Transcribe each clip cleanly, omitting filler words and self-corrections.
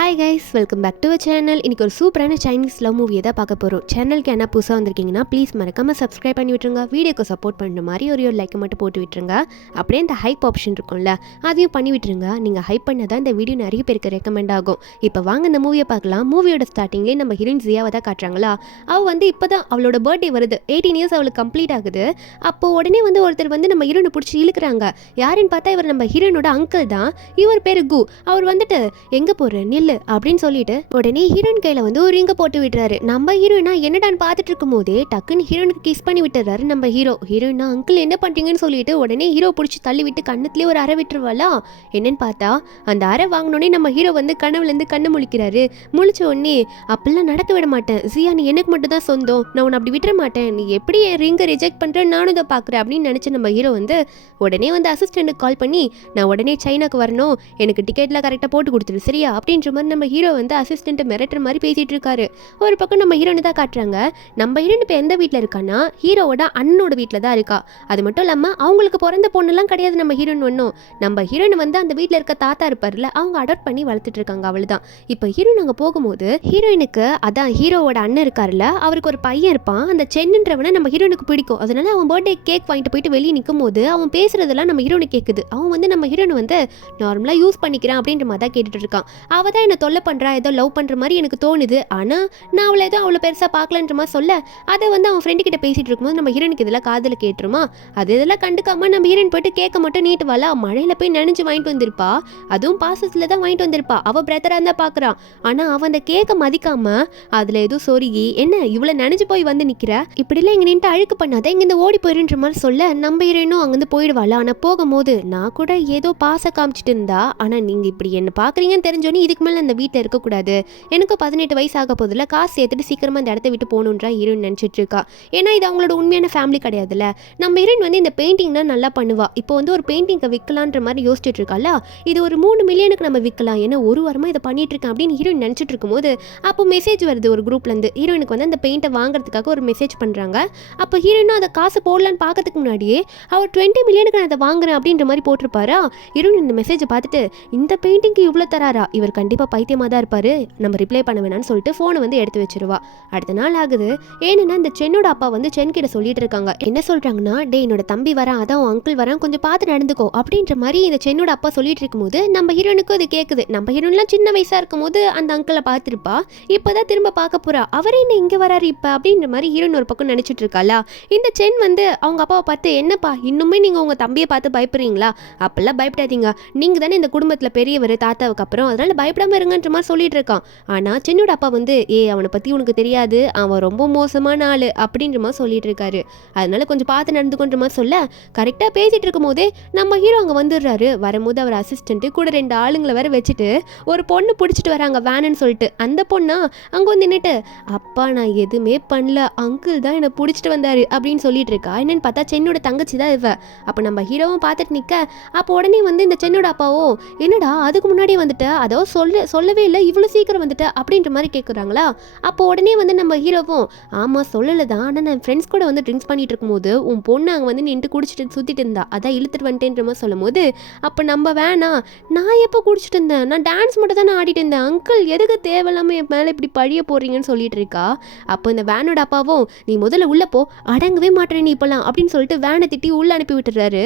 Hi guys, welcome back to our channel. இன்றைக்கி ஒரு சூப்பரான சைனீஸ் லவ் மூவியை தான் பார்க்க போகிறோம். சேனலுக்கு என்ன புதுசாக வந்திருக்கீங்கன்னா ப்ளீஸ் மறக்காமல் சப்ஸ்கிரைப் பண்ணி விட்டுருங்க. வீடியோக்கு சப்போர்ட் பண்ணுற மாதிரி ஒரு லைக்கை மட்டும் போட்டு விட்டுருங்க. அப்படியே இந்த ஹைப் ஆப்ஷன் இருக்கும்ல, அதையும் பண்ணி விட்டுருங்க. நீங்கள் ஹைப் பண்ணால் தான் இந்த வீடியோ நிறைய பேருக்கு ரெக்கமெண்ட் ஆகும். இப்போ வாங்க இந்த மூவியை பார்க்கலாம். மூவியோட ஸ்டார்டிங்லேயே நம்ம ஹீரோயின் ஜியாவை தான் காட்டுறாங்களா. அவள் இப்போ தான் அவளோட பர்த்டே வருது. 18 இயர்ஸ் அவளுக்கு கம்ப்ளீட் ஆகுது. அப்போது உடனே ஒருத்தர் நம்ம ஹீரோனை பிடிச்சி இழுக்கிறாங்க. யாருன்னு பார்த்தா இவர் நம்ம ஹீரோனோட அங்கிள் தான். இவர் பேர் கு. அவர் எங்கே போகிற நில்லு அப்படின்னு சொல்லிட்டு உடனே ஹீரோயின் கையில ஒரு ரிங்க போட்டு விட்டுறாரு. நம்ம ஹீரோயினா என்னடான்னு பார்த்துட்டு இருக்கும் போதே டக்குன்னு ஹீரோனுக்கு கிஸ் பண்ணி விட்டுறாரு நம்ம ஹீரோயினா அங்கிள் என்ன பண்றீங்கன்னு சொல்லிட்டு உடனே ஹீரோ பிடிச்சி தள்ளி விட்டு கண்ணத்துலேயே ஒரு அறை விட்டுருவாளா. என்னன்னு பார்த்தா அந்த அறை வாங்கினோடனே நம்ம ஹீரோ கனவுலேருந்து கண்ணு முழிக்கிறாரு. முழிச்ச உடனே அப்படிலாம் நடக்க விட மாட்டேன் ஜியா, நீ எனக்கு மட்டும் தான் சொந்தம், நான் உன்னை அப்படி விட்டுற மாட்டேன், நீ எப்படி என் ரிங்கை ரிஜெக்ட் பண்ணுறேன் நானும் இதை பார்க்குறேன் அப்படின்னு நினச்சி நம்ம ஹீரோ உடனே அசிஸ்டண்ட்டுக்கு கால் பண்ணி நான் உடனே சைனாக்கு வரணும், எனக்கு டிக்கெட்லாம் கரெக்டாக போட்டு கொடுத்துரு சரியா அப்படின்ற மாதிரி நம்ம ஹீரோ அசிஸ்டண்ட்டை மிரட்டுற மாதிரி பேசிட்டு இருக்காரு. ஒரு பக்கம் நம்ம ஹீரோனை தான் காட்டுறாங்க. நம்ம ஹீரோன் இப்போ எந்த வீட்டில் இருக்கான்னா ஹீரோவோட அண்ணனோட வீட்டில் தான் இருக்கா. அது மட்டும் இல்லாமல் அவங்களுக்கு பிறந்த பொண்ணுலாம் கிடையாது நம்ம ஹீரோயின் ஒன்றும். நம்ம ஹீரோயின் அந்த வீட்டில் இருக்க தாத்தா இருப்பார்ல, அவங்க அடாப்ட் பண்ணி வளர்த்துட்டு இருக்காங்க. அவ்வளோதான். இப்போ ஹீரோயின் அங்கே போகும்போது ஹீரோயினுக்கு அதான் ஹீரோவோட அண்ணன் இருக்காருல்ல, அவருக்கு ஒரு பையன் இருப்பான். அந்த சென்னுன்றவனை நம்ம ஹீரோனுக்கு பிடிக்கும். அதனால அவன் பர்த்டே கேக் வாங்கிட்டு போயிட்டு வெளியே நிற்கும் போது அவன் பேசுறதெல்லாம் நம்ம ஹீரோனுக்கு கேட்குது. அவன் நம்ம ஹீரோனை நார்மலாக யூஸ் பண்ணிக்கிறான் அப்படின்ற மாதிரி தான் கேட்டுட்டு இருக்கான். அவள் தான் என்னை தொல்லை பண்ணுறா, ஏதோ லவ் பண்ணுற மாதிரி எனக்கு தோணுது, ஆனால் நான் அவளை ஏதோ அவ்வளோ பெருசாக பார்க்கலன்ற மாதிரி சொல்ல அதை அவன் ஃப்ரெண்டு கிட்ட பேசிகிட்டு இருக்கும்போது நம்ம ஹீரோனுக்கு இதெல்லாம் காதில் கேட்டுருமா. அது இதெல்லாம் கண்டுக்காம நம்ம ஹீரோயின் போயிட்டு கேட்க மட்டும் நீட்டு வாழ மழையில் போய் நினைச்சு வாங்கிட்டு வந்திருப்பா. அதுவும் பாசத்தில் தான் வாங்கிட்டு வந்திருப்பா. அவள் பிரதராக இருந்தால் பார்க்குறான். ஆனால் அவன் அந்த கேக்கை மதிக்காம அதில் ஏதோ சொருகி என்ன இவ்வளோ நினைச்சு போய் நிற்கிற, இப்படிலாம் இங்கே நின்று அழுக்கு பண்ணாத, இங்கேருந்து ஓடி போயிருன்ற மாதிரி சொல்ல நம்ம ஹீரோயினும் அங்கேருந்து போயிடுவாள். ஆனால் போகும்போது நான் கூட ஏதோ பாச காமிச்சிட்டு இருந்தா, ஆனால் நீங்கள் இப்படி என்ன பார்க்குறீங்கன்னு தெரிஞ்சோன்னே இதுக்கு மேலே அந்த வீட்டில் இருக்கக்கூடாது, எனக்கு 18 வயசு ஆக போதில்ல, காசு சேர்த்துட்டு சீக்கிரமாக இந்த இடத்த விட்டு போகணுன்றா ஹீரோயின் நினச்சிட்டு இருக்கா. ஏன்னா இது அவங்களோட உண்மையான ஃபேமிலி கிடையாதுல்ல. நம்ம ஹீரோயின் இந்த பெயிண்டிங் தான் நல்லா பண்ணுவா. இப்போ ஒரு பெயிண்டிங்கை விற்கலான்ற மாதிரி யோசிச்சுட்டு இருக்கால. இது ஒரு 3 மில்லியனுக்கு நம்ம விற்கலாம், ஏன்னா ஒரு வாரமாக இதை பண்ணிட்டு இருக்கேன் அப்படின்னு ஹீரோயின் நினச்சிட்டு இருக்கும்போது அப்போ மெசேஜ் வருது ஒரு குரூப்லேருந்து. ஹீரோயினுக்கு அந்த பெயிண்ட்டை வாங்குறதுக்காக ஒரு மெசேஜ் பண்ணுறாங்க. அப்போ ஹீரோயினும் அதை காசு போடலான்னு பார்க்கறதுக்கு முன்னாடியே அவர் 20 மில்லியனுக்கு நான் அதை வாங்குறேன் அப்படின்ற மாதிரி போட்டிருப்பாரா. ஹீரோயின் இந்த மெசேஜை பார்த்துட்டு இந்த பெயிண்டிங்க்கு இவ்வளோ தராரா, இவர் கண்டிப்பாக பைத்தியமாக தான் இருப்பாரு, நம்ம ரிப்ளை பண்ண வேணான்னு சொல்லிட்டு ஃபோனை எடுத்து வச்சிருவா. அடுத்த நாள் ஆகுது. ஏன்னா இந்த சென்னோட அப்பா சென் கிட்ட சொல்லிட்டு இருக்காங்க. என்ன சொல்றாங்கன்னா, டே என்னோட தம்பி வரான், அதான் அங்கிள் வரான், கொஞ்சம் பார்த்து நடந்துக்கோ அப்படின்ற மாதிரி இந்த சென்னோட அப்பா சொல்லிட்டு இருக்கும்போது நம்ம ஹீரோனுக்கும் அது கேட்குது. நம்ம ஹீரோன்லாம் சின்ன வயசா இருக்கும் போது அந்த அங்கிளை பார்த்துருப்பா, இப்போதான் திரும்ப பார்க்க போறா, அவரே என்ன இங்கே வராரு இப்போ அப்படின்ற மாதிரி ஹீரோன் ஒரு பக்கம் நினைச்சிட்டு இருக்காளா. இந்த சென் அவங்க அப்பாவை பார்த்து என்னப்பா இன்னுமே நீங்க உங்க தம்பியை பார்த்து பயப்படுறீங்களா, அப்பெல்லாம் பயப்படாதீங்க, நீங்க தானே இந்த குடும்பத்தில் பெரியவர் தாத்தாவுக்கு அப்புறம், அதனால பயப்படாம இருங்கன்ற மாதிரி சொல்லிட்டு இருக்கான். ஆனா சென்னோட அப்பா அவனை பத்தி உனக்கு தெரியாது, அவன் ரொம்ப மோசமான ஆளு அப்படின்ற மாதிரி சொல்லிட்டு இருக்காரு, அதனால கொஞ்சம் பார்த்து நடந்துக்கொன்ற மாதிரி சொல்ல கரெக்டா பேசிட்டு இருக்கும் போதே நம்ம ஹீரோ அங்க வந்துடுறாரு. வரும்போது அவர் அசிஸ்டன்ட் கூட 2 ஆளுங்களை வேற வச்சுட்டு ஒரு பொண்ணு பிடிச்சிட்டு வராங்க வேணுன்னு சொல்லிட்டு. அந்த பொண்ணா அங்க நின்னுட்டு அப்பா நான் எதுவுமே பண்ணல, அங்கிள் தான் என்னை பிடிச்சிட்டு வந்தாரு அப்படின்னு சொல்லிட்டு இருக்கா. என்னன்னு பார்த்தா சென்னோட தங்கச்சி தான் இவ. அப்ப நம்ம ஹீரோவும் பார்த்துட்டு நிக்க அப்போ உடனே இந்த சென்னோட அப்பாவோ என்னடா அதுக்கு முன்னாடி அதோ சொல்லவே இல்லை, இவ்வளவு சீக்கிரம் அப்படின்ற மாதிரி கேட்குறாங்களா. அப்போ உடனே நம்ம ஹீரோவும் ஆமாம் சொல்லலை தான், ஆனால் நான் ஃப்ரெண்ட்ஸ் கூட ட்ரிங்க்ஸ் பண்ணிட்டு இருக்கும்போது உன் பொண்ணு அங்கே நின்று குடிச்சிட்டு சுற்றிட்டு இருந்தா, அதான் இழுத்துட்டு வந்துட்டேன்ற மாதிரி சொல்லும் போது அப்போ நம்ம வேணாம், நான் எப்போ குடிச்சிட்டு இருந்தேன், நான் டான்ஸ் மட்டும் தான் ஆடிட்டு இருந்தேன், அங்கிள் எதுக்கு தேவையில்லாமல் என் மேலே இப்படி பழிய போடுறீங்கன்னு சொல்லிட்டு இருக்கா. அப்போ இந்த வேனோட அப்பாவும் நீ முதல்ல உள்ள போ, அடங்கவே மாட்டேன் நீ இப்போலாம் அப்படின்னு சொல்லிட்டு வேனை திட்டி உள்ள அனுப்பி விட்டுறாரு.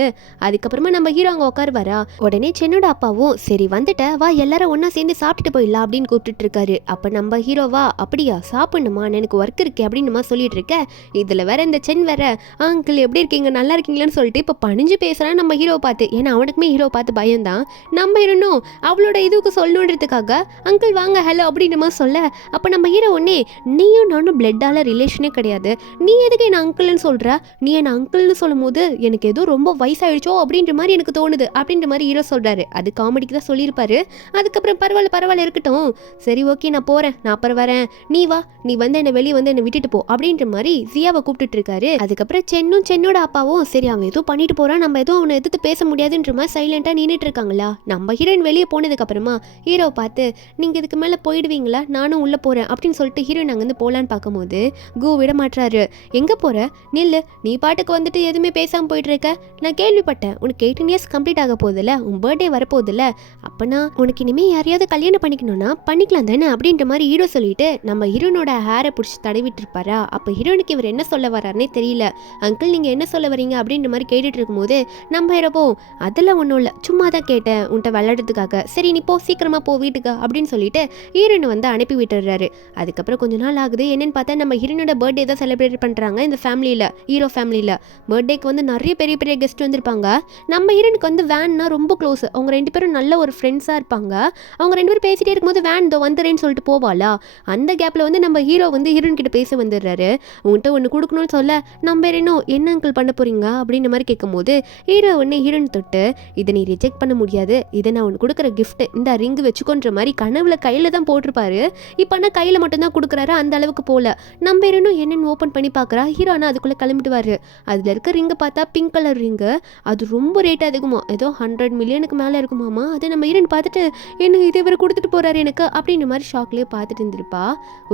அதுக்கப்புறமா நம்ம ஹீரோ அங்கே உட்காருவாரா. உடனே சென்னோட அப்பாவும் சரி வந்துட்ட வா எல்லாரும் ஒன்றா சேர்ந்து சாப்பிட்டுட்டு போயிடலாம் அப்படின்னு கூப்பிட்டுட்டு இருக்காரு. அப்போ நம்ம ஹீரோவா அப்படியா சாப்பிடணுமா, எனக்கு ஒர்க் இருக்கு அப்படின்னு சொல்லிட்டு இருக்க. இதுல வேற இந்த சென் வேற அங்கிள் எப்படி இருக்கீங்க நல்லா இருக்கீங்களான்னு சொல்லிட்டு இப்போ பணிஞ்சு பேசுறான் நம்ம ஹீரோ பார்த்து. ஏன்னா அவனுக்குமே ஹீரோ பார்த்து பயம் தான். நம்ம ஹீரோனும் அவளோட இதுக்கு சொல்லணுன்றதுக்காக அங்கிள் வாங்க ஹலோ அப்படின்ற மாதிரி சொல்ல அப்போ நம்ம ஹீரோ ஒன்னே நீயும் நானும் பிளட்டால ரிலேஷனே கிடையாது, நீ எதுக்கு என்ன அங்கிள்னு சொல்ற, நீ என்ன அங்கிள்னு சொல்லும் போது எனக்கு ஏதோ ரொம்ப வயசாயிடுச்சோ அப்படின்ற மாதிரி எனக்கு தோணுது அப்படின்ற மாதிரி ஹீரோ சொல்றாரு. அது காமெடிக்கு தான் சொல்லியிருப்பாரு. அதுக்கப்புறம் பரவாயில்ல இருக்கட்டும், சரி ஓகே நான் போறேன், நான் அப்புறம் வரேன், நீ வா, நீ என்னை வெளியே என்னை விட்டுட்டு போ அப்படின்ற மாதிரி ஜியாவை கூப்பிட்டுட்டு இருக்காரு. அதுக்கப்புறம் சென்னோட அப்பாவும் சரி அவன் ஏதோ பண்ணிட்டு போறான், நம்ம எதுவும் அவனை எதிர்த்து பேச முடியாதுன்ற மாதிரி சைலண்டா நின்றுட்டு இருக்காங்களா. நம்ம ஹீரோயின் வெளியே போனதுக்கு அப்புறமா ஹீரோவை பார்த்து நீங்க இதுக்கு மேல போயிடுவீங்களா, நானும் உள்ள போறேன் அப்படின்னு சொல்லிட்டு ஹீரோயின் அங்கிருந்து போலான்னு பார்க்கும்போது கு விட மாட்டாரு. எங்க போற நில்லு, நீ பாட்டுக்கு எதுவுமே பேசாம போயிட்டு இருக்க, நான் கேள்விப்பட்டேன் உனக்கு 18 இயர்ஸ் கம்ப்ளீட் ஆக போகுதுல்ல, உன் பர்த்டே வரப்போகுதுல்ல, அப்பனா உனக்கு இனிமே யாரையாவது கல்யாணம் கல்யாணம் பண்ணிக்கணும்னா பண்ணிக்கலாம் தானே அப்படின்ற மாதிரி ஹீரோ சொல்லிட்டு நம்ம ஹீரோனோட ஹேரை பிடிச்சி தடவிட்டு இருப்பாரா. அப்போ ஹீரோனுக்கு இவர் என்ன சொல்ல வர்றாருன்னே தெரியல. அங்கிள் நீங்கள் என்ன சொல்ல வரீங்க அப்படின்ற மாதிரி கேட்டுட்டு இருக்கும்போது நம்ம ஹீரோப்போ அதெல்லாம் ஒன்றும் இல்லை, சும்மா தான் கேட்டேன் உன்ட்ட விளையாடுறதுக்காக, சரி நீ போ சீக்கிரமா போ வீட்டுக்கு அப்படின்னு சொல்லிட்டு ஹீரோனை வந்து அனுப்பி விட்டுறாரு. அதுக்கப்புறம் கொஞ்ச நாள் ஆகுது. என்னன்னு பார்த்தா நம்ம ஹீரோனோட பர்த்டே தான் செலிப்ரேட் பண்ணுறாங்க இந்த ஃபேமிலியில். ஹீரோ ஃபேமிலியில் பர்த்டேக்கு வந்து நிறைய பெரிய பெரிய கெஸ்ட் வந்திருப்பாங்க. நம்ம ஹீரோனுக்கு வந்து வேன்னா ரொம்ப க்ளோஸ். அவங்க 2 பேரும் நல்ல ஒரு ஃப்ரெண்ட்ஸாக இருப்பாங்க. அவங்க 2 பேரும் பேசிட்டே இருக்கும்போது வேன் இதோ வந்துடுறேன்னு சொல்லிட்டு போவாளா. அந்த கேப்பில் வந்து நம்ம ஹீரோ வந்து ஹீரோன் கிட்ட பேச வந்துடுறாரு. உன்கிட்ட ஒன்று கொடுக்கணும்னு சொல்ல நம்ம என்ன அங்கிள் பண்ண போறீங்க அப்படின்ற மாதிரி கேட்கும்போது ஹீரோ ஒன்று ஹீரோன் தொட்டு இதை நீ ரிஜெக்ட் பண்ண முடியாது, இதை நான் உனக்கு கொடுக்குற கிஃப்ட் இந்த ரிங்கு வச்சுக்கோன்ற மாதிரி கனவுல கையில் தான் போட்டிருப்பாரு. இப்போ ஆனால் கையில் மட்டும்தான் கொடுக்குறாரு, அந்த அளவுக்கு போல. நம்ம என்னென்னு ஓப்பன் பண்ணி பார்க்குறா. ஹீரோ ஆனால் அதுக்குள்ளே கிளம்பிடுவார். அதில் இருக்க ரிங்கை பார்த்தா பிங்க் கலர் ரிங்கு, அது ரொம்ப ரேட் அதிகமா, ஏதோ 100 மில்லியனுக்கு மேலே இருக்குமாமா. அதை நம்ம ஹீரோன் பார்த்துட்டு என்ன இதை இவர் கொடுத்துட்டு போறாரு எனக்கு அப்படின்ற மாதிரி ஷாக்லேயே பார்த்துட்டு இருந்திருப்பா.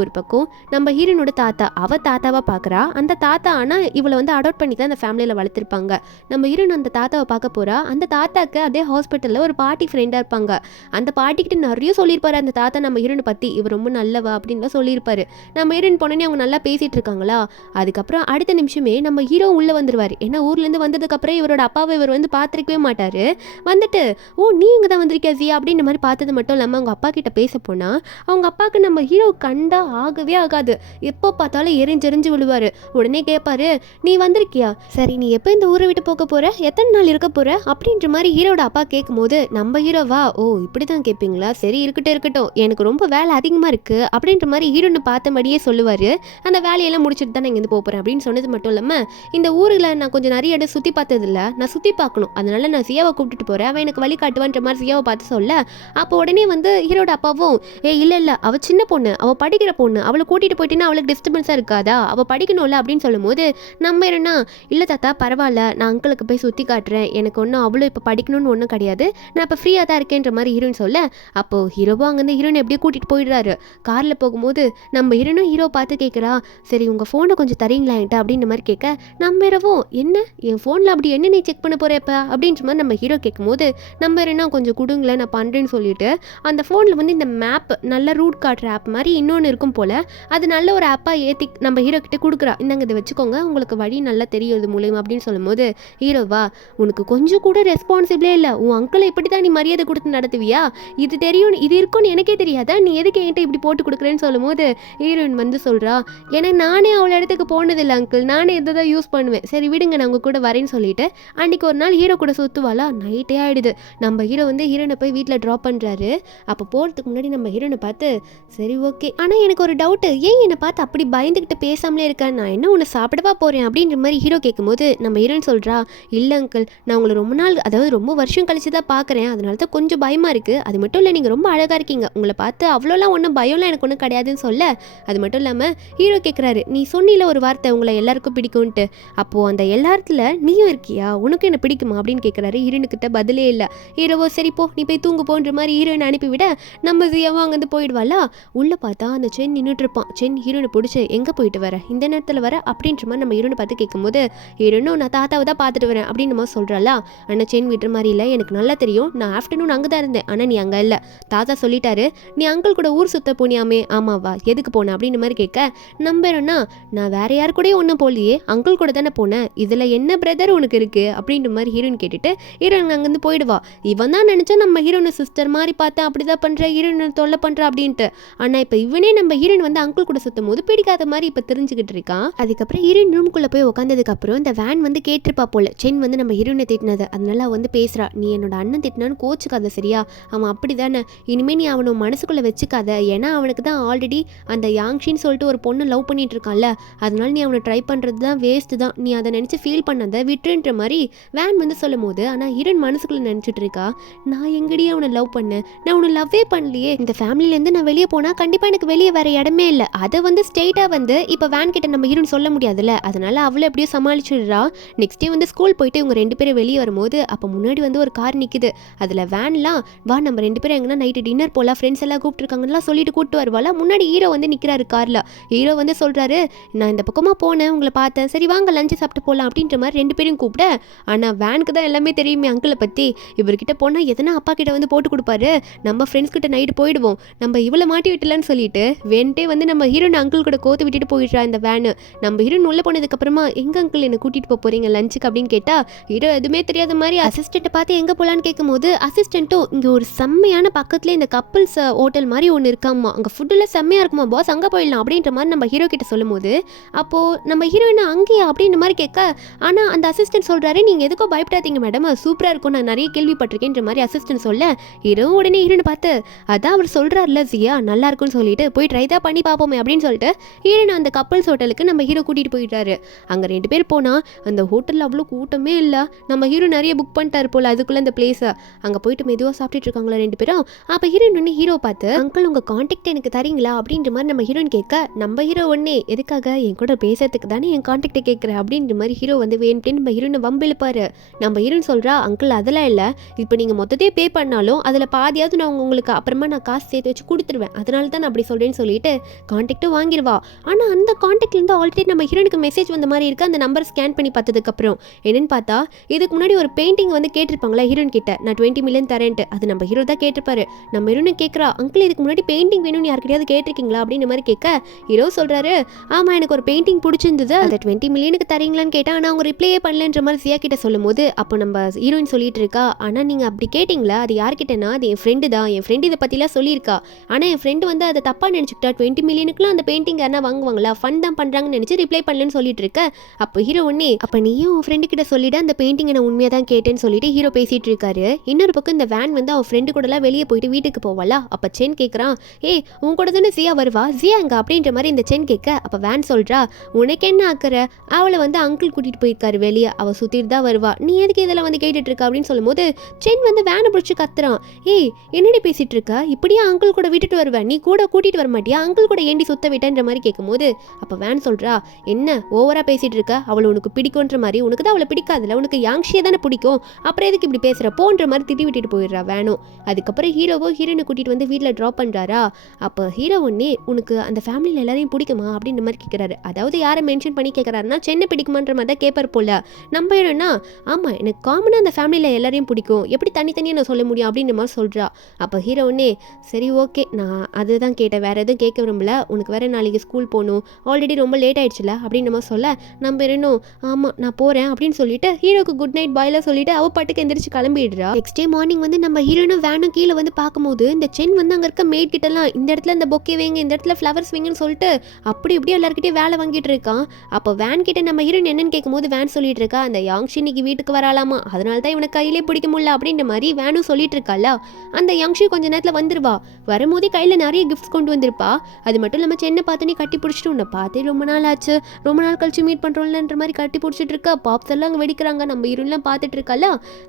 ஒரு பக்கம் நம்ம ஹீரோனோட தாத்தா, அவ தாத்தாவா பார்க்குறா. அந்த தாத்தா ஆனால் இவளை வந்து அடாப்ட் பண்ணி தான் அந்த ஃபேமிலியில் வளர்த்துருப்பாங்க. நம்ம ஹீரோன் அந்த தாத்தாவை பார்க்க போகிறா. அந்த தாத்தாக்கு அதே ஹாஸ்பிட்டலில் ஒரு பாட்டி ஃப்ரெண்டாக இருப்பாங்க. அந்த பாட்டிக்கிட்ட நிறைய சொல்லியிருப்பாரு அந்த தாத்தா நம்ம ஹீரோனை பற்றி, இவர் ரொம்ப நல்லவா அப்படின்லாம் சொல்லியிருப்பாரு. நம்ம ஹீரோன் போனோன்னே அவங்க நல்லா பேசிகிட்டு இருக்காங்களா. அதுக்கப்புறம் அடுத்த நிமிஷமே நம்ம ஹீரோ உள்ளே வந்துடுவார். ஏன்னா ஊர்லேருந்து வந்ததுக்கப்புறம் இவரோட அப்பாவை இவர் வந்து பார்த்துருக்கவே மாட்டார். வந்துட்டு ஓ நீ இங்கே தான் வந்திருக்கியா ஜி அப்படின்ற மாதிரி பார்த்தது மட்டும் இல்லாமல் அவங்க அப்பா கிட்ட பேச போனால் அவங்க அப்பாவுக்கு நம்ம ஹீரோ கண்டா ஆகவே ஆகாது. எப்போ பார்த்தாலும் எரிஞ்செறிஞ்சு விழுவார். உடனே கேட்பாரு நீ வந்திருக்கியா, சரி நீ எப்போ இந்த ஊரை விட்டு போக போகிற, எத்தனை நாள் இருக்க போகிற அப்படின்ற மாதிரி ஹீரோட அப்பா கேட்கும்போது நம்ம ஹீரோவா ஓ இப்படி தான் கேட்பீங்களா, சரி இருக்கட்டும் எனக்கு ரொம்ப வேலை அதிகமாக இருக்குது அப்படின்ற மாதிரி ஹீரோனை பார்த்தபடியே சொல்லுவார். அந்த வேலையெல்லாம் முடிச்சுட்டு தான் நான் இங்கேருந்து போகிறேன் அப்படின்னு சொன்னது மட்டும் இல்லாமல் இந்த ஊரில் நான் கொஞ்சம் நிறைய இடம் சுற்றி பார்த்ததில்ல, நான் சுற்றி பார்க்கணும், அதனால நான் சியாவை கூப்பிட்டுட்டு போகிறேன், அவன் எனக்கு வழி காட்டுவான்ற மாதிரி சியாவை பார்த்து சொல்ல அப்போ உடனே வந்து ஹீரோட அப்பாவும் இல்லை அவள் சின்ன பொண்ணு, அவள் படிக்கிற பொண்ணு, அவளை கூட்டிகிட்டு போயிட்டேன்னா அவளுக்கு டிஸ்டர்பன்ஸாக இருக்காதா, அவள் படிக்கணும்ல அப்படின்னு சொல்லும் போது நம்ம என்னன்னா இல்லை தாத்தா பரவாயில்ல, நான் அங்கிளுக்கு போய் சுற்றி காட்டுறேன், எனக்கு ஒன்றும் அவ்வளோ இப்போ படிக்கணும்னு ஒன்றும் கிடையாது, நான் இப்போ ஃப்ரீயாக தான் இருக்கேன்ற மாதிரி ஹீரோன்னு சொல்ல அப்போது ஹீரோவும் அங்கேருந்து ஹீரோனை எப்படியே கூட்டிகிட்டு போயிடுறாரு. காரில் போகும்போது நம்ம ஹீரோ பார்த்து கேட்குறா சரி உங்கள் ஃபோனை கொஞ்சம் தரீங்களா என்கிட்ட அப்படின்ற மாதிரி கேட்க நம்ம ஹீரோவும் என்ன என் ஃபோனில் அப்படி என்ன நீ செக் பண்ண போகிறப்ப அப்படின்ற மாதிரி நம்ம ஹீரோ கேட்கும்போது நம்ம என்ன கொஞ்சம் கொடுங்களேன் நான் பண்ணுறேன்னு சொல்லிட்டு அந்த ஃபோனில் வந்து இந்த மேப் நல்ல ரூட் காட்டுற ஆப் மாதிரி இன்னொன்று இருக்கும் போல், அது நல்ல ஒரு ஆப்பாக ஏற்றி நம்ம ஹீரோ கிட்டே கொடுக்குறா. இந்தாங்க இதை வச்சுக்கோங்க உங்களுக்கு வழி நல்லா தெரியுது மூலியம் அப்படின்னு சொல்லும்போது ஹீரோவா உனக்கு கொஞ்சம் கூட ரெஸ்பான்சிபிளே இல்லை, உன் அங்கிளை இப்படி தான் நீ மரியாதை கொடுத்து நடத்துவியா, இது தெரியும் இது இருக்குன்னு எனக்கே தெரியாதா, நீ எதுக்கு என்கிட்ட இப்படி போட்டு கொடுக்குறேன்னு சொல்லும்போது ஹீரோயின் வந்து சொல்கிறா ஏன்னா நானே அவளை இடத்துக்கு போனதில்லை அங்கிள், நானே இதை தான் யூஸ் பண்ணுவேன், சரி விடுங்க நான் உங்கள் கூட வரேன்னு சொல்லிட்டு அன்றைக்கி ஒரு நாள் ஹீரோ கூட சுற்றுவாளா. நைட்டே ஆகிடுது. நம்ம ஹீரோ வந்து ஹீரோனை போய் வீட்டில் ட்ராப் பண்ணுறாரு. அப்போ போகிறதுக்கு முன்னாடி நம்ம ஹீரோனை பார்த்து சரி ஓகே ஆனால் எனக்கு ஒரு டவுட்டு, ஏன் என்னை பார்த்து அப்படி பயந்துக்கிட்டு பேசாமலே இருக்கேன், நான் என்ன உன்னை சாப்பிடவா போகிறேன் அப்படின்ற மாதிரி ஹீரோ கேட்கும்போது நம்ம ஹீரோன்னு சொல்கிறா இல்லை அங்கிள் நான் உங்களை ரொம்ப நாள் அதாவது ரொம்ப வருஷம் கழிச்சு தான் பார்க்குறேன், அதனால தான் கொஞ்சம் பயமாக இருக்குது, அது மட்டும் இல்லை நீங்கள் ரொம்ப அழகாக இருக்கீங்க, உங்களை பார்த்து அவ்வளோலாம் ஒன்றும் பயம்லாம் எனக்கு ஒன்றும் கிடையாதுன்னு சொல்ல அது மட்டும் இல்லாமல் ஹீரோ கேட்குறாரு நீ சொன்னில ஒரு வார்த்தை உங்களை எல்லாருக்கும் பிடிக்கும்ன்ட்டு, அப்போது அந்த எல்லாத்துல நீயும் இருக்கியா, உனக்கு என்ன பிடிக்குமா அப்படின்னு கேட்குறாரு. ஹீரோனுக்கிட்ட பதிலே இல்லை. ஹீரோவோ சரி போ நீ போய் தூங்கு போன்ற மாதிரி ஹீரோயினை அனுப்பிவிட நம்ம ஜியாவும் அங்கேருந்து போயிடுவாளா. உள்ளே பார்த்தா அந்த சென் நின்றுட்டு இருப்பான். சென் ஹீரோனை பிடிச்சி எங்கே போயிட்டு வர இந்த நேரத்தில் வர அப்படின்ற மாதிரி நம்ம ஹீரோனை பார்த்து கேட்கும்போது ஹீரோனும் நான் தாத்தாவை தான் பார்த்துட்டு வரேன் அப்படின்னு நம்ம சொல்கிறாளா. ஆனால் சென் விடுற மாதிரி இல்லை, எனக்கு நல்லா தெரியும், நான் ஆஃப்டர்நூன் அங்கே தான் இருந்தேன், ஆனால் நீ அங்கே இல்லை, தாத்தா சொல்லிட்டாரு நீ அங்கிள் கூட ஊர் சுத்த போனியாமே, ஆமாவா எதுக்கு போன அப்படின்ற மாதிரி கேட்க நம்புறேன்னா நான் வேற யாரு கூட ஒன்றும் போலியே அங்கிள் கூட தானே போனேன், இதில் என்ன பிரதர் உனக்கு இருக்குது அப்படின்ற மாதிரி ஹீரோயின் கேட்டுட்டு ஹீரோயின் அங்கேருந்து போயிடுவா. இவன் தான் நினச்சா நம்ம ஹீரோனை சிஸ்டர் மாதிரி பார்த்தேன் அப்படி தான் பண்ணுற ஹீரோனை தொல்லை பண்ணுற அப்படின்ட்டு, ஆனால் இப்போ இவனே நம்ம ஹீரோயின் வந்து அங்கிள் கூட சுற்றும் போது பிடிக்காத மாதிரி இப்போ தெரிஞ்சுக்கிட்டு இருக்கான். அதுக்கப்புறம் ஹீரோயின் ரூம்குள்ளே போய் உட்காந்ததுக்கப்புறம் இந்த வேன் வந்து கேட்டிருப்பா போல சென் வந்து நம்ம ஹீரோனை திட்டினது, அதனால வந்து பேசுகிறா நீ என்னோட அண்ணன் திட்டினான்னு கோச்சுக்காத சரியா, அவன் அப்படி தானே, இனிமேல் நீ அவனை மனசுக்குள்ளே வச்சுக்காத, ஏன்னா அவனுக்கு தான் ஆல்ரெடி அந்த யாங்ஷின்னு சொல்லிட்டு ஒரு பொண்ணு லவ் பண்ணிட்டு இருக்கான்ல, அதனால நீ அவனை ட்ரை பண்ணுறது தான் வேஸ்ட்டு தான், நீ அதை நினச்சி ஃபீல் பண்ணாத விட்டுன்ற மாதிரி வேன் வந்து சொல்லும் போது ஆனால் ஹீரோயின் மனசுக்குள்ளே நினச்சிட்டு இருக்கா நான் எங்கடி அவனை லவ் பண்ணேன், நான் அவனை லவ்வே பண்ணலையே, இந்த ஃபேமிலியிலேருந்து நான் வெளியே போனால் கண்டிப்பாக எனக்கு வெளியே வேறு இடமே இல்லை, அதை வந்து ஸ்ட்ரெயிட்டாக வந்து இப்போ வேன் கிட்ட நம்ம ஹீரோயின் சொல்ல முடியாதுல்ல, அதனால அவளை எப்படியோ சமாளிச்சுடுறா. நெக்ஸ்ட் டே வந்து ஸ்கூல் போயிட்டு இவங்க 2 பேரும் வெளியே வரும்போது அப்போ முன்னாடி வந்து ஒரு கார் நிற்குது, அதில் வேன்லாம் வா நம்ம 2 பேரும் எங்கன்னா நைட்டு டின்னர் போகலாம் ஃப்ரெண்ட்ஸ் எல்லாம் கூப்பிட்டுருக்காங்கலாம் சொல்லிட்டு கூப்பிட்டு வருவாளா. முன்னாடி ஹீரோ வந்து நிற்கிறாரு காரில். ஹீரோ வந்து சொல்கிறாரு நான் இந்த பக்கமாக போனேன் உங்களை பார்த்தேன், சரி வாங்க லஞ்சு சாப்பிட்டு போகலாம் அப்படின்ற மாதிரி 2 பேரையும் கூப்பிட, ஆனால் வேனுக்கு தான் எல்லாமே தெரியுமே அங்கிளை பற்றி, இவர்கிட்ட போனால் எதனா அப்பா கிட்ட வந்து போட்டு கொடுப்பாரு, நம்ம ஃப்ரெண்ட்ஸ் கிட்ட நைட்டு போயிடுவோம், நம்ம இவ்வளோ மாட்டி விட்டலான்னு சொல்லிட்டு வேண்டே வந்து நம்ம ஹீரோயின் அங்கிள் கூட கோத்து விட்டுட்டு போயிடுறா இந்த வேனு. நம்ம ஹீரோயின் உள்ள போனதுக்கப்புறமா எங்க அங்கிள் என்ன கூட்டிட்டு போறீங்க லஞ்சுக்கு அப்படின்னு கேட்டா ஹீரோ எதுவுமே தெரியாத மாதிரி அசிஸ்டண்ட்டை பார்த்து எங்க போலான்னு கேட்கும்போது அசிஸ்டண்ட்டும் இங்க ஒரு செம்மையான பக்கத்துல இந்த கப்பிள்ஸ் ஹோட்டல் மாதிரி ஒன்று இருக்காமா, அங்கே ஃபுட்டுலாம் செம்மையா இருக்குமா பாஸ், அங்கே போயிடலாம் அப்படின்ற மாதிரி நம்ம ஹீரோ கிட்ட சொல்லும் போது அப்போ நம்ம ஹீரோயின் அங்கேயா அப்படின்ற மாதிரி கேட்க, ஆனா அந்த அசிஸ்டன்ட் சொல்றாரு நீங்க எதுக்கோ பயப்படாதீங்க மேடம், அது சூப்பரா இருக்கும், நான் நிறைய கேள்விப்பட்டிருக்கேன்ற மாதிரி அசிஸ்டன்ட் சொல்ல ஹீரோ உடனே ஹீரோனை பார்த்து அதான் அவர் சொல்றாருல ஜியா நல்லா இருக்கும்னு சொல்லிட்டு போய் ட்ரை தான் பண்ணி பார்ப்போமே அப்படின்னு சொல்லிட்டு ஹீரோயின் அந்த கப்பல்ஸ் ஹோட்டலுக்கு நம்ம ஹீரோ கூட்டிட்டு போயிட்டாரு. அங்க 2 பேர் போனா அந்த ஹோட்டல்ல அவ்வளோ கூட்டமே இல்லை, நம்ம ஹீரோ நிறைய புக் பண்ணிட்டாரு போல அதுக்குள்ள அந்த பிளேஸ். அங்க போயிட்டு மெதுவாக சாப்பிட்டுட்டு இருக்காங்களா 2 பேரும். அப்ப ஹீரோயின் ஒன்று ஹீரோ பார்த்து அங்கிள் உங்க கான்டாக்ட் எனக்கு தரீங்களா அப்படின்ற மாதிரி நம்ம ஹீரோயின் கேட்க நம்ம ஹீரோ ஒன்னே எதுக்காக என் கூட பேசுறதுக்கு தானே என் கான்டாக்டை கேட்குறேன் அப்படின்ற மாதிரி ஹீரோ வந்து வேணுட்டு நம்ம ஹீரோனை வம்பிழுப்பாரு. நம்ம ஹீரோயின் சொல்றா அங்கிள் அதெல்லாம் இல்லை, இப்போ நீங்க மொத்தத்தையே பே பண்ணாலும் அதுல பாதியாவது நான் உங்களுக்கு அப்புறமா நான் காசு சேர்த்து வச்சு கொடுத்துருவேன், அதனால தான் நான் அப்படி சொல்றேன்னு சொல்லிட்டு கான்டாக்டும் வாங்கிடுவா. ஆனா அந்த கான்டாக்ட்லேருந்து ஆல்ரெடி நம்ம ஹீரோனுக்கு மெசேஜ் வந்த மாதிரி இருக்கு. அந்த நம்பர் ஸ்கேன் பண்ணி பார்த்ததுக்கப்புறம் என்னன்னு பார்த்தா இதுக்கு முன்னாடி ஒரு பெயிண்டிங் வந்து கேட்டிருப்பாங்களா ஹீரோயின் கிட்ட, நான் 20 மில்லியன் தரேன்ட்டு, அது நம்ம ஹீரோ தான் கேட்டிருப்பாரு. நம்ம ஹீரோனை கேட்குறா அங்கிள் இதுக்கு முன்னாடி பெயிண்டிங் வேணும்னு யாருக்கிட்டையாவது கேட்டிருக்கீங்களா அப்படின்ற மாதிரி கேட்க ஹீரோ சொல்றாரு ஆமா எனக்கு ஒரு பெயிண்டிங் பிடிச்சிருந்தது, அதை 20 மில்லியனுக்கு தரீங்களான்னு கேட்டா ஆனால் அவங்க ரிப்ளையே பண்ணலன்ற மாதிரி சியா கிட்ட சொல்லும் போது அப்போ நம்ம ஹீரோயின் சொல்லிட்டு இருக்கா ஆனால் நீங்க அப்படி கேட்டிங்களா, அது யார்கிட்டனா அது என் ஃப்ரெண்டு தான், என் ஃப்ரெண்டு இதை பற்றிலாம் சொல்லியிருக்கா, ஆனால் என் ஃப்ரெண்டு வந்து அதை தப்பாக நினச்சிக்கிட்டா 20 மில்லியனுக்குலாம் அந்த பெயிண்டிங் யாரா வாங்குவாங்களா, ஃபன் தான் பண்ணுறாங்கன்னு நினச்சி ரிப்ளை பண்ணலன்னு சொல்லிட்டு இருக்க. அப்போ ஹீரோ ஒன்னே அப்போ நீயும் உன் ஃப்ரெண்டு கிட்ட சொல்லிட்டு அந்த பெயிண்டிங் நான் உண்மையாக தான் கேட்டேன்னு சொல்லிட்டு ஹீரோ பேசிட்டு இருக்காரு. இன்னொரு பக்கம் இந்த வேன் வந்து அவன் ஃப்ரெண்டு கூடலாம் வெளியே போயிட்டு வீட்டுக்கு போவாளா, அப்போ சென் கேட்குறான் ஏய் உன் கூட தானே ஜியா வருவா, ஜியா எங்க அப்படின்ற மாதிரி இந்த சென் கேட்க அப்போ வேன் சொல்றா உனக்கு என்ன ஆக்குற, அவளை வந்து அங்கிள் கூட்டிட்டு போயிருக்காரு வெளியே, அவள் சுற்றிட்டு தான் வருவா, நீ எதுக்கு இதெல்லாம் வந்து கேட்டுட்டு இருக்க அப்படின்னு சொல்லும்போது சென் வந்து வேனை பிடிச்சி கத்துறான் ஏய் என்னடி பேசிட்டு இருக்க, இப்படியே அங்கிள் கூட விட்டுட்டு வருவேன், நீ கூட கூட்டிட்டு வர மாட்டியா, அங்கிள் கூட ஏண்டி சுத்த விட்டன்ற மாதிரி கேட்கும்போது அப்போ வேன் சொல்றா என்ன ஓவரா பேசிட்டு இருக்க, அவளை உனக்கு பிடிக்கும்ன்ற மாதிரி, உனக்கு தான் அவளை பிடிக்காதுல, உனக்கு யாங்ஷியை தானே பிடிக்கும், அப்புறம் எதுக்கு இப்படி பேசுற போன்ற மாதிரி திட்டி விட்டுட்டு போயிடுறா வேணும். அதுக்கப்புறம் ஹீரோவோ ஹீரோனை கூட்டிட்டு வந்து வீட்டில் ட்ராப் பண்றாரா. அப்போ ஹீரோ ஒன்னே உனக்கு அந்த ஃபேமிலியில் எல்லாரையும் பிடிக்குமா அப்படின்ற மாதிரி கேட்குறாரு. அதாவது யாரை மென்ஷன் பண்ணி கேட்குறாருன்னா சென்னை பிடிக்குமான்ற மாதிரி தான் கேட்பார் போல. நம்ம ஹீரோனா ஆமா எனக்கு காமனாக அந்த ஃபேமிலியில் எல்லாரையும் பிடிக்கும், எப்படி தனித்தனியாக நான் சொல்ல முடியும் அப்படின்ற மாதிரி சொல்றா. அப்போ ஹீரோ ஒன்னே சரி ஓகே நான் அதுதான் கேட்டேன், வேற எதுவும் கேட்க விரும்பல, உனக்கு வேற நாளைக்கு ஸ்கூல் போகணும், ஆல்ரெடி ரொம்ப லேட் ஆயிடுச்சுல அப்படின்னு நம்ம சொல்ல நம்ம இன்னும் ஆமாம் நான் போகிறேன் அப்படின்னு சொல்லிட்டு ஹீரோக்கு குட் நைட் பாய்லாம் சொல்லிட்டு அவள் பாட்டுக்கு எந்திரிச்சு கிளம்பிடுறா. நெக்ஸ்ட் டே மார்னிங் வந்து நம்ம ஹீரோனும் வேனும் கீழே வந்து பார்க்கும்போது இந்த சென் வந்து அங்கே இருக்க மேட் கிட்டலாம் இந்த இடத்துல இந்த பொக்கே வைங்க, இந்த இடத்துல ஃப்ளவர்ஸ் வைங்கன்னு சொல்லிட்டு அப்படி இப்படி எல்லாருக்கிட்டே வேலை வாங்கிட்டு இருக்கான். அப்போ வேன் கிட்ட நம்ம ஹீரோயின் என்னன்னு கேட்கும்போது வேன் சொல்லிட்டு இருக்கா அந்த யாங்ஷி இன்னைக்கு வீட்டுக்கு வராலாமா, அதனால தான் இவனுக்கு கையிலே பிடிக்க முடியல அப்படின்ற மாதிரி வேனும் சொல்லிட்டு இருக்கால. அந்த யாங்ஷி கொஞ்ச நேரத்தில் வந்துருவா, வரும்போது கையில் நிறைய கிஃப்ட்ஸ் கொண்டு வந்திருப்பா. அது மட்டும் இல்லாமல் சென்னை பார்த்தோன்னே கட்டி பிடிச்சிட்டு உன்னை பார்த்தே ரொம்ப நாள் ஆச்சு, ரொம்ப நாள் கழிச்சு மீட் பண்ணுறோம்லன்ற மாதிரி கட்டி பிடிச்சிட்டு இருக்கா. பாப்ஸ் எல்லாம் அங்கே வெடிக்கிறாங்க, நம்ம ஹீரோயின்லாம் பார்த்துட்டு இருக்கால.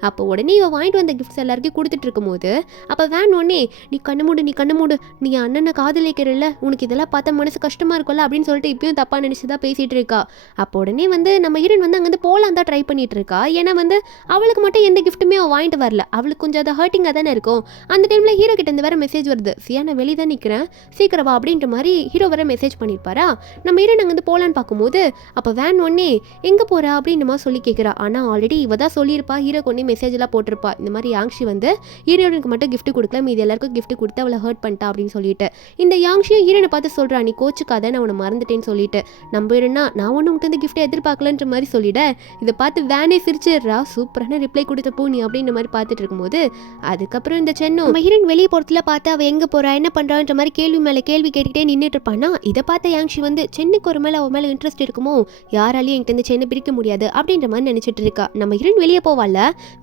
அப்போ உடனே இவ வாங்கிட்டு வந்த கிஃப்ட்ஸ் எல்லாருக்கும் கொடுத்துட்டு இருக்கும்போது அப்போ வேன் உடனே நீ கண்ணு மூடு நீ அண்ணனை காதலிக்கிறல்ல, உனக்கு இதெல்லாம் பார்த்தா மனசு கஷ்டமா இருக்கும்ல அப்படின்னு சொல்லிட்டு இப்பயும் தப்பா நினைச்சுதான் பேசிட்டு இருக்கா. அப்போ உடனே வந்து நம்ம ஹீரோயின் வந்து அங்கேருந்து போலாம் தான் ட்ரை பண்ணிட்டு இருக்கா. ஏன்னா வந்து அவளுக்கு மட்டும் எந்த கிஃப்ட்டுமே அவள் வாங்கிட்டு வரல, அவளுக்கு கொஞ்சம் அதை ஹர்ட்டிங்காக தானே இருக்கும். அந்த டைம்ல ஹீரோ கிட்ட இருந்து வேற மெசேஜ் வருது சியா நான் வெளியே தான் நிற்கிறேன் சீக்கிரம் வா அப்படின்ற மாதிரி ஹீரோ வர மெசேஜ் பண்ணியிருப்பாரா. நம்ம ஹீரோயின் அங்கேருந்து போலான்னு பார்க்கும்போது அப்போ வேன் ஒன்னே எங்கே போகிறா அப்படின்னு மாதிரி சொல்லி கேட்குறா. ஆனால் ஆல்ரெடி இவ தான் சொல்லியிருப்பா, ஹீரோக்கு ஒன்றே மெசேஜ் எல்லாம் போட்டிருப்பா இந்த மாதிரி யாங்ஷி வந்து ஹீரோனுக்கு மட்டும் கிஃப்ட் கொடுக்கல மீது எல்லாருக்கும் கிஃப்ட் கொடுத்து அவளை ஹர்ட் பண்ணிட்டா அப்படின்னு சொல்லிட்டு இந்த யாங்ஷியும் ஹீரோனை பார்த்து சொல்கிறா நீ கோச்சுக்காத நான் உன்னை மறந்துட்டேன்னு சொல்லிட்டு நம்ம ஹீரோனா நான் ஒன்று உங்கள்கிட்ட வந்து கிஃப்ட்டை எதிர்பார்க்கலன்ற மாதிரி சொல்லிட. இதை பார்த்து வேனே சிரிச்சிடுறா, சூப்பரான ரிப்ளை கொடுத்தப்போ நீ அப்படின்ற மாதிரி பார்த்துட்டு இருக்கும்போது அதுக்கப்புறம் இந்த சென்னும் நம்ம ஹீரோயின் வெளியே போகிறதுல பார்த்து அவள் எங்கே போகிறா என்ன பண்ணுறான்ற மாதிரி கேள்வி மேலே கேள்வி கேட்டுக்கிட்டே நின்றுட்டு இருப்பானா. இதை பார்த்த யாங்ஷி வந்து சென்னுக்கு ஒரு மேலே அவள் மேலே இன்ட்ரெஸ்ட் இருக்குமோ, யாராலையும் என்கிட்ட இந்த சென்னை பிரிக்க முடியாது அப்படின்ற மாதிரி நினச்சிட்டு இருக்கா. நம்ம ஹீரோயின் வெளியே போவால,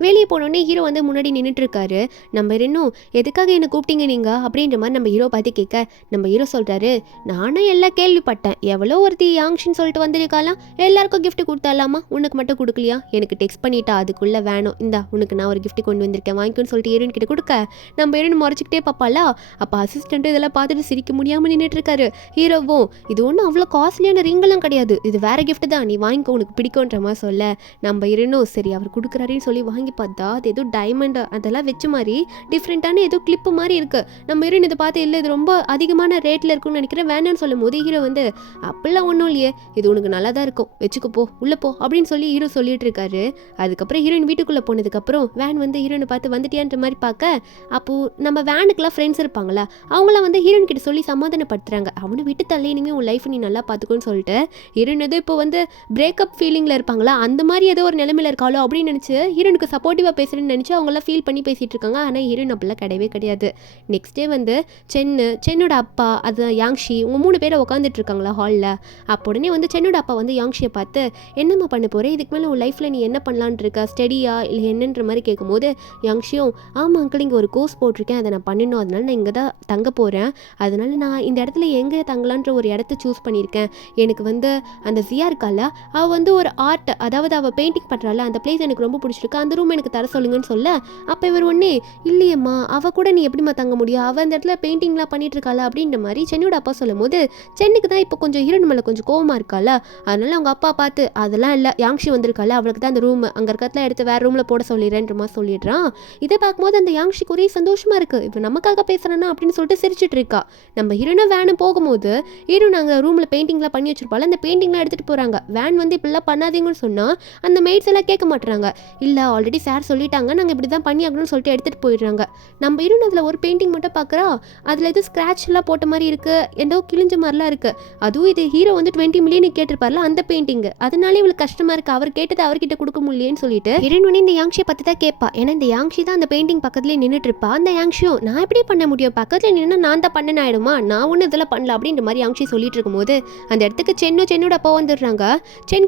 வெளியே போனோடனே ஹீரோ வந்து முன்னாடி நின்றுட்டு இருக்காரு. நம்ம இன்னும் எதுக்காக என்ன கூப்பிட்டீங்க நீங்க அப்படின்ற மாதிரி நம்ம ஹீரோ பார்த்து கேட்க நம்ம ஹீரோ சொல்றாரு நானும் எல்லாம் கேள்விப்பட்டேன், எவ்வளோ ஒருத்தி யாங்ஷின்னு சொல்லிட்டு வந்திருக்காலாம், எல்லாருக்கும் கிஃப்ட் கொடுத்தாலாமா, உனக்கு மட்டும் கொடுக்கலையா, எனக்கு டெக்ஸ்ட் பண்ணிட்டா அதுக்குள்ள வேணும் இந்தா உனக்கு நான் ஒரு கிஃப்ட் கொண்டு வந்திருக்கேன் வாங்கிக்கோன்னு சொல்லிட்டு ஹீரோயின் கிட்ட கொடுக்க நம்ம ஹீரோயின் முறைச்சிக்கிட்டே பார்ப்பாளா. அப்போ அசிஸ்டன்ட் இதெல்லாம் பார்த்துட்டு சிரிக்க முடியாமல் நின்றுட்டு இருக்காரு. ஹீரோவும் இது ஒன்றும் அவ்வளோ காஸ்ட்லியான ரிங்கெல்லாம் கிடையாது, இது வேற கிஃப்ட் தான், நீ வாங்கிக்கோ உனக்கு பிடிக்கும்ன்ற மாதிரி சொல்ல நம்ம ஹீரோனும் சரி அவர் கொடுக்குறாருன்னு சொல்லி வாங்கி பார்த்தா அது ஏதோ டைமண்ட் அதெல்லாம் வச்ச மாதிரி டிஃப்ரெண்ட்டான ஏதோ கிளிப்பு மாதிரி இருக்கு. நம்ம ஹீரோயின் இதை பார்த்து இல்லை இது ரொம்ப அதிகமான ரேட்டில் இருக்குன்னு நினைக்கிறேன் வேணான்னு சொல்லும் போது ஹீரோ வந்து அப்படிலாம் ஒன்றும் இல்லையே இது உனக்கு நல்லா தான் இருக்கும் வச்சுக்கோ போ உள்ளே போ அப்படின்னு சொல்லி ஹீரோ சொல்லிட்டு இருக்காரு. அதுக்கப்புறம் ஹீரோயின் வீட்டுக்குள்ளே போனதுக்கப்புறம் வேன் வந்து ஹீரோனை பார்த்து வந்துட்டியான்ற மாதிரி பார்க்க அப்போ அப்போது நம்ம வேனுக்குலாம் ஃப்ரெண்ட்ஸ் இருப்பாங்களா, அவங்களாம் வந்து ஹீரோயின் கிட்ட சொல்லி சமாதானப்படுத்துறாங்க. அவனை விட்டு தள்ளி இனிமேல் உன் லைஃப் நீ நல்லா பார்த்துக்கோன்னு சொல்லிட்டு ஹீரோயின் ஏதோ இப்போ வந்து பிரேக்கப் ஃபீலிங்கில் இருப்பாங்களா, அந்த மாதிரி ஏதோ ஒரு நிலைமையில் இருக்காளோ அப்படின்னு நினச்சி ஹீரோனுக்கு சப்போர்ட்டிவாக பேசுகிறேன்னு நினச்சி அவங்களாம் ஃபீல் பண்ணி பேசிகிட்டு இருக்காங்க. ஆனால் ஹீரோயின் அப்படிலாம் கிடையவே கிடையாது. நெக்ஸ்ட் டே வந்து சென்னோட அப்பா அது யாங்ஷி உங்க 3 பேரை உட்காந்துட்டு இருக்காங்களா ஹாலில். அப்போ உடனே வந்து சென்னோட அப்பா வந்து யாங்ஷியை பார்த்து என்னம்மா பண்ண போகிறேன், இதுக்கு மேலே உன் லைஃப்பில் நீ என்ன பண்ணலான் இருக்கா, ஸ்டடியா இல்லை என்னன்ற மாதிரி கேட்கும்போது யாங்ஷியும் ஆமாம் அங்கிள் இங்கே ஒரு கோர்ஸ் போட்டிருக்கேன், அதை நான் பண்ணணும், அதனால நான் இங்கே தான் தங்க போகிறேன், அதனால நான் இந்த இடத்துல எங்கே தங்கலான்ற ஒரு இடத்த சூஸ் பண்ணியிருக்கேன். எனக்கு வந்து அந்த ஜியா இருக்கால அவள் வந்து ஒரு ஆர்ட், அதாவது அவள் பெயிண்டிங் பண்ணுறாள், அந்த பிளேஸ் எனக்கு ரொம்ப பிடிச்சிருக்கு, அந்த ரூம் எனக்கு தர சொல்லுங்கன்னு சொல்ல அப்போ இவர் ஒன்றே இல்லையம்மா அவள் கூட நீ எப்படிமா தங்க முடியும், அவள் அந்த இடத்துல பெயிண்டிங்லாம் பண்ணிட்டு இருக்காளா அப்படின்ற மாதிரி சென்னோட அப்பா சொல்லும் போது சென்னுக்கு தான் இப்போ கொஞ்சம் ஹீரோயின் மேலே கொஞ்சம் கோவமாக இருக்காளா, அதனால அவங்க அப்பா பார்த்து அதெல்லாம் இல்லை யாங்ஷி வந்திருக்காள் அவளுக்கு தான் அந்த ரூம் அங்கே இருக்கிறதுல எடுத்து வேறு ரூமில் போட சொல்லிடுறேன்ற மாதிரி சொல்லிடுறான். இதை பார்க்கும்போது அந்த யாங்ஷிக்கு ஒரே சந்தோஷமாக இருக்குது, இப்போ நமக்காக பேசுகிறானா அப்படின்னு சொல்லிட்டு சிரிச்சிட்டு இருக்கா. நம்ம ஹீரோயினும் வேனும் போகும்போது ஹீரோயின் நாங்கள் ரூமில் பெயிண்டிங்லாம் பண்ணி வச்சிருப்பாள், அந்த பெயிண்டிங்லாம் எடுத்துகிட்டு போகிறாங்க. வேன் வந்து இப்படிலாம் பண்ணாதீங்கன்னு சொன்னால் அந்த மெய்ட்ஸ் எல்லாம் கேட்க மாட்டுறாங்க, இல்லை ஆல்ரெடி சார் சொல்லிட்டாங்க நாங்கள் இப்படி தான் பண்ணி ஆகணும்னு சொல்லிட்டு எடுத்துகிட்டு போயிடுறாங்க. நம்ம ஹீரோயின் அதில் ஒரு பெயிண்டிங் மட்டும் பார்க்குறா, அதில் எதுவும் ஸ்க்ராட்ச் எல்லாம் போட்ட மாதிரி இருக்குது, ஏதோ கிழிஞ்ச மாதிரிலாம் இருக்குது. அதுவும் இது ஹீரோ வந்து 20 மில்லியன் கேட்டிருப்பார்ல அந்த பெயிண்டிங், அதனாலே இவளுக்கு கஷ்டமாக இருக்குது, அவர் கேட்டது அவர்கிட்ட கொடுக்க முடியலேன்னு சொல்லிட்டு ஹீரோயின் இந்த யாங்ஷியை பற்றி தான் கேட்பா. ஏன்னா இந்த யாங்ஷி தான் அந்த பெயிண்டிங் பக்கத்துலேயே நின்றுட்டு இருப்பா. அந்த யாங்ஷியும் நான் எப்படி பண்ண முடியும், பக்கத்தில் நின்று நான் தான் பண்ண ஆயிடுமா, நான் ஒன்றும் இதெல்லாம் பண்ணல அப்படின்ற மாதிரி யாங்ஷி சொல்லிட்டு இருக்கும்போது அந்த இடத்துக்கு சென்னோட அப்பா வந்துடுறாங்க.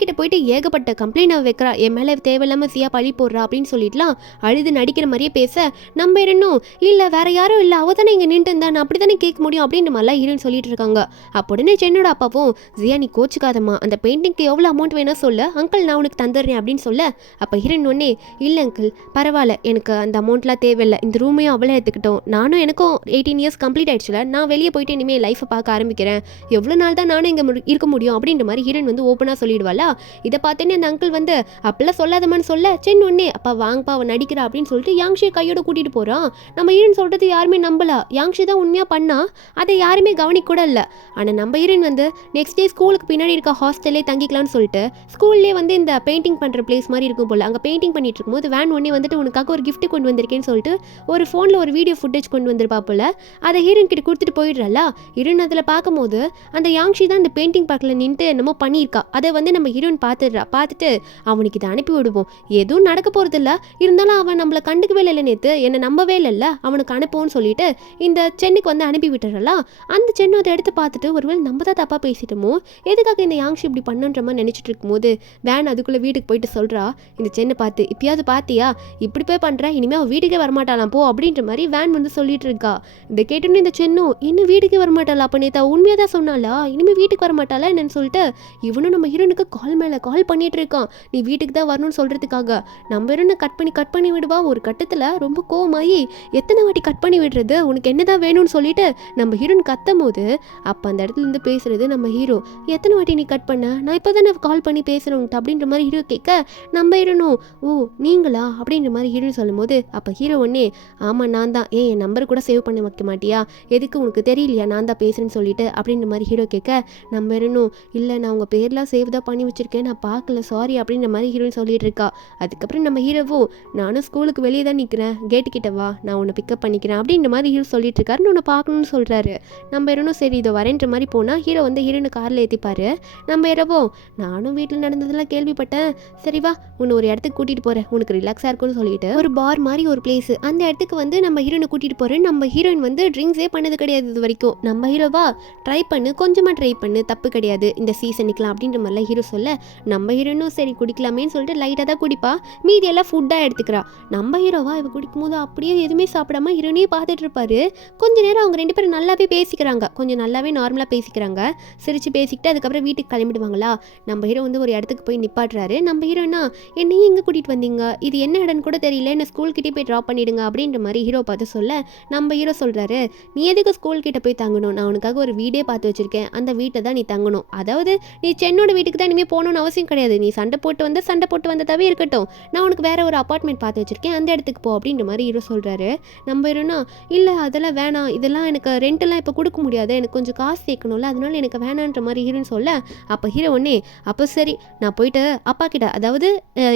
கிட்ட போயிட்டு ஏகப்பட்ட கம்ப்ளைண்ட் வைக்கிறா, என் மேலே தேவையில்லாமல் சியா பழி போடுறா அப்படின்னு சொல்லிட்டுலாம் அழுது நடிக்கிற மாதிரியே பேச நம்ம இன்னும் இல்லை வேற யாரும் இல்லை அவ தானே இங்கே நின்று இருந்தா நான் அப்படி தானே கேட்க முடியும் அப்படின்ற மாதிரிலாம் ஹீரோயின் சொல்லிட்டு இருக்காங்க. அப்போ உடனே சென்னோட அப்பாவும் ஜியா நீ கோச்சிக்காதம்மா, அந்த பெயிண்டிங்க்கு எவ்வளோ அமௌண்ட் வேணா சொல்ல அங்கிள் நான் உனக்கு தந்துடுறேன் அப்படின்னு சொல்ல அப்போ ஹீரோயின் ஒன்னே இல்லை அங்கிள் பரவாயில்ல எனக்கு அந்த அமௌண்ட்லாம் தேவையில்லை, இந்த ரூமையும் அவளே எடுத்துக்கிட்டோம், நானும் எனக்கும் 18 இயர்ஸ் கம்ப்ளீட் ஆயிடுச்சுல, நான் வெளியே போயிட்டு இனிமேல் லைஃப்பை பார்க்க ஆரம்பிக்கிறேன், எவ்வளோ நாள் தான் நானும் இங்கே இருக்க முடியும் அப்படின்ற மாதிரி ஹீரோயின் வந்து ஓப்பனாக சொல்லிடுவாளா. இதை பார்த்தேன்னே அந்த அங்கிள் வந்து அப்பெல்லாம் சொல்லாதமான்னு சொல்ல சென் ஒன்னே அப்பா வாங்கப்பா அவன் நடிக்கிறா அப்படின்னு சொல்லிட்டு யாங்ஷியை கையோட கூட்டிகிட்டு போகிறான். நம்ம ஹீரோயின் சொல்கிறது யாருமே நம்பலா, யாங்ஷி தான் உண்மையாக பண்ணா, அதை யாருமே கவனிக்க கூட இல்லை. ஆனால் நம்ம ஹீரோயின் வந்து நெக்ஸ்ட் டே ஸ்கூலுக்கு பின்னாடி இருக்க ஹாஸ்டல்லே தங்கிக்கலாம்னு சொல்லிட்டு ஸ்கூல்லே வந்து இந்த பெயிண்டிங் பண்ணுற பிளேஸ் மாதிரி இருக்கும் போல் அங்கே பெயிண்டிங் பண்ணிட்டு இருக்கும்போது வேன் ஒன்னே வந்துட்டு உனக்காக ஒரு கிஃப்ட் கொண்டு வந்திருக்கேன்னு சொல்லிட்டு ஒரு ஃபோனில் ஒரு வீடியோ ஃபுட்டேஜ் கொண்டு வந்திருப்பா போல், அதை ஹீரோயின் கிட்ட கொடுத்துட்டு போயிடுறா. ஹீரோயின் அதில் பார்க்கும்போது அந்த யாங்ஷி தான் அந்த பெயிண்டிங் பார்க்கல நின்று என்னமோ பண்ணியிருக்கா, அதை வந்து நம்ம ஹீரோயின் பார்த்துட்டு அவனுக்கு இதை அனுப்பி விடுவோம், எதுவும் நடக்க போகிறது இல்லை, இருந்தாலும் அவன் நம்மளை கண்டுக்கவே இல்லை நேற்று என்னை நம்பவே இல்லைல்ல அவனுக்கு அனுப்புவோன்னு சொல்லிட்டு இந்த சென்னுக்கு வந்து அனுப்பி விட்டுறலாம். அந்த சென்னு அதை எடுத்து பார்த்துட்டு ஒருவேளை நம்ம தான் தப்பாக பேசிட்டோமோ, எதுக்காக இந்த யாங்ஷி இப்படி பண்ணுன்ற மாதிரி நினச்சிட்டு இருக்கும்போது வேன் அதுக்குள்ளே வீட்டுக்கு போயிட்டு சொல்கிறா இந்த சென்னை பார்த்து இப்பயாவது பார்த்தியா இப்படி போய் பண்ணுற, இனிமேல் அவன் வீட்டுக்கே வரமாட்டாளாம் போ அப்படின்ற மாதிரி வேன் வந்து சொல்லிட்டு இருக்கா. இதை கேட்டோன்னு இந்த சென்னும் இன்னும் வீட்டுக்கே வரமாட்டாளா, அப்போ நேற்று உண்மையாக தான் சொன்னாலா இனிமேல் வீட்டுக்கு வரமாட்டாளா என்னன்னு சொல்லிட்டு இவனும் நம்ம ஹீரோனுக்கு கால் மேலே கால் பண்ணிட்டு இருக்கான், நீ வீட்டுக்கு தான் வரணும்னு சொல்கிறதுக்காக. நம்ம ஹீரோனை கட் பண்ணி விடுவா. ஒரு கட்டத்தில் ரொம்ப கோவமாயி எத்தனை வாட்டி கட் பண்ணி விடுறது, உனக்கு என்னதான் வேணும்னு சொல்லிட்டு நம்ம ஹீரோன் கத்தும் போது அப்போ அந்த இடத்துல இருந்து பேசுறது நம்ம ஹீரோ, எத்தனை வாட்டி நீ கட் பண்ண, நான் இப்போ தானே கால் பண்ணி பேசுகிறேன் அப்படின்ற மாதிரி ஹீரோ கேட்க நம்ம ஹீரோனும் ஓ நீங்களா அப்படின்ற மாதிரி ஹீரோன்னு சொல்லும் போது அப்போ ஹீரோ ஒன்னே ஆமாம் நான் தான், ஏன் என் நம்பர் கூட சேவ் பண்ண வைக்க மாட்டியா, எதுக்கு உனக்கு தெரியலையா நான் தான் பேசுகிறேன்னு சொல்லிட்டு அப்படின்ற மாதிரி ஹீரோ கேட்க நம்ம ஹீரோனும் இல்லை நான் உங்கள் பேர்லாம் சேவ் தான் பண்ணி வச்சுருக்கேன் நான் பார்க்கல சாரி அப்படின்ற மாதிரி ஹீரோயின் சொல்லிட்டு இருக்கா. அதுக்கப்புறம் நம்ம ஹீரோவும் நானும் ஸ்கூலுக்கு வெளியே தான் நிற்கிறேன் கேட்டுக்கிட்ட வா நான் உன்னை பிக்கப் பண்ணிக்கிறேன் அப்படின்ற மாதிரி ஹீரோ சொல்லிட்டு இருக்காரு, உன்னை பார்க்கணும்னு சொல்கிறாரு. நம்ம ஹீரோனும் சரி இதோ வரேன்ற மாதிரி போனால் ஹீரோ வந்து ஹீரோனை காரில் ஏற்றிப்பாரு. நம்ம ஹீரோவோ நானும் வீட்டில் நடந்ததெல்லாம் கேள்விப்பட்டேன், சரி வா உன்னை ஒரு இடத்துக்கு கூட்டிகிட்டு போகிறேன் உனக்கு ரிலாக்ஸாக இருக்கும்னு சொல்லிட்டு ஒரு பார் மாதிரி ஒரு பிளேஸ் அந்த இடத்துக்கு வந்து நம்ம ஹீரோனை கூட்டிகிட்டு போகிறேன். நம்ம ஹீரோயின் வந்து ட்ரிங்க்ஸே பண்ணது கிடையாது இது வரைக்கும். நம்ம ஹீரோவா ட்ரை பண்ணு கொஞ்சமாக ட்ரை பண்ணு தப்பு கிடையாது இந்த சீசனுக்குலாம் அப்படின்ற மாதிரிலாம் ஹீரோ சொல்ல நம்ம ஹீரோனும் சரி குடிக்கலாமேன்னு சொல்லிட்டு லைட்டாக தான் குடிப்பா, மீதி எல்லாம் ஃபுட்டாக எடுத்துக்கிறா. நம்ம ஹீரோவா இவ குடிக்கும்போது அப்படியே எதுவுமே சாப்பிடாம ஹீரோனையே பார்த்துட்டு இருப்பாரு. கொஞ்ச நேரம் அவங்க 2 பேரும் நல்லாவே பேசிக்கிறாங்க, கொஞ்சம் நல்லாவே நார்மலாக பேசிக்கிறாங்க, சிரித்து பேசிக்கிட்டு அதுக்கப்புறம் வீட்டுக்கு கிளம்பிடுவாங்களா. நம்ம ஹீரோ வந்து ஒரு இடத்துக்கு போய் நிப்பாட்டுறாரு. நம்ம ஹீரோனா என்னையும் எங்கே கூட்டிகிட்டு வந்தீங்க, இது என்ன இடம்னு கூட தெரியல, என்ன ஸ்கூல்கிட்டே போய் ட்ராப் பண்ணிவிடுங்க அப்படின்ற மாதிரி ஹீரோ பார்த்து சொல்ல நம்ம ஹீரோ சொல்கிறாரு நீ எதுக்கு ஸ்கூல்கிட்ட போய் தங்கணும், நான் உனக்காக ஒரு வீடே பார்த்து வச்சுருக்கேன், அந்த வீட்டில் தான் நீ தங்கணும், அதாவது நீ சென்னோட வீட்டுக்கு தான் இனிமேல் போகணும்னு அவசியம் கிடையாது, நீ சண்டை போட்டு வந்ததாவே இருக்கட்டும், நான் உனக்கு வேற ஒரு அப்பார்ட்மெண்ட் பார்த்து வச்சிருக்கேன் அந்த இடத்துக்கு போ அப்படின்ற மாதிரி ஹீரோ சொல்கிறாரு. நம்ம ஹீரோனா இல்லை அதெல்லாம் வேணாம், இதெல்லாம் எனக்கு ரெண்டெல்லாம் இப்போ கொடுக்க முடியாது, எனக்கு கொஞ்சம் காசு சேர்க்கணும்ல அதனால எனக்கு வேணான்ற மாதிரி ஹீரோன்னு சொல்ல அப்போ ஹீரோ ஒன்னே அப்போ சரி நான் போயிட்டு அப்பா கிட்ட அதாவது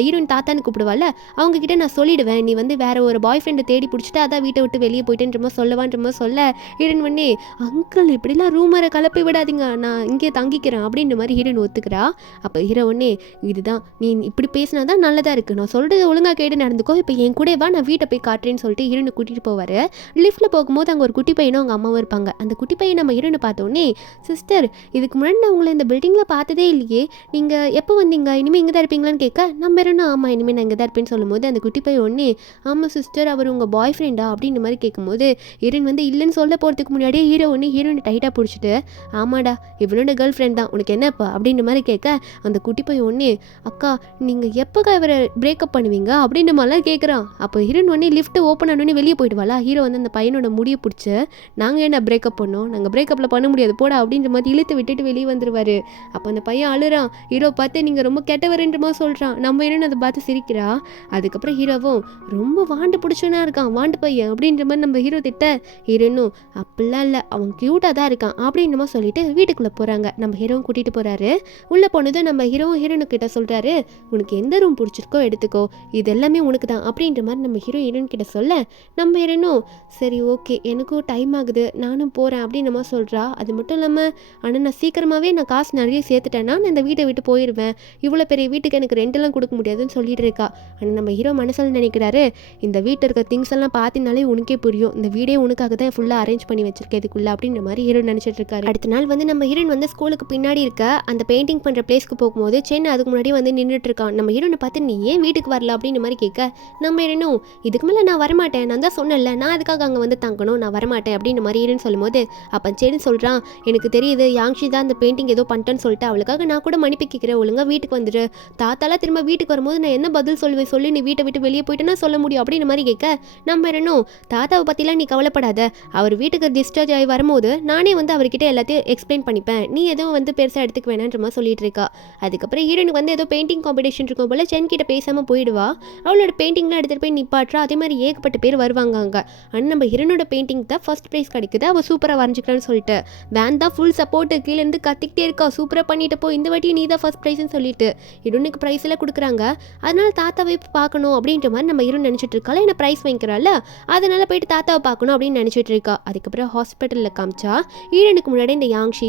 ஹீரோயின் தாத்தான்னு கூப்பிடுவாள் அவங்க கிட்ட நான் சொல்லிடுவேன், நீ வந்து வேற ஒரு பாய் ஃப்ரெண்டை தேடி பிடிச்சிட்டு முடிச்சுட்டு அதான் வீட்டை விட்டு வெளியே போயிட்டேன்றமா சொல்லவான்றமா சொல்ல ஹீரோயின் உடனே அங்கிள் இப்படிலாம் ரூமரை கலப்பி விடாதீங்க, நான் இங்கே தங்கிக்கிறேன் அப்படின்ற மாதிரி ஹீரோயின் ஒத்துக்கிறா. அப்போ ஹீரோ உடனே இதுதான் நீ இப்படி பேசினா தான் நல்லதாக இருக்குது, நான் சொல்கிறது ஒழுங்காக கேட்டு நடந்துக்கோ, இப்போ என் கூட வா நான் வீட்டை போய் காட்டுறேன்னு சொல்லிட்டு ஹீரோனை கூட்டிகிட்டு போவார். லிஃப்ட்டில் போகும்போது அங்கே ஒரு குட்டி பையனும் அவங்க அம்மாவும் இருப்பாங்க. அந்த குட்டி பையன் நம்ம ஹீரோனை பார்த்தோன்னே சிஸ்டர் இதுக்கு முன்னாடி நான் உங்களை இந்த பில்டிங்கில் பார்த்ததே இல்லையே, நீங்கள் எப்போ வந்தீங்க, இனிமேல் இங்கே தான் இருப்பீங்களான்னு கேட்க நம்ம ஹீரோனா ஆமாம் இனிமேல் நான் இங்கே தான் இருப்பேன்னு சொல்லும்போது அந்த குட்டி பையன் ஒன்னே ஆமாம் சிஸ்டர் அவர் உங்கள் பாய் ஃப்ரெண்டா அப்படின்ற மாதிரி கேட்கும்போது ஹீரோயின் வந்து இல்லைன்னு சொல்ல போகிறதுக்கு முன்னாடியே ஹீரோ ஒன்று ஹீரோனை டைட்டாக பிடிச்சிட்டு ஆமாடா இவனோட கேர்ள் ஃப்ரெண்ட் தான் உனக்கு என்னப்பா அப்படின்ற மாதிரி கேட்க அந்த குட்டி பையன் ஒன்று அக்கா நீங்கள் எப்போக்கா இவரை பிரேக்கப் பண்ணுவீங்க அப்படின்ற மாதிரிலாம் கேட்குறான். அப்போ ஹீரோயின் ஒன்று லிஃப்ட்டு ஓப்பன் ஆனோடனே வெளியே போயிடுவாளா. ஹீரோ வந்து அந்த பையனோட முடியை பிடிச்சி நாங்கள் என்ன பிரேக்கப் பண்ணோம், நாங்கள் பிரேக்கப்பில் பண்ண முடியாது போடா அப்படின்ற மாதிரி இழுத்து விட்டுட்டு வெளியே வந்துடுவார். அப்போ அந்த பையன் அழுறான். ஹீரோ பார்த்து நீங்கள் ரொம்ப கெட்டவருன்ற மாதிரி சொல்கிறான். நம்ம ஹீரோயின் அதை பார்த்து சிரிக்கிறா. அதுக்கப்புறம் ஹீரோவும் ரொம்ப வாண்டு பிடிச்சோன்னா இருக்கான் வாண்டு பையன் அப்படின்ற மாதிரி நம்ம ஹீரோ திட்ட ஹீரோனும் அப்படிலாம் இல்லை அவன் க்யூட்டாக தான் இருக்கான் அப்படின்ற மாதிரி சொல்லிட்டு வீட்டுக்குள்ளே போகிறாங்க. நம்ம ஹீரோவும் கூட்டிகிட்டு போகிறாரு. உள்ளே போனதும் நம்ம ஹீரோவும் ஹீரோனுக்கிட்ட சொல்கிறாரு உனக்கு எந்த ரூம் பிடிச்சிருக்கோ எடுத்துக்கோ, இது எல்லாமே உனக்கு தான் அப்படின்ற மாதிரி நம்ம ஹீரோயின் கிட்ட சொல்ல நம்ம ஹீரோனும் சரி ஓகே எனக்கும் டைம் ஆகுது நானும் போகிறேன் அப்படின்ற மாதிரி சொல்கிறா. அது மட்டும் இல்லாமல் ஆனால் நான் சீக்கிரமாகவே நான் காசு நிறைய சேர்த்துட்டேன்னா நான் இந்த வீட்டை விட்டு போயிடுவேன், இவ்வளோ பெரிய வீட்டுக்கு எனக்கு ரெண்டெல்லாம் கொடுக்க முடியாதுன்னு சொல்லிட்டு இருக்கா. ஆனால் நம்ம ஹீரோ மனசில் நினைக்கிறாரு இந்த வீட்டில் இருக்க திங்ஸ் எல்லாம் பார்த்தினாலே உனக்கே புரியும், இந்த வீடே உனக்காக தான் ஃபுல்லாக அரேஞ்ச் பண்ணி வச்சிருக்கேன் இதுக்குள்ள அப்படின்ற மாதிரி ஹீரோ நினச்சிட்டு இருக்காரு. அடுத்த நாள் வந்து நம்ம ஹீரோயின் வந்து ஸ்கூலுக்கு பின்னாடி இருக்க அந்த பெயிண்டிங் பண்ணுற பிளேஸ்க்கு போகும்போது சென்னை அதுக்கு முன்னாடி வந்து நின்றுட்டு இருக்கான். நம்ம ஹீரோனை பார்த்து நீ ஏன் வீட்டுக்கு வரல அப்படின்ற மாதிரி கேட்க நம்ம ஹீரோனும் இதுக்கு மேலே நான் வரமாட்டேன், நான் தான் சொன்னேன்ல நான் அதுக்காக அங்கே வந்து தங்கணும், நான் வரமாட்டேன் அப்படின்ற மாதிரி ஹீரோன்னு சொல்லும்போது அப்போ சென்னு சொல்கிறான் எனக்கு தெரியுது யாங்ஷி தான் அந்த பெயிண்டிங் ஏதோ பண்ணிட்டேன்னு சொல்லிட்டு அவளுக்காக நான் கூட மன்னிப்பு கேட்குறேன், ஒழுங்காக வீட்டுக்கு வந்துடு, தாத்தாலாம் திரும்ப வீட்டுக்கு வரும்போது நான் என்ன பதில் சொல்லுவேன் சொல்லி நீ வீட்டை விட்டு வெளியே போயிட்டேன்னா சொல்ல முடியும் அப்படின்ற மாதிரி கேட்க நம்ம ஹீரோனும் தாத்தாவை பற்றிலாம் நீ கவலைப்படாத, அவர் வீட்டுக்கு டிஸ்சார்ஜ் ஆகி வரும்போது நானே வந்து அவர்கிட்ட எல்லாத்தையும் எக்ஸ்பிளைன் பண்ணிப்பேன், நீ எதுவும் வந்து பெருசாக எடுத்துக்க வேணான்ற மாதிரி சொல்லிட்டு இருக்கா. அதுக்கப்புறம் ஹீரோனுக்கு வந்து ஏதோ பெயிண்டிங் காம்படிஷன் இருக்கும் போல சென் கிட்ட பேசாமல் போயிடுவா. அவளோட பெயிண்டிங்லாம் எடுத்துகிட்டு போய் நிப்பாட்டுறா. அதே மாதிரி ஏகப்பட்ட பேர் வருவாங்க அங்கே. ஆனால் நம்ம ஹீரோனோட பெயிண்டிங் தான் ஃபர்ஸ்ட் ப்ரைஸ் கிடைக்குது, அவள் சூப்பராக வரைஞ்சிக்கலான்னு சொல்லிட்டு வேன் தான் ஃபுல் சப்போர்ட்டு கீழேருந்து கத்திக்கிட்டே இருக்கா சூப்பராக பண்ணிட்டு போ இந்த வாட்டி நீ தான் ஃபர்ஸ்ட் ப்ரைஸ்ன்னு சொல்லிட்டு ஹீரோனுக்கு ப்ரைஸ் எல்லாம் கொடுக்குறாங்க. அதனால தாத்தாவை பார்க்கணும் அப்படின்ற மாதிரி நம்ம ஹீரோ நினச்சிட்டு இருக்காள். என்ன ப்ரைஸ் வாங்கிக்கிறாள் அதனால போயிட்டு தாத்தாவை பார்க்கணும் அப்படின்னு நினச்சிட்டு இருக்கா. அதுக்கப்புறம் ஹாஸ்பிட்டலில் காமிச்சா ஹீரோனுக்கு முன்னாடி இந்த யாங்ஷி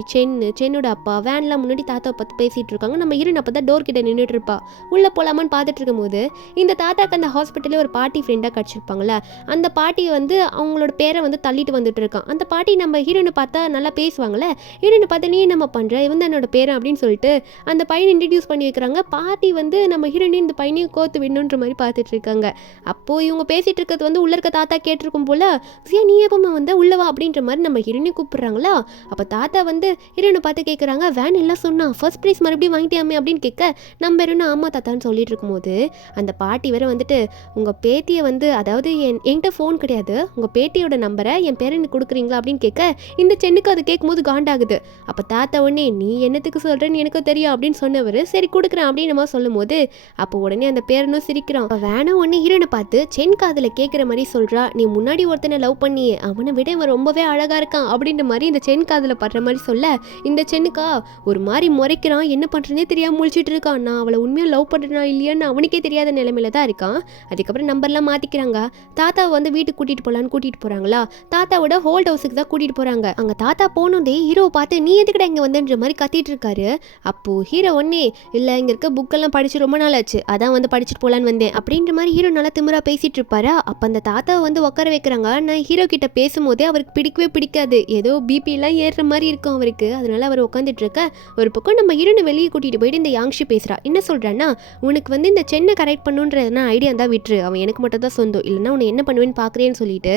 சென்னோட அப்பா வேன்லாம் முன்னாடி தாத்தாவை பார்த்து பேசிகிட்டு இருக்காங்க. நம்ம ஹீரோன் அப்போ தான் டோர் கிட்ட நின்றுட்டு இருப்பா. உள்ளே போகலாமான்னு பார்த்துட்டு இருக்கும்போது இந்த தாத்தாக்கு அந்த ஹாஸ்பிட்டலில் ஒரு பாட்டி ஃப்ரெண்டாக கிடச்சிருப்பாங்களே அந்த பாட்டி வந்து அவங்களோட பேரை வந்து தள்ளிட்டு வந்துட்டு இருக்கான். அந்த பாட்டி நம்ம ஹீரோனை பார்த்தா நல்லா பேசுவாங்களே, ஹீரோனை பார்த்தா நீ நம்ம பண்ணுற இவன் தான் என்னோட பேரை அப்படின்னு சொல்லிட்டு அந்த பையனை இன்ட்ரடியூஸ் பண்ணி வைக்கிறாங்க. பாட்டி வந்து நம்ம ஹீரோனையும் இந்த பையனையும் கோத்து விடணுன்ற மாதிரி பார்த்துட்டு இருக்காங்க. அப்போது இவங்க பேசிகிட்டு இருக்கிறது வந்து உள்ள இருக்க தாத்தா கேட்டிருக்கும் போல் சியா நீ எப்போ வந்து உள்ளவா அப்படின்ற மாதிரி நம்ம ஹீரோனையும் கூப்பிட்றாங்களா. அப்போ தாத்தா வந்து ஹீரோனை பார்த்து கேட்குறாங்க வேன் எல்லாம் சொன்னா ஃபர்ஸ்ட் ப்ரைஸ் மறுபடியும் வாங்கிட்டியாமே அப்படின்னு கேட்க நம்ம ஹீரோனை ஆமா தாத்தான்னு சொல்லிட்டு இருக்கும்போது அந்த பாட்டி வேற வந்துட்டு உங்கள் பேத்தியை வந்து அதாவது என்கிட்ட ஃபோன் கிடையாது உங்கள் பேட்டியோட நம்பரை என் பேரனுக்கு கொடுக்குறீங்களா அப்படின்னு கேட்க இந்த சென்னுக்கு அது கேட்கும்போது காண்டாகுது. அப்போ தாத்தா உடனே நீ என்னத்துக்கு சொல்கிறேன்னு எனக்கு தெரியும் அப்படின்னு சொன்னவர் சரி கொடுக்குறேன் அப்படின்னு நம்ம சொல்லும் போது அப்போ உடனே அந்த பேரனும் சிரிக்கிறான். வேணும் உடனே ஹீரோனை பார்த்து சென் காதில் கேட்குற மாதிரி சொல்கிறா நீ முன்னாடி ஒருத்தனை லவ் பண்ணியே அவனை விட இவன் ரொம்பவே அழகாக இருக்கான் அப்படின்ற மாதிரி இந்த சென் காதில் படுற மாதிரி சொல்ல இந்த சென்னுக்கா ஒரு மாதிரி முறைக்கிறான் என்ன பண்ணுறதே தெரியாமல் முழிச்சிட்டு இருக்கான். நான் அவளை உண்மையாக லவ் பண்ணுறேனா இல்லையான்னு அவனுக்கே தெரியாத நிலைமையில தான் இருக்கான். அதுக்கப்புறம் நம்பர்லாம் மாற்றிக்கிறாங்க. தாத்தாவை வந்து வீட்டுக்கு கூட்டிகிட்டு போகலான்னு கூட்டிகிட்டு போகிறாங்களா. தாத்தாவோட ஹோல்ட் ஹவுஸுக்கு தான் கூட்டிகிட்டு போகிறாங்க. அங்கே தாத்தா போனதே ஹீரோவை பார்த்து நீ எதுக்கிட்ட இங்கே வந்துன்ற மாதிரி கத்திட்டு இருக்காரு. அப்போது ஹீரோ ஒன்னே இல்லை இங்கே இருக்க புக்கெல்லாம் படித்து ரொம்ப நாள் ஆச்சு அதான் வந்து படிச்சுட்டு போகலான்னு வந்தேன் அப்படின்ற மாதிரி ஹீரோ நல்லா திமிரா பேசிகிட்டு இருப்பாரா. அப்போ அந்த தாத்தாவை வந்து உட்கார வைக்கிறாங்க. நான் ஹீரோ கிட்ட பேசும்போதே அவருக்கு பிடிக்கவே பிடிக்காது, ஏதோ பிபிலாம் ஏறுற மாதிரி இருக்கும் அவருக்கு. அதனால அவர் உட்காந்துட்டு இருக்க ஒரு பக்கம் நம்ம ஹீரோனை வெளியே கூட்டிகிட்டு போயிட்டு இந்த யாங்ஷி பேசுகிறா. என்ன சொல்கிறான்னா உனக்கு வந்து இந்த சென்னை கரெக்ட் பண்ணுன்றதுனா ஐடியா தான் விட்டுரு, அவன் எனக்கு மட்டும் தான் சொந்தம், இல்லைன்னா உன்னை என்ன பண்ணுவேன்னு பார்க்குறேன்னு சொல்லிட்டு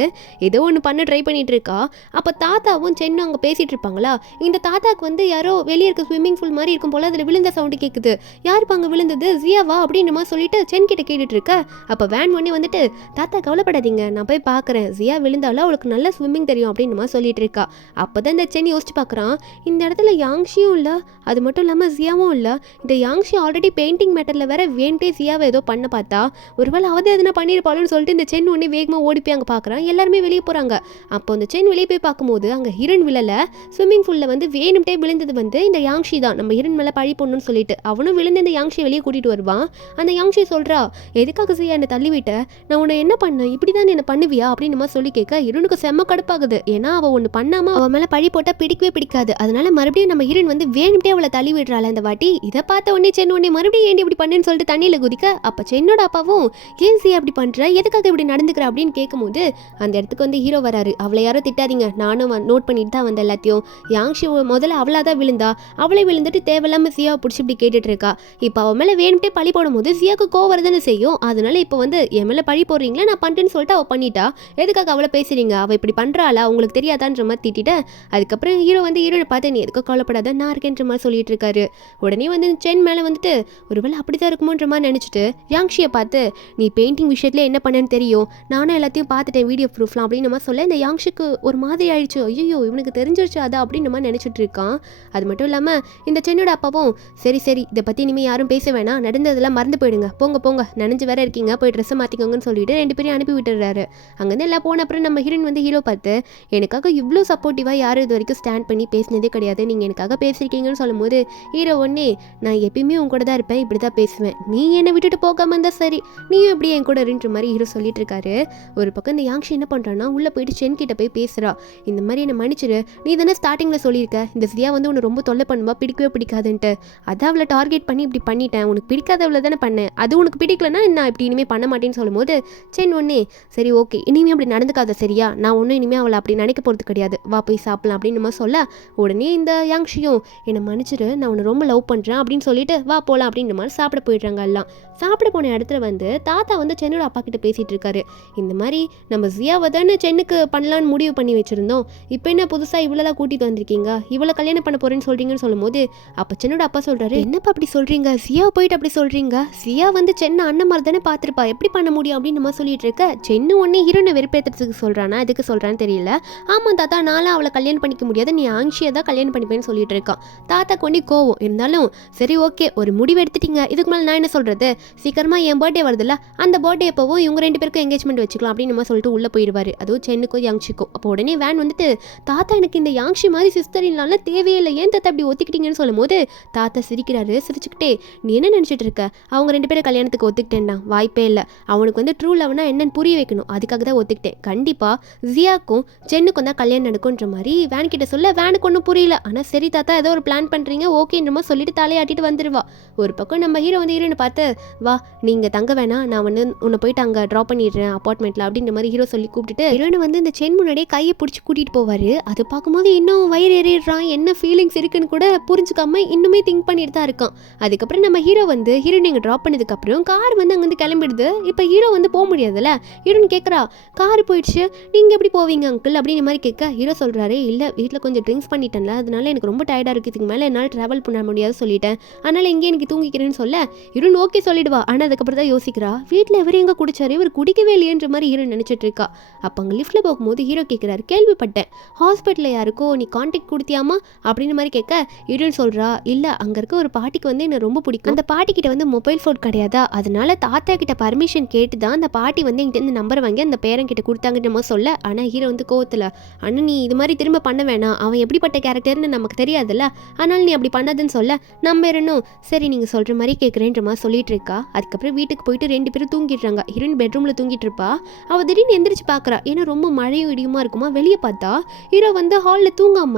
ஏதோ ஒன்று பண்ண ட்ரை பண்ணிட்டு இருக்கா. அப்போ தாத்தாவும் சென்னும் அங்கே பேசிகிட்டு இருப்பாங்களா. இந்த தாத்தாக்கு வந்து யாரோ வெளியே இருக்க ஸ்விம்மிங் பூல் மாதிரி இருக்கும் போல் அதில் விழுந்த சவுண்டு கேட்குது. யாருப்பா அங்கே விழுந்தது ஜியாவா அப்படின்ற மாதிரி சொல்லிட்டு சென் கிட்ட கேட்டுட்டு இருக்க. அப்போ வேன் ஒன்னே வந்துட்டு தாத்தா கவலைப்படாதீங்க நான் போய் பார்க்குறேன், ஜியா விழுந்தாலும் அவளுக்கு நல்ல ஸ்விம்மிங் தெரியும் அப்படின்னு மாதிரி சொல்லிட்டு இருக்கா. அப்போ தான் இந்த சென் யோசிச்சு பார்க்குறான் இந்த இடத்துல யாங்ஷியும் இல்லை அது மட்டும் இல்லாமல் ஜியாவும் இல்லை. இந்த யாங்ஷி ஆல்ரெடி பெயிண்டிங் மேட்டரில் வேற வேண்டே ஜியாவை ஏதோ பண்ண பார்த்தா ஒருவேளை அவதே எதுனா பண்ணியிருப்பாளுன்னு சொல்லிட்டு இந்த சென் ஒன்னே வேகமாக ஓடி போய் அங்கே பார்க்குறான். எல்லாருமே வெளியே போகிறாங்க. அப்போ இந்த சென் வெளியே போய் பார்க்கும்போது அங்கே ஹீரோன் விழல ஸ்விம்மிங் பூலில் வந்து வேணும்ட்டே விழுந்தது வந்து இந்த யாங்ஷி தான். நம்ம ஹீரோன் மேலே பழி போடணும்னு சொல்லிட்டு அவனும் விழுந்து இந்த யாங்ஷியை வெளியே கூட்டிகிட்டு வருவான். அந்த யாங்ஷி சொல்கிறா எதுக்காக ஜியா என்னை தள்ளிவிட்ட, நான் உன்னை என்ன பண்ணேன் இப்படி தான் என்ன பண்ணுவியா அப்படின்னு நம்ம சொல்லி கேட்க ஹீரோனுக்கு செம்ம கடுப்பாகுது. ஏன்னா அவள் ஒன்று பண்ணாமல் அவள் மேலே பழி போட்டால் பிடிக்கவே பிடிக்காது. அதனால மறுபடியும் நம்ம ஹீரோன் வந்து வேணும்ட்டே அவளை தள்ளி விடுறாள் இந்த வாட்டி. இதை பார்த்த உடனே சென் உடனே மறுபடியும் ஏன் இப்படி பண்ணுன்னு சொல்லிட்டு தண்ணியில் குதிக்க, அப்போ சென்னோட அப்பாவும் ஏன் சி அப்படி பண்ணுற, எதுக்காக இப்படி நடந்துக்கிற அப்படின்னு கேட்கும்போது அந்த இடத்துக்கு வந்து ஹீரோ வராரு. அவளை யாரோ திட்டாதீங்க, நானும் நோட் பண்ணிட்டு தான் வந்த எல்லாத்தையும். யாங்ஷி முதல்ல அவளாக தான் விழுந்தா, அவளை விழுந்துட்டு தேவையில்லாமல் சியாவை பிடிச்சி இப்படி கேட்டுட்டு இருக்கா. இப்போ அவன் மேலே வேணும்ட்டே பழி போடும்போது சியாவுக்கு கோவம் வரதானே செய்யும். அதனால இப்போ வந்து என் மேலே பழி போடுறீங்களா, நான் பண்ணுறேன்னு சொல்லிட்டு அவள் பண்ணிட்டா, எதுக்காக அவளை பேசுறீங்க, அவள் இப்படி பண்ணுறாளா, உங்களுக்கு தெரியாதான்ற மாதிரி திட்டிட்டு அதுக்கப்புறம் ஹீரோ வந்து ஹீரோனை பார்த்து நீ எதுக்கு கவலைப்படாத, நான் இருக்கேன்ற மாதிரி சொல்லிட்டு இருக்காரு. உடனே வந்து சென் மேலே வந்துட்டு ஒருவேளை அப்படிதான் இருக்குமோன்ற மாதிரி நினச்சிட்டு யாங்ஷியை பார்த்து நீ பெயிண்டிங் விஷயத்துல என்ன பண்ணேன்னு தெரியும், நானும் எல்லாத்தையும் பார்த்துட்டேன் வீடியோ ப்ரூஃப்லாம் அப்படின்னு நம்ம சொல்ல இந்த யாங்ஷிக்கு ஒரு மாதிரி ஆயிடுச்சு. ஐயோ இவனுக்கு தெரிஞ்சிருச்சு அதை அப்படின்னு நம்ம நினச்சிட்டு இருக்கான். அது மட்டும் இல்லாமல் இந்த சென்னோட அப்பாவும் சரி சரி இதை பற்றி இனிமேல் யாரும் பேச வேணாம், நடந்ததெல்லாம் மறந்து போயிடுங்க, போங்க போங்க நனைஞ்சு வேற இருக்கீங்க, போய் ட்ரெஸ்ஸை மாற்றிக்கோங்கன்னு சொல்லிட்டு 2 பேரையும் அனுப்பி விட்டுறாரு. அங்கேருந்து எல்லாம் போன அப்புறம் நம்ம ஹீரோயின் வந்து ஹீரோ பார்த்து எனக்காக இவ்வளோ சப்போர்ட்டிவாக யாரும் இது வரைக்கும் ஸ்டாண்ட் பண்ணி பேசினதே கிடையாது, நீங்கள் எனக்காக பேசியிருக்கீங்கன்னு சொல்லும்போது ஹீரோ ஒன்னே நான் எப்பயுமே உன் கூட தான் இருப்பேன், இப்படி தான் பேசுவேன், நீ என்னை விட்டுட்டு போகாமல் இருந்தால் சரி, நீயும் எப்படி என் கூட இருன்ற மாதிரி ஹீரோ சொல்லிட்டு இருக்காரு. ஒரு பக்கம் இந்த யாங்ஷி என்ன பண்ணுறான்னா உள்ளே போயிட்டு சென் கிட்ட போய் பேசுகிறா. இந்த மாதிரி என்னை மன்னிச்சிரு, நீ தானே ஸ்டார்டிங்கில் சொல்லியிருக்க இந்த சியா வந்து உன்னை ரொம்ப தொல்லை பண்ணுவா, பிடிக்கவே பிடிக்காதுன்ட்டு, அதான் அவளை டார்கெட் பண்ணி இப்படி பண்ணிட்டேன், உனக்கு பிடிக்காதவளை தானே பண்ணேன், அது உனக்கு பிடிக்கலன்னா நான் இப்படி இனிமேல் பண்ண மாட்டேன்னு சொல்லும்போது சென் ஒன்னே சரி ஓகே இனிமேல் அப்படி நடந்துக்காத சரியா, நான் ஒன்றும் இனிமேல் அவளை அப்படி நினைக்க போகிறது கிடையாது, வா போய் சாப்பிடலாம் அப்படின்னு நம்ம சொல்ல உடனே இந்த யாங்ஷியும் என்னை மன்னிச்சிரு நான் உன்னை ரொம்ப லவ் பண்ணுறேன் அப்படின்னு சொல்லிட்டு வா போகலாம் அப்படின்ற மாதிரி சாப்பிட போயிடுறாங்க. எல்லாம் சாப்பிட போன இடத்துல வந்து தாத்தா வந்து சென்னோட அப்பா கிட்ட பேசிகிட்டு இருக்காரு. இந்த மாதிரி நம்ம ஜியாவை தானே சென்னுக்கு பண்ணலான்னு முடிவு பண்ணி வச்சுருந்தோம், இப்போ என்ன புதுசாக இவ்வளோதான் கூட்டிகிட்டு வந்திருக்கீங்க, இவ்வளோ கல்யாணம் பண்ண போகிறேன்னு சொல்கிறீங்கன்னு சொல்லும்போது அப்போ சென்னோட அப்பா சொல்கிறாரு என்னப்பா அப்படி சொல்கிறீங்க, ஜியாவை போயிட்டு அப்படி சொல்கிறீங்க, ஜியா வந்து சென்னை அண்ணன் மாதிரி தானே பார்த்துருப்பா, எப்படி பண்ண முடியும் அப்படின்னு நம்ம சொல்லிட்டு இருக்க. சென்னு ஒன்று ஹீரோனை வெறுப்பேற்றுறதுக்கு சொல்கிறானா எதுக்கு சொல்கிறான்னு தெரியல. ஆமாம் தாத்தா நானும் அவளை கல்யாணம் பண்ணிக்க முடியாது, நீ ஆங்ஷியை தான் கல்யாணம் பண்ணிப்பேன்னு சொல்லிட்டு இருக்கான். தாத்தா கொண்டு கோவம் இருந்தாலும் சரி ஓகே ஒரு முடிவு எடுத்துட்டீங்க, இதுக்கு மேலே நான் என்ன சொல்கிறது, சீக்கிரமாக என் பர்த்டே வருதுல்ல அந்த பர்த்டே எப்போவும் இவங்க 2 பேருக்கும் எங்கேஜ்மெண்ட் வச்சுக்கலாம் அப்படின்னு நம்ம சொல்லிட்டு உள்ளே போயிடுவார். அதுவும் சென்னுக்கும் யாங்ஷிக்கும். அப்போ உடனே வேன் வந்துட்டு தாத்தா எனக்கு இந்த யாங்ஷி மாதிரி சிஸ்டர் இல்லாம தேவையில்லை, ஏன் தாத்தா அப்படி ஒத்துக்கிட்டீங்கன்னு சொல்லும்போது தாத்தா சிரிக்கிறாரு. சிரிச்சுக்கிட்டே நீ என்ன நினச்சிட்டு இருக்க, அவங்க 2 பேரும் கல்யாணத்துக்கு ஒத்துக்கிட்டேன்டா, வாய்ப்பே இல்லை, அவனுக்கு வந்து ட்ரூ லவ்னா என்னன்னு புரிய வைக்கணும், அதுக்காக தான் ஒத்துக்கிட்டேன், கண்டிப்பாக ஜியாக்கும் சென்னுக்கும் தான் கல்யாணம் நடக்கும்ன்ற மாதிரி வேன் கிட்ட சொல்ல வேனுக்கு ஒன்றும் புரியல. ஆனால் சரி தாத்தா ஏதோ ஒரு பிளான் பண்ணுறீங்க ஓகேன்ற மாதிரி சொல்லிட்டு தலையாட்டிட்டு வந்துடுவா. ஒரு பக்கம் நம்ம ஹீரோ வந்து ஹீரோனை பார்த்து வா நீங்கள் தங்க வேணாம், நான் வந்து உன்னை போயிட்டு அங்கே ட்ராப் பண்ணிடுறேன் அப்பார்ட்மெண்ட்டில் அப்படின்ற மாதிரி ஹீரோ சொல்லி கூப்பிட்டுட்டு ஹீரோனை வந்து இந்த சென் முன்னாடியே கையை பிடிச்சி கூட்டிகிட்டு போவார். அது பார்க்கும்போது இன்னும் வயிறு எறிடுறான், என்ன ஃபீலிங்ஸ் இருக்குன்னு கூட புரிஞ்சுக்காம இன்னுமே திங்க் பண்ணிட்டு தான் இருக்கான். அதுக்கப்புறம் நம்ம ஹீரோ வந்து ஹீரோனை இங்கே ட்ராப் பண்ணதுக்கப்புறம் கார் வந்து அங்கேருந்து கிளம்பிடுது. இப்போ ஹீரோ வந்து போக முடியாதுல்ல, ஹீரோன்னு கேட்குறா கார் போயிடுச்சு நீங்கள் எப்படி போவீங்க அங்கிள் அப்படின்ற மாதிரி கேட்க ஹீரோ சொல்கிறாரு இல்லை வீட்டில் கொஞ்சம் ட்ரிங்க்ஸ் பண்ணிட்டேன்ல அதனால எனக்கு ரொம்ப டயர்டாக இருக்குது, இதுக்கு மேலே என்னால் ட்ராவல் பண்ண முடியாது சொல்லிட்டேன், அதனால் இங்கே எனக்கு தூங்கிக்கிறேன்னு சொல்ல ஹீரோன் ஓகே சொல்லிடுவா. ஆனால் அதுக்கப்புறம் தான் யோசிக்கிறா வீட்டில் இவர் எங்கே குடிச்சாரு, இவர் குடிக்கவே இல்லையன்ற மாதிரி ஹீரோ நினச்சிட்டு இருக்கா. அப்போ அங்கே லிஃப்ட்டில் போகும்போது ஹீரோ கேட்குறாரு கேள்விப்பட்டேன் ஹாஸ்பிட்டலில் யாருக்கோ நீ கான்டாக்ட் கொடுத்தியாமா அப்படின்னு மாதிரி கேட்க ஹீரோன் சொல்கிறா இல்லை அங்கே இருக்க ஒரு பாட்டிக்கு வந்து எனக்கு ரொம்ப பிடிக்கும், அந்த பாட்டிக்கிட்ட வந்து மொபைல் ஃபோன் கிடையாதா, அதனால தாத்தா கிட்ட பர்மிஷன் கேட்டு தான் அந்த பாட்டி வந்து என்கிட்ட இந்த நம்பர் வாங்கி அந்த பேரன் கிட்ட கொடுத்தாங்கன்னு சொல்ல. ஆனால் ஹீரோ வந்து கோவத்தில் அண்ணன் நீ இது மாதிரி திரும்ப பண்ண வேணாம், அவன் எப்படிப்பட்ட கேரக்டர்னு நமக்கு தெரியாதுல்ல, ஆனால் நீ அப்படி பண்ணாதுன்னு சொல்ல நம்பரணும் சரி நீங்கள் சொல்கிற மாதிரி கேட்குறேன்ற மாதிரி சொல்லிட்டு இருக்கா. அதுக்கப்புறம் வீட்டுக்கு போயிட்டு 2 பேரும் தூங்கிடுறாங்க. ஹீரோயின் பெட்ரூமில் தூங்கிட்டு இருப்பா. அவள் திடீர்னு எந்திரிச்சு பார்க்குறா, ஏன்னா ரொம்ப மழையும் இடியுமா இருக்குமா. வெளியே பார்த்தா ஹீரோ வந்து ஹாலில் தூங்காம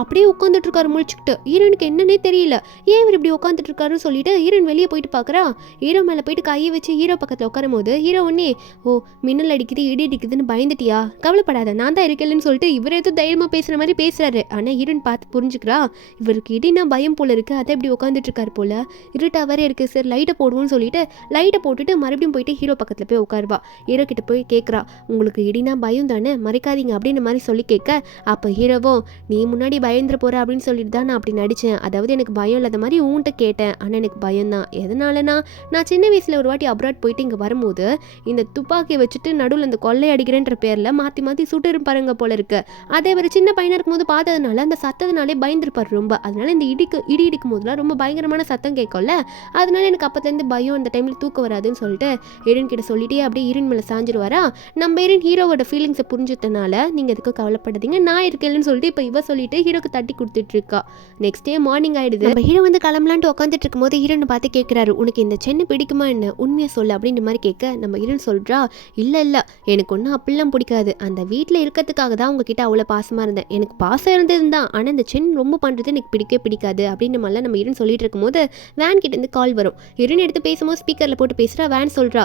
அப்படியே உட்காந்துட்டு இருக்காரு முழிச்சுக்கிட்டு. ஹீரோனுக்கு என்னன்னே தெரியல, ஏன் இவர் இப்படி உட்காந்துட்டு இருக்காருன்னு சொல்லிட்டு ஹீரோயின் வெளியே போயிட்டு பார்க்குறா. ஹீரோ மேலே போயிட்டு கையை வச்சு ஹீரோ பக்கத்தில் உட்காரும் போது ஹீரோ ஒன்னே ஓ மின்னல் அடிக்குது இடி அடிக்குதுன்னு பயந்துட்டியா, கவலைப்படாத நான் தான் இருக்கேன்னு சொல்லிட்டு இவர் ஏதோ தைரியமாக பேசுகிற மாதிரி பேசுகிறாரு. ஆனால் ஹீரோயின் பார்த்து புரிஞ்சுக்கிறா இவருக்கு இடினா பயம் போல இருக்குது, அதை எப்படி உட்காந்துட்டு இருக்காரு போல, இருட்டாக வேற இருக்குது சார் லைட்டை போடுவோன்னு சொல்லிட்டு லைட்டை போட்டுட்டு மறுபடியும் போயிட்டு ஹீரோ பக்கத்தில் போய் உட்காருவா. ஹீரோ கிட்ட போய் கேட்குறா உங்களுக்கு இடினா பயம் தானே மறைக்காதீங்க அப்படின்னு மாதிரி சொல்லி கேட்க அப்போ ஹீரோவும் நீ முன்னாடி பயந்துட போகிற அப்படின்னு சொல்லிட்டு தான் நான் அப்படி நடித்தேன், அதாவது எனக்கு பயம் இல்லாத மாதிரி உன்கிட்ட கேட்டேன், ஆனால் எனக்கு பயம் தான், எதனாலனா நான் சின்ன வயசில் ஒரு வாட்டி அப்ராட் போயிட்டு இங்கே வரும்போது இந்த துப்பாக்கியை வச்சுட்டு நடுவில் இந்த கொள்ளை அடிக்கிறேன்ற பேரில் மாற்றி மாற்றி சுட்டு பாருங்க போல இருக்கு, அதே ஒரு சின்ன பையனாக இருக்கும்போது பார்த்ததுனால அந்த சத்தத்தினாலே பயந்துருப்பார் ரொம்ப, அதனால இந்த இடி இடிக்கும் போதுலாம் ரொம்ப பயங்கரமான சத்தம் கேட்கும்ல, அதனால எனக்கு அப்போலேருந்து பயம் அந்த டைமில் தூக்கம் வராதுன்னு சொல்லிட்டு ஹீரோயின் கிட்ட சொல்லிட்டே அப்படியே ஹீரோயின் மேலே சாஞ்சிருவாரா. நம்ம ஹீரோயின் ஹீரோவோட ஃபீலிங்ஸை புரிஞ்சுட்டனால நீங்கள் எதுக்கும் கவலைப்படாதீங்க நான் இருக்கேன்னு சொல்லிட்டு இப்போ இவ சொல்லிட்டு ஹீரோக்கு தட்டி கொடுத்துட்டு இருக்கா. நெக்ஸ்ட் டே மார்னிங் ஆயிடுது. நம்ம ஹீரோ வந்து கிளம்பலான்ட்டு உட்காந்துட்டு இருக்கும்போது ஹீரோனை பார்த்து கேட்குறாரு உனக்கு இந்த சென்னை பிடிக்குமா என்ன உண்மையாக சொல்லு அப்படின்ற மாதிரி கேட்க நம்ம ஹீரோயின் சொல்கிறா இல்லை எனக்கு ஒன்றும் அப்படிலாம் பிடிக்காது, அந்த வீட்டில் இருக்கிறதுக்காக தான் உங்ககிட்ட அவ்வளோ பாசமாக இருந்தேன், எனக்கு பாசம் இருந்தது தான், ஆனால் இந்த சென் ரொம்ப பண்ணுறது எனக்கு பிடிக்கவே பிடிக்காது அப்படின்ற மாதிரிலாம் நம்ம இருன்னு சொல்லிட்டு இருக்கும்போது வேன் கிட்டேருந்து கால் வரும். இருன்னு எடுத்து பேசும்போது ஸ்பீக்கரில் போட்டு பேசுகிறா. வேன் சொல்கிறா,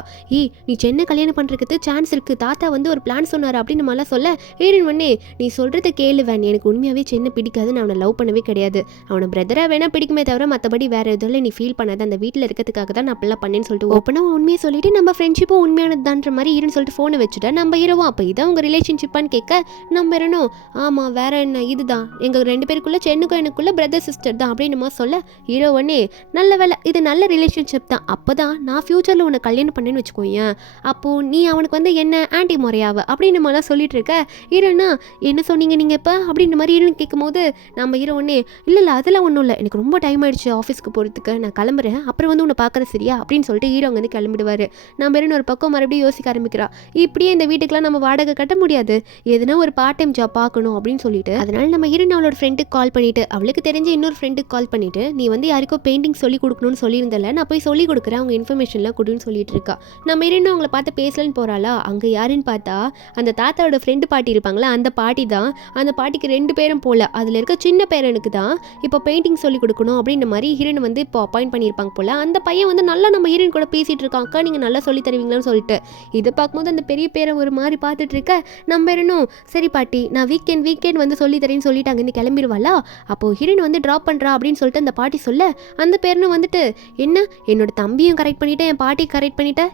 நீ சென்னை கல்யாணம் பண்ணுறதுக்கு சான்ஸ் இருக்குது, தாத்தா வந்து ஒரு பிளான் சொன்னார் அப்படின்னு மாதிரிலாம் சொல்ல ஈரன் ஒன்னே நீ சொல்கிறத கேளு வேன், எனக்கு உண்மையாகவே சென்னை பிடிக்காது, நான் அவனை லவ் பண்ணவே கிடையாது, அவனை பிரதராக வேணால் பிடிக்குமே தவிர மற்றபடி வேறு எதுவும் நீ ஃபீல் பண்ணாத, அந்த வீட்டில் இருக்கிறதுக்காக தான் நான் அப்படிலாம் பண்ணேன்னு சொல்லிட்டு ஓப்பனாக உண்மையை சொல்லிட்டு நம்ம ஃப்ரெண்ட்ஷிப்பும் உண்மையானதுதான்ற மாதிரி இருன்னு சொல்லிட்டு ஃபோனை வச்சுட்டா. நம்ம ஹீரோவும் அப்போ இதான் உங்கள் ரிலேஷன்ஷிப்பான்னு கேட்க நம்ம இருணும் ஆமாம் வேற என்ன இதுதான் எங்கள் 2 பேருக்குள்ளே சென்னுக்கும் எனக்குள்ள பிரதர் சிஸ்டர் தான் அப்படின்னு நம்ம சொல்ல ஹீரோ ஒன்னே நல்ல வேலை இது நல்ல ரிலேஷன்ஷிப் தான், அப்போ தான் நான் ஃப்யூச்சரில் உன்னை கல்யாணம் பண்ணேன்னு வச்சுக்கோயேன், அப்போது நீ அவனுக்கு வந்து என்ன ஆன்டி முறையாவ அப்படின்னு மாதிரிலாம் சொல்லிட்டு இருக்க. ஹீரோனா என்ன சொன்னீங்க நீங்கள் இப்போ அப்படின்ற மாதிரி ஹீரோன்னு கேட்கும்போது நம்ம ஹீரோ ஒன்னே இல்லை அதெல்லாம் ஒன்றும் இல்லை, எனக்கு ரொம்ப டைம் ஆயிடுச்சு ஆஃபீஸ்க்கு போகிறதுக்கு, நான் கிளம்புறேன், அப்புறம் வந்து உன்னை பார்க்குறது சரியா அப்படின்னு சொல்லிட்டு ஹீரோ வந்து கிளம்பிடுவார். நம்ம ஹீரோன்னு ஒரு பக்கம் மறுபடியும் யோசிக்க ஆரம்பிக்கிறா, இப்படியே இந்த வீட்டுக்குலாம் நம்ம வாடகை கட்ட முடியாது, எதுனா ஒரு பார்ட் டைம் ஜாப் பார்க்கணும் அப்படின்னு சொல்லிட்டு அதனால நம்ம ஹீரோன் அவளோட ஃப்ரெண்டுக்கு கால் பண்ணிட்டு அவளுக்கு தெரிஞ்ச இன்னொரு ஃப்ரெண்டுக்கு கால் பண்ணிட்டு நீ வந்து யாருக்கோ பெயிண்டிங் சொல்லி கொடுக்கணும்னு சொல்லியிருந்தல, நான் போய் சொல்லி கொடுக்குறேன், அவங்க இன்ஃபர்மேஷன்லாம் கொடுன்னு சொல்லிட்டு இருக்கா. நம்ம ஹீரோன் அவங்கள பார்த்து பேசலன்னு போகிறாளா, அங்கே யாருன்னு பார்த்தா அந்த தாத்தாவோட ஃப்ரெண்டு பாட்டி இருப்பாங்களா அந்த பாட்டி தான். அந்த பாட்டிக்கு 2 பேரும் போல, அதில் இருக்க சின்ன பேரனுக்கு தான் இப்போ பெயிண்டிங் சொல்லி கொடுக்கணும் அப்படின்ற மாதிரி ஹீரோன் வந்து இப்போ அப்பாயிண்ட் பண்ணியிருப்பாங்க போல. அந்த பையன் வந்து நல்லா நம்ம ஹீரோன் கூட பேசிகிட்டு இருக்கான், அக்கா நீங்கள் நல்லா சொல்லி தருவீங்களான்னு சொல்லிட்டு. இதை பார்க்கும்போது அந்த பெரிய பேரை ஒரு மாதிரி பார்த்துட்டு இருக்க நம்ம ஹீரோனும் சரி பாட்டி நான் வீக்கெண்ட் வந்து சொல்லி தரேன்னு சொல்லிட்டு அங்கேருந்து கிளம்பிடுவாளா. அப்போது ஹீரோன் வந்து ட்ராப் பண்ணுறா அப்படின்னு சொல்லிட்டு அந்த பாட்டி சொல்ல அந்த பேரனும் வந்துட்டு என்ன என்னோட தம்பியும் கரெக்ட் பண்ணிட்டேன் என் பாட்டியும் கரெக்ட் பண்ணிட்டேன்,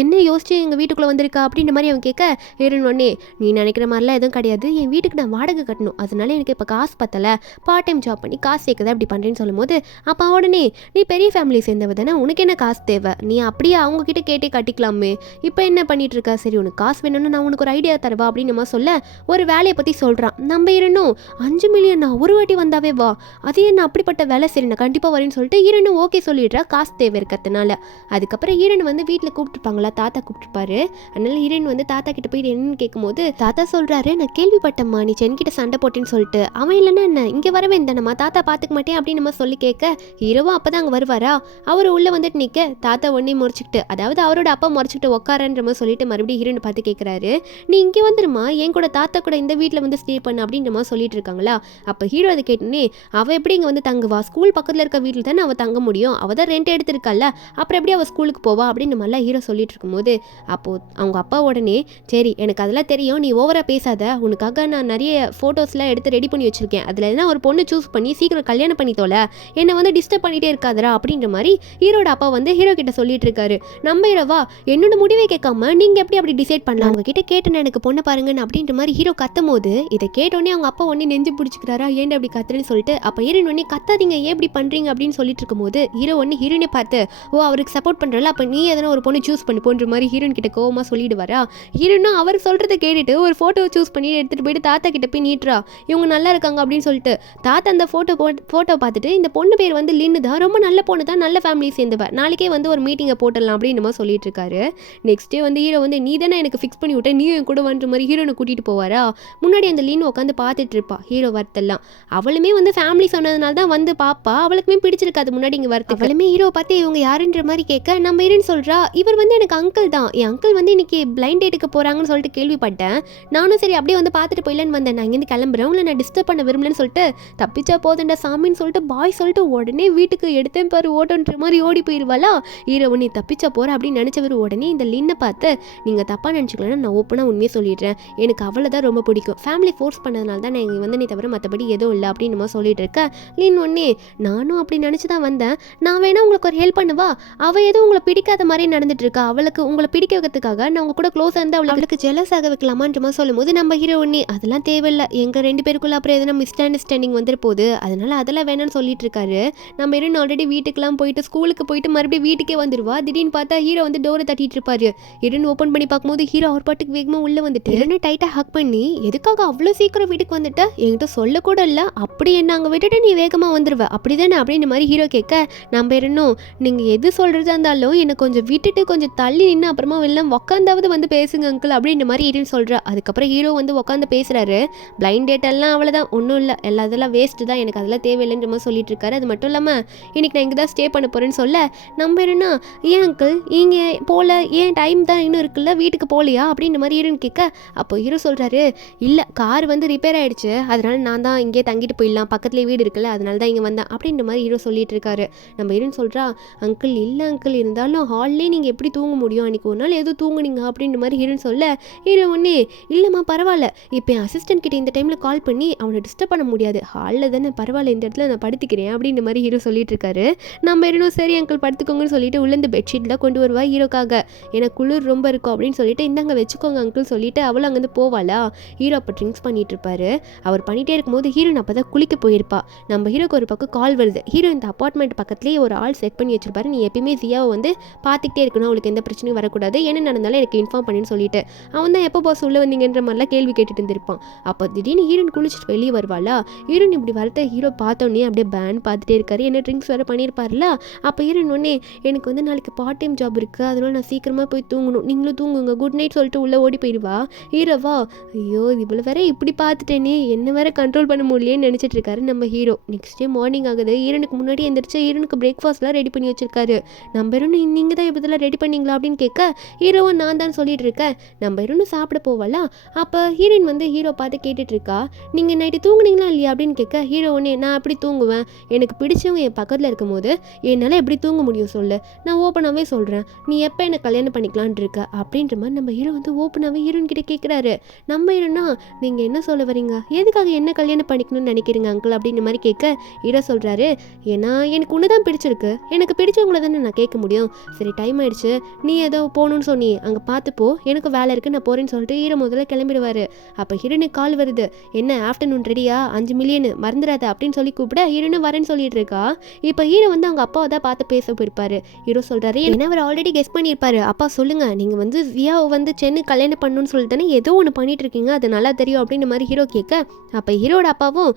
என்ன யோசிச்சு எங்கள் வீட்டுக்குள்ளே வந்திருக்கா அப்படின்ற மாதிரி அவன் கேட்க ஹீரோன் ஒன்னே நீ நினைக்கிற மாதிரிலாம் எதுவும் கிடையாது, என் வீட்டுக்கு நான் வாடகை கட்டணும், அதனால எனக்கு இப்போ காசு பத்தலை, பார்ட் டைம் ஜாப் பண்ணி காசு சேர்க்குதா அப்படி பண்ணுறேன்னு சொல்லும்போது அப்போ உடனே நீ பெரிய ஃபேமிலி சேர்ந்தவ தானே, உனக்கு என்ன காசு தேவை, நீ அப்படியே அவங்கக்கிட்ட கேட்டே கட்டிக்கலாமே, இப்போ என்ன பண்ணிட்டு இருக்கா, சரி உனக்கு காசு வேணும்னு நான் உனக்கு ஒரு ஐடியா தருவா அப்படின்னு நம்ம சொல்ல ஒரு வேலையை பற்றி சொல்கிறான். நம்ம இருந்தும் 5 மில்லியன் நான் ஒரு வாட்டி வந்தாவே வா, அது என்ன அப்படிப்பட்ட வேலை, சரி நான் கண்டிப்பாக வரேன்னு சொல்லிட்டு ஈரனும் ஓகே சொல்லிடுறா காசு தேவை இருக்கிறதுனால. அதுக்கப்புறம் ஈரன் வந்து வீட்டில் கூப்பிட்டுருப்பாங்களா, தாத்தா கூப்பிட்டுருப்பாரு, அதனால ஈரன் வந்து தாத்தா கிட்ட போய் என்னன்னு கேட்கும்போது தாத்தா சொல்கிறாரு நான் கேள்விப்பட்டம்மா நீ சென்கிட்ட சண்டை போட்டேன்னு சொல்லிட்டு, அவன் இல்லைன்னா என்ன இங்கே வரவே தானம்மா தாத்தா பார்த்துக்க மாட்டேன் அப்படின்னு நம்ம சொல்லி கேட்க ஹீரோவும் அப்போ தான் அங்கே வருவாரா. அவர் உள்ளே வந்துட்டு நிற்க தாத்தா ஒன்னே முறைச்சிக்கிட்டு அதாவது அவரோட அப்பா முறைச்சிக்கிட்டு உட்காரன்ற மாதிரி சொல்லிட்டு மறுபடியும் ஹீரோனை பார்த்து கேட்குறாரு நீ இங்கே வந்துருமா என் கூட தாத்தா கூட இந்த வீட்டில் வந்து ஸ்டே பண்ண அப்படின்ற மாதிரி சொல்லிட்டு இருக்காங்களா. அப்போ ஹீரோ அதை கேட்டோன்னே அவள் எப்படி இங்கே வந்து தங்குவா, ஸ்கூல் பக்கத்தில் இருக்க வீட்டில் தானே அவள் தங்க முடியும், அவள் தான் ரெண்ட் எடுத்திருக்கால, அப்புறம் எப்படி அவள் ஸ்கூலுக்கு போவா அப்படின்னு மாதிரிலாம் ஹீரோ சொல்லிட்டு இருக்கும்போது அப்போது அவங்க அப்பா உடனே சரி எனக்கு அதெல்லாம் தெரியும் நீ ஓவராக பேசாத, உனக்காக நான் நிறைய ஃபோட்டோஸ்லாம் எடுத்து ரெடி பண்ணி வச்சுருக்கேன், அதில் எதனா ஒரு பொண்ணு சூஸ் பண்ணி சீக்கிரம் கல்யாணம் பண்ணி தோல, என்னை வந்து டிஸ்டர்ப் பண்ணிகிட்டே இருக்காதரா அப்படின்ற மாதிரி ஹீரோட அப்பா வந்து ஹீரோ கிட்ட சொல்லிட்டு இருக்காரு. நம்ம ஹீரோவா என்னோட முடிவை கேட்காம நீங்கள் எப்படி அப்படி டிசைட் பண்ணலாம், அவங்க கிட்ட கேட்டேன் எனக்கு பொண்ணை பாருங்கன்னு அப்படின்ற மாதிரி ஹீரோ கத்தும் போது இதை கேட்டோன்னே அவங்க அப்பா ஒன்னே நெஞ்சு பிடிச்சிக்கிறாரா ஏன்டா அப்படி கத்துறேன்னு சொல்லிட்டு அப்போ ஹீரோயின் ஒன்னே கத்தாதீங்க ஏன் இப்படி பண்ணுறீங்க அப்படின்னு சொல்லிட்டு இருக்கும்போது ஹீரோ ஒன்று ஹீரோனை பார்த்து ஓ அவருக்கு சப்போர்ட் பண்ணுறல அப்போ நீ எதனா ஒரு பொண்ணு சூஸ் பண்ணி போன்ற மாதிரி ஹீரோயின் கிட்ட கோவமாக சொல்லிடுவாரா. ஹீரோனும் அவர் சொல்கிறத கேட்டுட்டு ஒரு ஃபோட்டோ சூஸ் பண்ணி எடுத்துகிட்டு போயிட்டு தாத்தா கிட்ட போய் நீட்டுறா இவங்க நல்லா இருக்காங்க அப்படின்னு சொல்லிட்டு. தாத்தா அந்த ஃபோட்டோ பார்த்துட்டு இந்த பொண்ணு பேர் வந்து லின்னு தான், ரொம்ப நல்ல பொண்ணு தான், நல்ல ஃபேமிலி சேர்ந்தவ, நாளைக்கே வந்து ஒரு மீட்டிங்கை போட்டுடலாம் அப்படின்னு நம்ம சொல்லிட்டு இருக்காரு. நெக்ஸ்ட் டே வந்து ஹீரோ வந்து நீ தானே எனக்கு ஃபிக்ஸ் பண்ணி விட்ட நீ என் கூட வந்துற மாதிரி ஹீரோனை கூட்டிகிட்டு போவாரா. முன்னாடி அந்த லின்னு உட்காந்து பார்த்துட்டு இருப்பா ஹீரோ வரத்தெல்லாம், அவளுமே வந்து ஃபேமிலி சொன்னதுனால தான் வந்து பாப்பா, அவளுக்குமே பிடிச்சிருக்காது முன்னாடி இங்கே வரது, அவளுமே ஹீரோ பார்த்து இவங்க யாருன்ற மாதிரி கேட்க நம்ம ஹீரோன்னு சொல்கிறா இவர் வந்து எனக்கு அங்கிள் தான், என் அங்கிள் வந்து இன்னைக்கு பிளைண்ட் டேட்டுக்கு போகிறாங்கன்னு சொல்லிட்டு கேள்விப்பட்டேன், நானும் சரி அப்படியே வந்து பார்த்துட்டு போயிடலான்னு வந்தேன், நான் இங்கேருந்து கிளம்புறேன் உங்களை நான் டிஸ்டர்ப் பண்ண விரும்பலன்னு சொல்லிட்டு தப்பிச்சா போதுண்டா சாமின்னு சொல்லிட்டு பாய் சொல்லிட்டு உடனே வீட்டுக்கு எடுத்தேன் பாரு ஓட்டன்ற மாதிரி ஓடி போயிடுவாளா. ஹீரோ நீ தப்பிச்சா போகிற அப்படின்னு நினச்சவர் உடனே இந்த லின்னை பார்த்து நீங்கள் தப்பாக நினச்சிக்கலன்னா நான் ஓப்பனாக உண்மையை சொல்லிடுறேன், எனக்கு அவளை தான் ரொம்ப பிடிக்கும், ஃபேமிலி ஃபோர்ஸ் பண்ணதுனால தான் நான் இங்கே வந்து நீ தவிர மற்றபடி எதுவும் இல்லை அப்படின்னு நம்ம சொல்லிட்டு இருக்க. லின் ஒன்னே நானும் அப்படி நினச்சி தான் வந்தேன், நான் வேணா உங்களுக்கு ஒரு ஹெல்ப் பண்ணுவா, அவள் எதுவும் உங்களை பிடிக்காத மாதிரி நடந்துட்டு இருக்கா, அவளுக்கு உங்களை பிடிக்க வைக்கிறதுக்காக நான் உங்க கூட க்ளோஸாக இருந்து அவளுக்கு ஜெலஸ் ஆக வைக்கலாமான்ற மாதிரி சொல்லும் போது நம்ம ஹீரோ ஒன்னே அதெல்லாம் தேவையில்லை, எங்கள் 2 பேருக்குள்ள அப்புறம் எதனா மிஸ் அண்டர்ஸ்டாண்டிங் வந்துட்டு போகுது, அதனால அதெல்லாம் வேணாம்னு சொல்லிட்டு இருக்காரு. நம்ம ஹீரோயின் ஆல்ரெடி வீட்டுக்கெல்லாம் போயிட்டு ஸ்கூலுக்கு போயிட்டு மறுபடியும் வீட்டுக்கே வந்துடுவா. திடீர்னு பார்த்தா ஹீரோ வந்து டோரை தட்டிட்டு இருப்பாரு. ஹீரோயின் ஓப்பன் பண்ணி பார்க்கும்போது ஹீரோ அவர் பாட்டுக்கு வேகமாக உள்ளே வந்துட்டு ஹீரோனை டைட்டாக ஹக் பண்ணி எதுக்காக அவ்வளோ சீக்கிரம் வீட்டுக்கு வந்துட்ட, என்கிட்ட சொல்ல கூட இல்லை, அப்படி என்ன அங்கே விட்டுட்டு நீ வேகமாக வந்துடுவ அப்படிதானே அப்படின்ற மாதிரி ஹீரோ கேட்க நம்ம ஹீரோனும் நீங்கள் எது சொல்கிறதா இருந்தாலும் என்னை கொஞ்சம் விட்டுட்டு கொஞ்சம் தள்ளி நின்று அப்புறமா எல்லாம் உட்காந்தாவது வந்து பேசுங்க அங்கிள் அப்படின்ற மாதிரி ஹீரோயின் சொல்கிறா. அதுக்கப்புறம் ஹீரோ வந்து உட்காந்து பேசுகிறாரு. பிளைண்ட் டேட் எல்லாம் அவ்வளோதான், ஒன்றும் இல்லை, எல்லா இதெல்லாம் வேஸ்ட்டு தான், எனக்கு அதெல்லாம் தேவையில்லைன்ற மாதிரி சொல்லிட்டு இருக்காரு. அது மட்டும் இல்லாமல் இன்னைக்கு நான் இங்கே தான் ஸ்டே பண்ண போகிறேன்னு சொல்ல நம்ம என்னன்னா ஏன் அங்கிள் இங்கே போல ஏன் டைம் தான் இன்னும் இருக்குல்ல, வீட்டுக்கு போகலையா அப்படின்ற மாதிரி ஹீரோயின் கேட்க, அப்போ ஹீரோ சொல்கிறாரு, இல்லை கார் வந்து ரிப்பேர் ஆகிடுச்சு, அதனால நான் தான் இங்கேயே தங்கிட்டு போயிடலாம், பக்கத்துலேயே வீடு இருக்குல்ல, அதனால தான் இங்கே வந்தேன் அப்படின்ற மாதிரி ஹீரோ சொல்லிட்டு இருக்காரு. நம்ம ஹீரோயின் சொல்கிறா, அங்கிள் இல்லை அங்கிள், இருந்தாலும் ஹால்லே நீங்கள் எப்படி தூங்க முடியும், அன்றைக்கி ஒரு நாள் எதுவும் தூங்குனீங்க அப்படின்ற மாதிரி ஹீரோயின் சொல்ல, ஹீரோ ஒன்னே இல்லைம்மா பரவாயில்ல, இப்போ என் அசிஸ்டன்ட் கிட்ட இந்த டைமில் கால் பண்ணி அவனை டிஸ்டர்ப் பண்ண முடியாது, ஹாலில் தானே, பரவாயில்ல இந்த இடத்துல நான் படுத்துக்கிறேன் அப்படின்ற மாதிரி ஹீரோ சொல்லிட்டு இருக்காரு. நம்ம ஹீரோனும் சரி அங்கிள் படுத்துக்கோங்கன்னு சொல்லிட்டு உள்ளேருந்து பெட்ஷீட்லாம் கொண்டு வருவா ஹீரோக்காக. எனக்கு குளிர் ரொம்ப இருக்கும் அப்படின்னு சொல்லிட்டு இந்தாங்க வச்சுக்கோங்க அங்கிள் சொல்லிட்டு அவளும் அங்கேருந்து போவாளா. ஹீரோ அப்போ ட்ரிங்க்ஸ் பண்ணிட்டு இருப்பாரு. அவர் பண்ணிகிட்டே இருக்கும்போது ஹீரோன் அப்போ தான் குளிக்க போயிருப்பா. நம்ம ஹீரோக்கு ஒரு பக்கம் கால் வருது. ஹீரோ இந்த அப்பார்ட்மெண்ட் பக்கத்துலேயே ஒரு ஆள் செட் பண்ணி வச்சிருப்பாரு, நீ எப்பயுமே ஜியாவை வந்து பார்த்துக்கிட்டே இருக்கணும், அவளுக்கு எந்த பிரச்சனையும் வரக்கூடாது, என்ன நடந்தாலும் எனக்கு இன்ஃபார்ம் பண்ணுன்னு சொல்லிட்டு அவன் தான் எப்போ பாஸ் உள்ள வந்தீங்கன்ற மாதிரிலாம் கேள்வி கேட்டுட்டு இருந்திருப்பான். அப்போ திடீர்னு ஹீரோன் குளிச்சுட்டு வெளியே வருவாளா. ஹீரோன் இப்படி வரத ஹீரோ பார்த்தோன்னே அப்படியே பேன் பார்த்துட்டே இருக்காரு, என்ன ட்ரிங்க்ஸ் வேறு பண்ணியிருப்பார்ல. அப்போ ஹீரோன் ஒன்னே எனக்கு வந்து நாளைக்கு பார்ட் டைம் ஜாப் இருக்குது, அதனால நான் சீக்கிரமாக போய் தூங்கணும், நீங்களும் தூங்குங்க, குட் நைட் சொல்லிட்டு உள்ளே ஓடி போயிடுவா. ஹீரோவா ஐயோ இவ்வளோ வேற இப்படி பார்த்துட்டேனே, என்ன வேற கண்ட்ரோல் பண்ண முடியலேன்னு நினச்சிட்டு இருக்காரு நம்ம ஹீரோ. நெக்ஸ்ட் டே மார்னிங் ஆகுது. ஹீரோனுக்கு முன்னாடி எந்திரிச்சு ஹீரோனுக்கு பிரேக்ஃபாஸ்ட்லாம் ரெடி பண்ணி வச்சிருக்காரு. நம்ம ஹீரோனு நீங்கள் தான் இப்போதெல்லாம் ரெடி பண்ணீங்களா அப்படின்னு கேட்க, ஹீரோவும் நான் தான் சொல்லிட்டு இருக்கேன். நம்ம ஹீரோனு சாப்பிட போவாளா. அப்போ ஹீரோயின் வந்து ஹீரோ பார்த்து கேட்டுட்டு இருக்கா, நீங்கள் நைட்டு தூங்குனீங்களா இல்லையா அப்படின்னு கேட்க, ஹீரோ ஒன்னே நான் எப்படி தூங்குவேன், எனக்கு பிடிச்சவங்க என் பக்கத்தில் இருக்கும் போது என்னால் எப்படி தூங்க முடியும் சொல்லு, நான் ஓப்பனாகவே சொல்கிறேன், நீ எப்போ என்ன கல்யாணம் பண்ணிக்கலான் இருக்க அப்படின்ற மாதிரி நம்ம ஹீரோ வந்து ஓப்பனாகவே ஹீரோயின் கிட்ட கேட்குறாரு. நம்ம ஹீரோனா நீங்கள் என்ன சொல்ல வரீங்க, எதுக்காக என்ன கல்யாணம் பண்ணிக்கணும்னு நினைக்கிறீங்க அங்கிள் அப்படின்ற மாதிரி கேட்க, ஹீரோ சொல்கிறாரு, ஏன்னா எனக்கு ஒன்று தான் பிடிச்சிருக்கு, எனக்கு பிடிச்சவங்கள தானே நான் கேட்க முடியும், சரி டைம் ஆயிடுச்சு, நீ ஏதோ போகணும்னு சொன்னி அங்கே பார்த்துப்போ, எனக்கு வேலை இருக்குது நான் போகிறேன்னு சொல்லிட்டு ஹீரோ முதல்ல கிளம்பிடுவார். அப்போ ஹீரோனுக்கு கால் வருது, என்ன ஆஃப்டர்நூன் ரெடியா, 5 மில்லியன் மறந்துடாத அப்படின்னு சொல்லி கூப்பிட ஹீரோனு வரேன்னு சொல்லிட்டு இருக்கா. இப்போ ஹீரோ வந்து அவங்க அப்பாவை தான் பார்த்து பேச போயிருப்பாரு. ஹீரோ சொல்கிறாரு, என்ன அவர் ஆல்ரெடி கெஸ் பண்ணியிருப்பாரு, அப்பா சொல்லுங்க நீங்கள் வந்து ஜியாவை வந்து சென்னு கல்யாணம் பண்ணணும்னு சொல்லிட்டு தானே ஏதோ ஒன்று பண்ணிட்டு இருக்கீங்க, அது நல்லா தெரியும் அப்படின்ற மாதிரி ஹீரோ கேட்க, அப்போ ஹீரோட அப்பாவும்